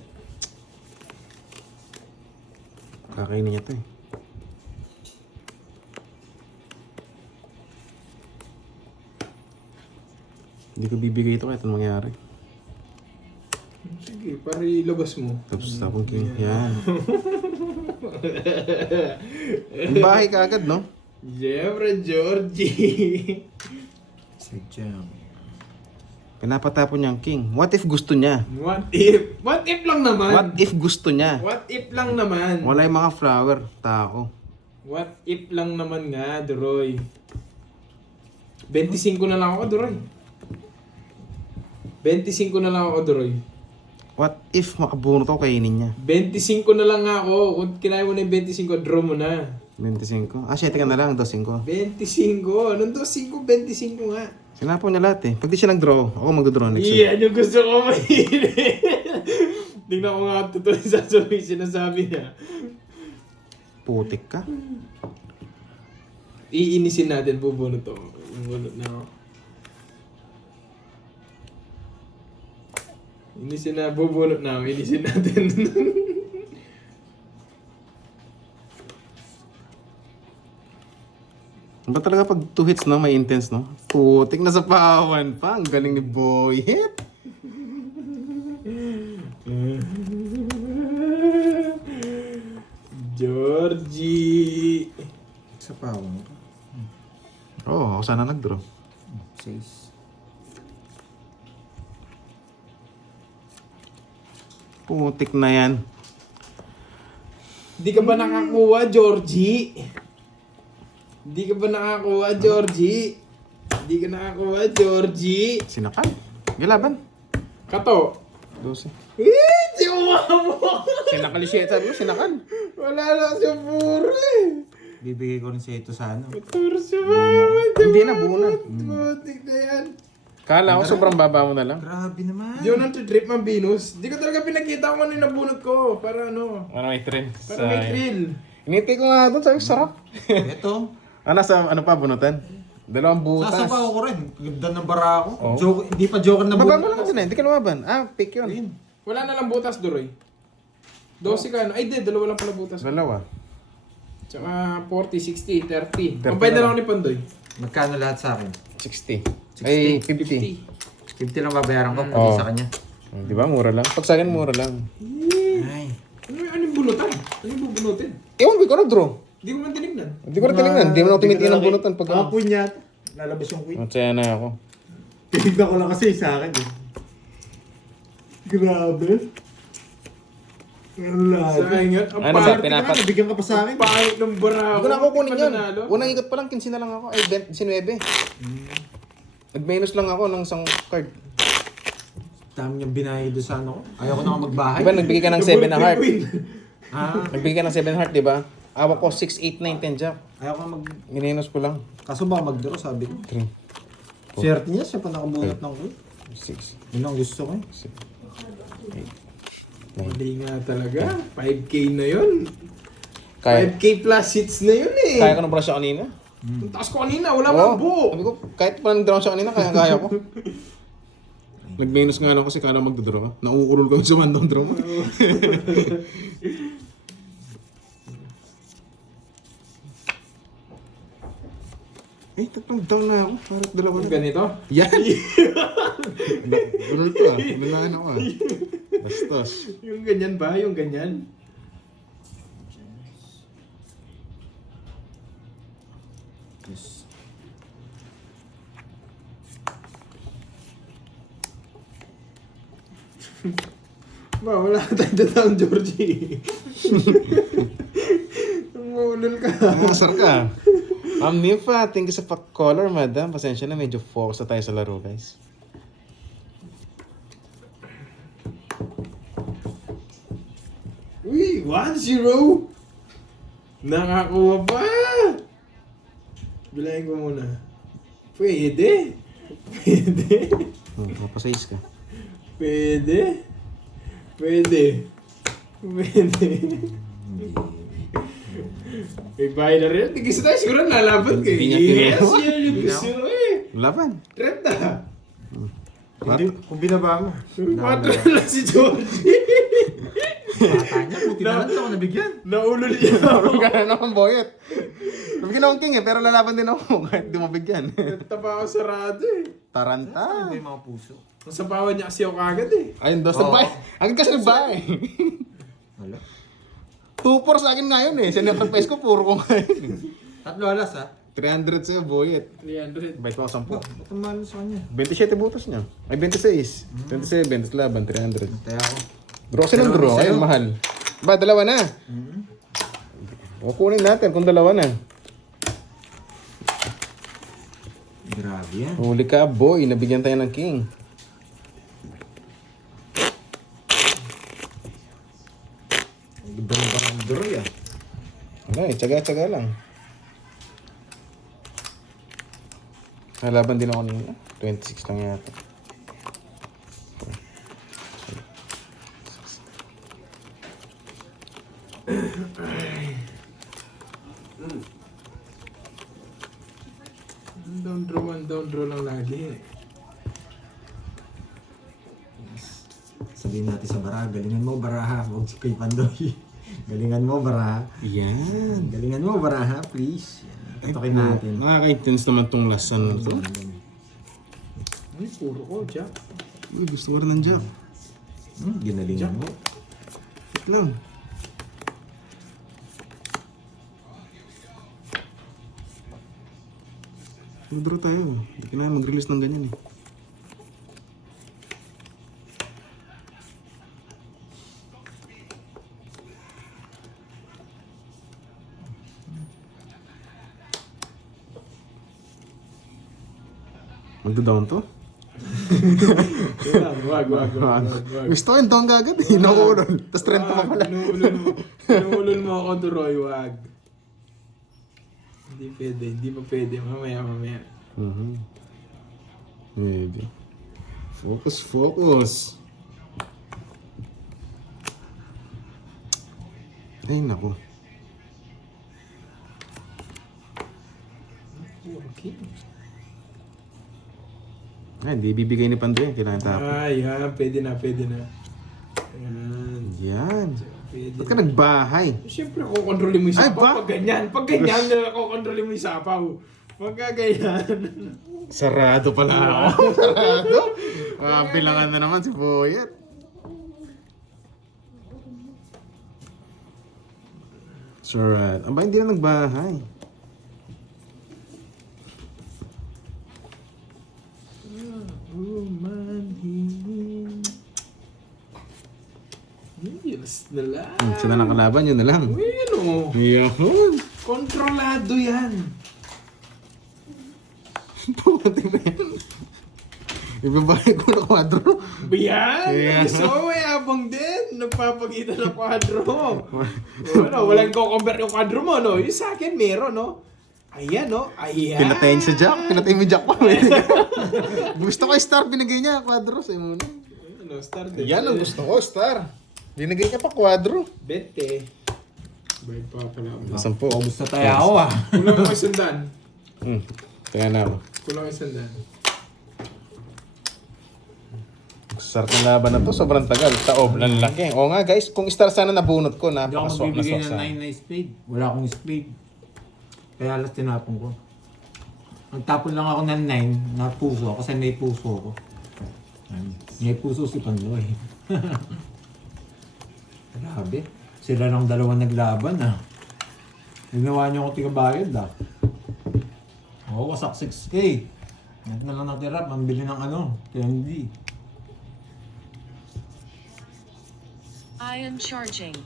Kakainin niya to eh. Hindi ko bibigay ito kahit anong mangyari. Sige, para ilabas mo. Tapos tapong king. Yan. Ang bahay ka agad, no? Siyempre, Georgie. Sadyang. Pinapatapon niya ang king. What if gusto niya? What if? What if lang naman? What if gusto niya? What if lang naman? Wala yung mga flower. Tao. What if lang naman nga, Duroy? 25 na lang ako, Duroy. 25 na lang ako, Duroy. What if makabuno to kainin niya? 25 na lang nga ako. Kung kinaya mo na yung 25, draw mo na. 25? Ah, 7 ka na lang. 25. 25. Anong 25? 25 nga. Sinapo niya lahat eh. Pag di siya nag-draw, ako mag-draw next week. Yan yung gusto ko mahili. Tingnan ko nga totoo yung sasabihin sinasabi niya. Putik ka. Iinisin natin, bubunot to. Bubunot na ako. Inisin na, bubunot na ako. Inisin natin. Ba talaga pag 2 hits, no? May intense, no? Putik na sa pawan pa. Ang galing ni Boy Hit. Georgie. Sa pawang ko. Oo, ako sana nag-draw. 6. Putik na yan. Di ka ba nakakuha, Georgie? Di ka ba nakakuha, Georgie? Di ka nakakuha, Georgie? Sinakal. Gilaban. Kato. 12. Di mo. Sinakal siya. Sabi ko, sinakal. Wala na siya puro eh. Bibigay ko rin sa ito sa ano. Puro siya mama. Hindi na, buo na. Butik na yan. Kala ko sobrang baba mo na lang. Grabe naman. Di ko nang trip man Venus. Di ko talaga pinakita kung ano yung nabunot ko. Para ano. Ano may thrill? Para may thrill. Inintay ko nga doon. Sabi ko, sarap. Ito. Sa ano pa, bunutan? Dalawang butas. Sasabaw ko rin. Ganda ng bara ako. Oh. Joke, hindi pa joker na Baba mo buo. lang kasi na. Hindi ka lumaban. Pick yun. Ayun. Wala na lang butas, Duroy. 12 ka na. Ay, di. Dalawa lang pala butas. Dalawa. Tsaka 40, 60, 30. 30 Pambayad na na lang ni Pandoy. Magkano lahat sa akin? 60. Ay, 50. 50 lang babayaran ko, Oo. pati sa kanya. Di ba? Mura lang. Pag sa akin, mura lang. Ay. Ano yung bunutan? Ano yung bubunutin? Ewan ko, nag-draw. Di ko man tinignan. Hindi ko rin tinignan. Hindi mo na ako tumitingin ng bunutan pag ano. Kapon niya. Lalabas yung queen. Matsaya na ako. Tinignan ko lang kasi sa akin eh. Grabe. Ang Sa labi. ingat. Ang Ano ba? pangit. Pinapat. Nabigyan ka pa sa akin. Pangit ng barako. Hindi ko na ako kunin yun. Pananalo. Unang ikot pa lang, 15 na lang ako. Ay, 19. Nag-minus lang ako ng isang card. Dami niyang binayad doon sa ano ko. Ayaw ko na nga magbahay. Di ba, nagbigay ka ng 7 na heart. Ah, Nagbigay ka ng 7 heart, di ba? Awa ko, 6, 8, 9, 10 jack. ayaw ko na mag... Minus ko lang. Kaso baka mag-draw sabi ko. 3, Swerte niya, siya pa nakabunot ng queen. 6, Yun ang gusto ko eh. 8, 9. Hindi nga talaga. 5K na yun. Kaya, 5K plus hits na yun eh. kaya ko na pala siya kanina. Ang taas ko kanina. Wala bang buo. Sabi ko, kahit pa nag-draw siya kanina, kaya ko. Nag-minus nga lang kasi kala magdodraw ka. Nauurol ko yung sa random draw mo. Eh, tatlong down na ako. Parang dalawa Yung na. ganito. Yan! Bulol to ah. Bulaan ako ah. Bastos. Yung ganyan ba? Yung ganyan? Yes. Ba, wala ka tayong tatawang Georgie. Umulol ka. Masar ka. Ma'am Nympha, thank you sa pa-color, madam. Pasensya na, medyo focus na tayo sa laro, guys. Uy, 1-0. Nakakuha pa. Bilayin ko muna. Pwede. Pwede. Mapasayis ka. Pwede. Pwede. Pwede. May bahay na rin. Tigis tayo siguro nalaban kayo. Hindi niya Yes, tinuro. yun yung gusto mo eh. Laban. Trenta. Kung binaba mo. Patro lang si Georgie. Bata niya, buti na lang ako nabigyan. Naulol niya ako. Gano'n naman, boyet. Nabigyan akong king eh, pero lalaban din ako kahit di mo bigyan. Nagtapa ako sarado eh. Taranta. Ano yung mga puso? Nasapawan niya kasi ako kagad eh. Ayun, dos Oo. nagbay. Agad kasi nagbay. Wala. 2-4 sa akin ngayon eh. Sa nepal ko, puro ko ngayon. 3 alas ha? 300 sa'yo, boyet. 300. Bayad ko ako 10. Ba't ang mahal sa kanya? 27 butas niya. Ay, 26. 27, 20 laban, 300. Tayo ako. Draw sila ng Dalawa draw. na sa'yo. Ayun, mahal. Ba, dalawa na. O, kunin natin kung dalawa na. Grabe yan. Huli ka, boy. Nabigyan tayo ng king. Ang ganda ng barang droy ah. Wala eh, tsaga-tsaga lang. Nalaban din ako nila. 26 lang yata. Down draw lang lagi. Sabihin natin sa Baraha, galingan mo Baraha, huwag si kay Pandoy. Galingan mo Baraha. Yan. Galingan mo Baraha, please. Tutukin natin. Nakaka-intense naman tong last na to. Ay, puro ko, Jack. Uy, gusto ko rin ng Jack. Ginalingan mo. Wait lang. Mag-draw tayo. Hindi ka na mag-release ng ganyan eh. Magda-down to? Wag. Gusto ko yung down kagad eh. Nakulon. Tapos 30 pa pala. Pinulun mo ako, Duroy, wag. Hindi pa pwede. Mamaya. Maybe. Focus. Ay, naku. Okay. Ay, hindi bibigay ni Pandoy. Kailangan tapos. Ay, yan. Pwede na. Yan. Yan. Pwede. Ba't ka nagbahay? Siyempre, kukontrolin mo yung Ay, sapaw. ba? Pag ganyan na kukontrolin mo yung sapaw. Pagka ganyan. Sarado pala ako. Sarado? Bilangan na naman si Boyet. Sarad. Aba, hindi na nagbahay. Manhingin. Yes na lang. Sila nakalaban, yun na lang. Uy, ano? Yun. Kontrolado yan. Puti ba yan? Ibabahay ko na kwadro. Yan! Yeah. So, may abang din. Nagpapagita ng kwadro. Ano, walang ko-convert yung kwadro mo, no? Yung sa akin, meron, no? Ayan, no? Ayan. Pinatayin sa Jack. Pinatayin mo Jack pa. Gusto ko star. Binigay niya kwadro sa muna. Ano, star din. Yan ang gusto ko, star. Binigay niya pa kwadro. Bete. Bayad pa pala ako. 10. Oh, gusto tayo ako ah. Kulang ko isang daan. Kaya na ako. Kulang isang daan. Start ng laban na to, sobrang tagal. Taob, ang laki. Oo nga guys, kung star sana nabunot ko, Hindi ako napakaswak na magbibigay swak ng sa 9 na spade. Wala akong spade. Kaya alas tinapon ko. Nagtapon lang ako ng 9 na puso kasi may puso ko. May puso si Pandoy. Grabe. Sila lang dalawa naglaban ah. Ginawa niyo ako tigabayad ah. Oo, wasak 6K. Yan na lang natira, pambili ng candy. I am charging.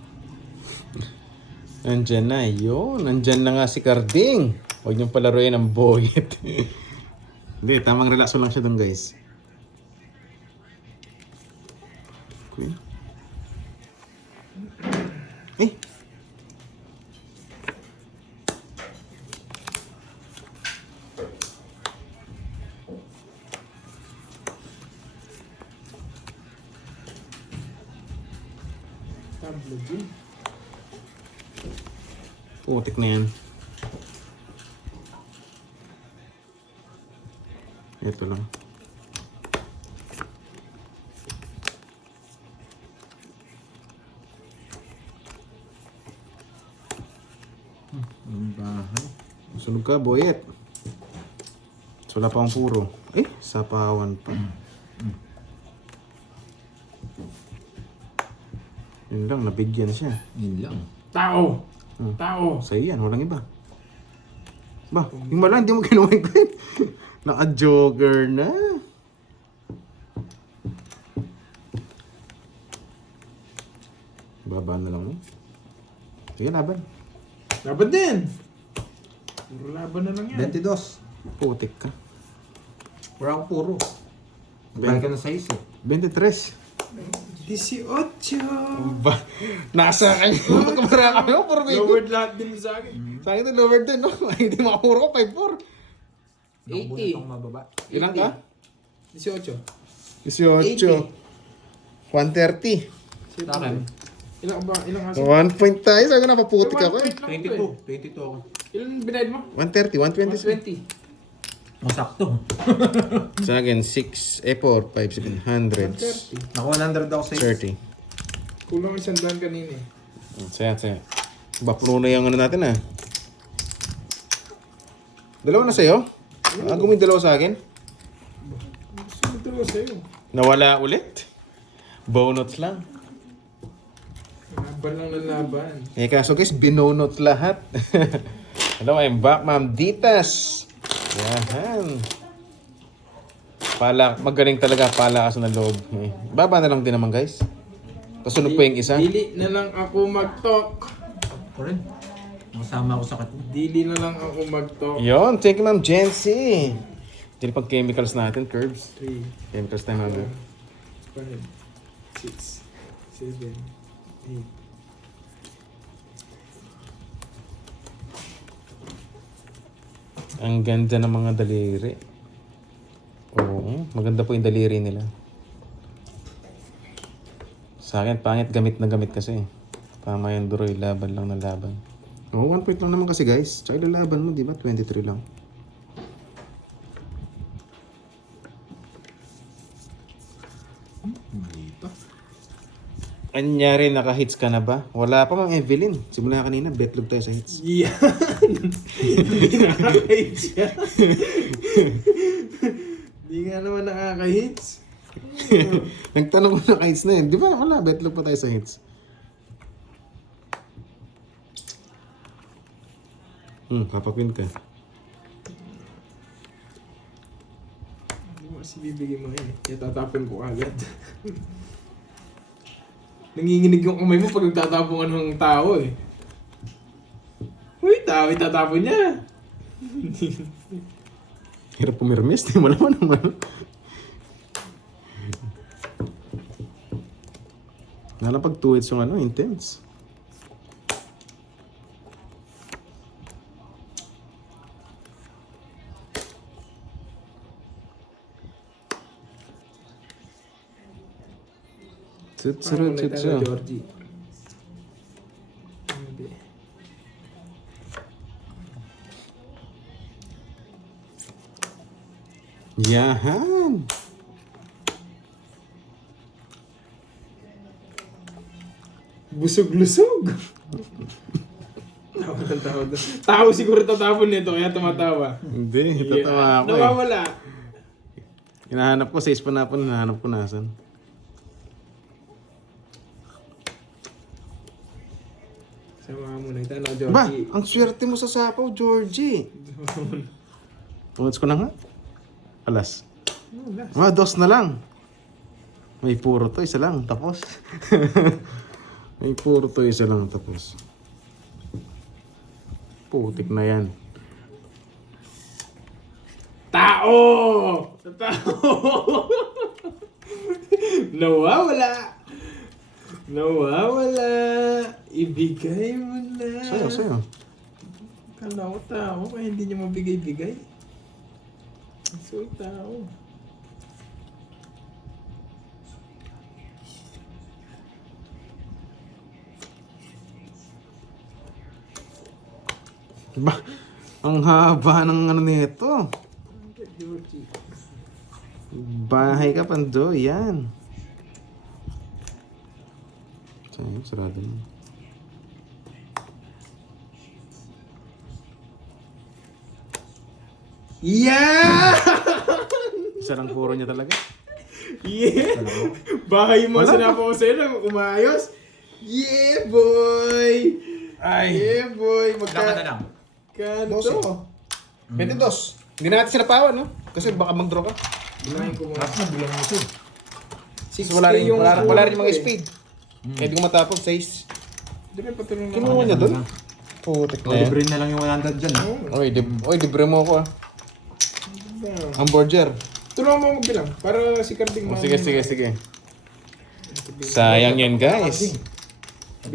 Nandyan na, yun. Nandyan na nga si Carding. Huwag niyong palaruin ang Boyet. Hindi, tamang relaxo lang siya doon guys. Okay. Eh! Tablo din. Putik na yan. Ito lang. Ang bahay. Sunog ka, Boyet. So, wala pa akong puro. Eh, sapawan pa. Yun lang, nabigyan siya. Yun lang. Tao! Tao! Sa'yo yan, walang iba. Ba, yung mala, hindi mo kinuha yung green. Naka-jogger na. Baba na lang mo. Sige, laban. Laban din! Puro laban na lang yan. 22. Putik ka. Wala ako puro. Balik ka na sa isa. 23. 18! Ba, nasa kanya. Kamara kami mo, puro baby. Lowered lahat din sa akin. Sa akin ito, lower din, no? Hindi makapuro ko, 5-4. Nakabunot 80. akong mababa. Ilan ka? 18. 18. 130. Sa akin, Ilang ba? Ilang aso? 1 point tayo. Sabi ko napaputik ako eh. 22 ako. Ilan binayad mo? 130, 120. 120. Masakto. Sa akin, 6, 4, 5, 700. 130. Naka 100 ako sa 30. Kulang 100 kanina eh. Saya. Baklo na yung ano natin ah. Dalawa na sa'yo? Guming dalawa sa akin? Gusto mo tuloy sa'yo. Nawala ulit? Bonuts lang. Laban lang ng laban. Eh kaso guys, binonot lahat. Hello, I'm back, Ma'am Ditas. Yan. Magaling talaga palakas ng loob. Eh, baba na lang din naman guys. Kasunod pa yung isa. Dili na lang ako mag-talk. Ako rin. Nakasama ako sa kanya. Dili na lang ako mag-talk. Yon, thank you Ma'am Jency. Dili pang chemicals natin, Curbs. 3, Chemicals tayo mga. 5, 6, 7, 8. Ang ganda ng mga daliri. Oo, maganda po yung daliri nila. Sa akin, pangit gamit na gamit kasi. Tama yung Duroy, laban lang na laban. Oo, 1 point lang naman kasi guys. Tsaka laban mo, di ba? 23 lang. Dito. Anyari, naka-hits ka na ba? Wala pa mang Evelyn. Simula kanina, betlog tayo sa hits. Yan! Hindi nakaka-hits yan. Hindi nga naman nakaka-hits. Nagtanong ko naka-hits na yun. Di ba? Wala, betlog pa tayo sa hits. Kapapin ka. Hindi mo kasi bibigyan mo yun eh. Kaya tatapon ko agad. Nanginginig yung kamay mo pag nagtatapon ka ng tao eh. Uy, tao, itatapon niya. Hirap pumirmis. Di mo naman. Nalapag 2 hits yung ano, intense. Parang nagtanong Georgie. Hindi. Yahan! Busog-lusog. Tawa ng tawa doon. Tao siguro tatapon nito kaya tumatawa. Hindi, tatawa ako eh. Nawawala. Hinahanap ko, 6 pa na po, hinahanap ko nasan. Sama mo, nagtanong Ba, Georgie. ang swerte mo sa sapaw, Georgie. Pungits ko na nga. Alas. Wala. 2 na lang. May puro to, isa lang, tapos. May puro to, isa lang, tapos. Putik na yan. Tao! Tao! Nawawala! Nawawala! Ibigay mo na! Sayo. Kala ko tao, kaya hindi niya mabigay-bigay. So, tao. Ba, ang haba ng ano nito. Georgie. Bahay ka, Pando, yan. Sayang, sarado mo. Yeah! Isa lang puro niya talaga. Yeah! Bahay mo, Wala sinabi ko sa'yo na umayos. Yeah, boy! Yeah, boy! Ilan ka na lang? Kanto? 22. Hindi natin sinapawan, no? Kasi baka mag-draw ka. Bilahin ko muna. Tapos na bilang mo ito. So, wala rin mga spade. Kaya di ko matapos, 6. Di ba patulong na Kinuha niya doon. Putik O, na yan. libre na lang yung 100 dyan. Oy, libre mo ako ah. Hamburger. Tulungan mo magbilang para si Carding Sige. Sayang yan guys.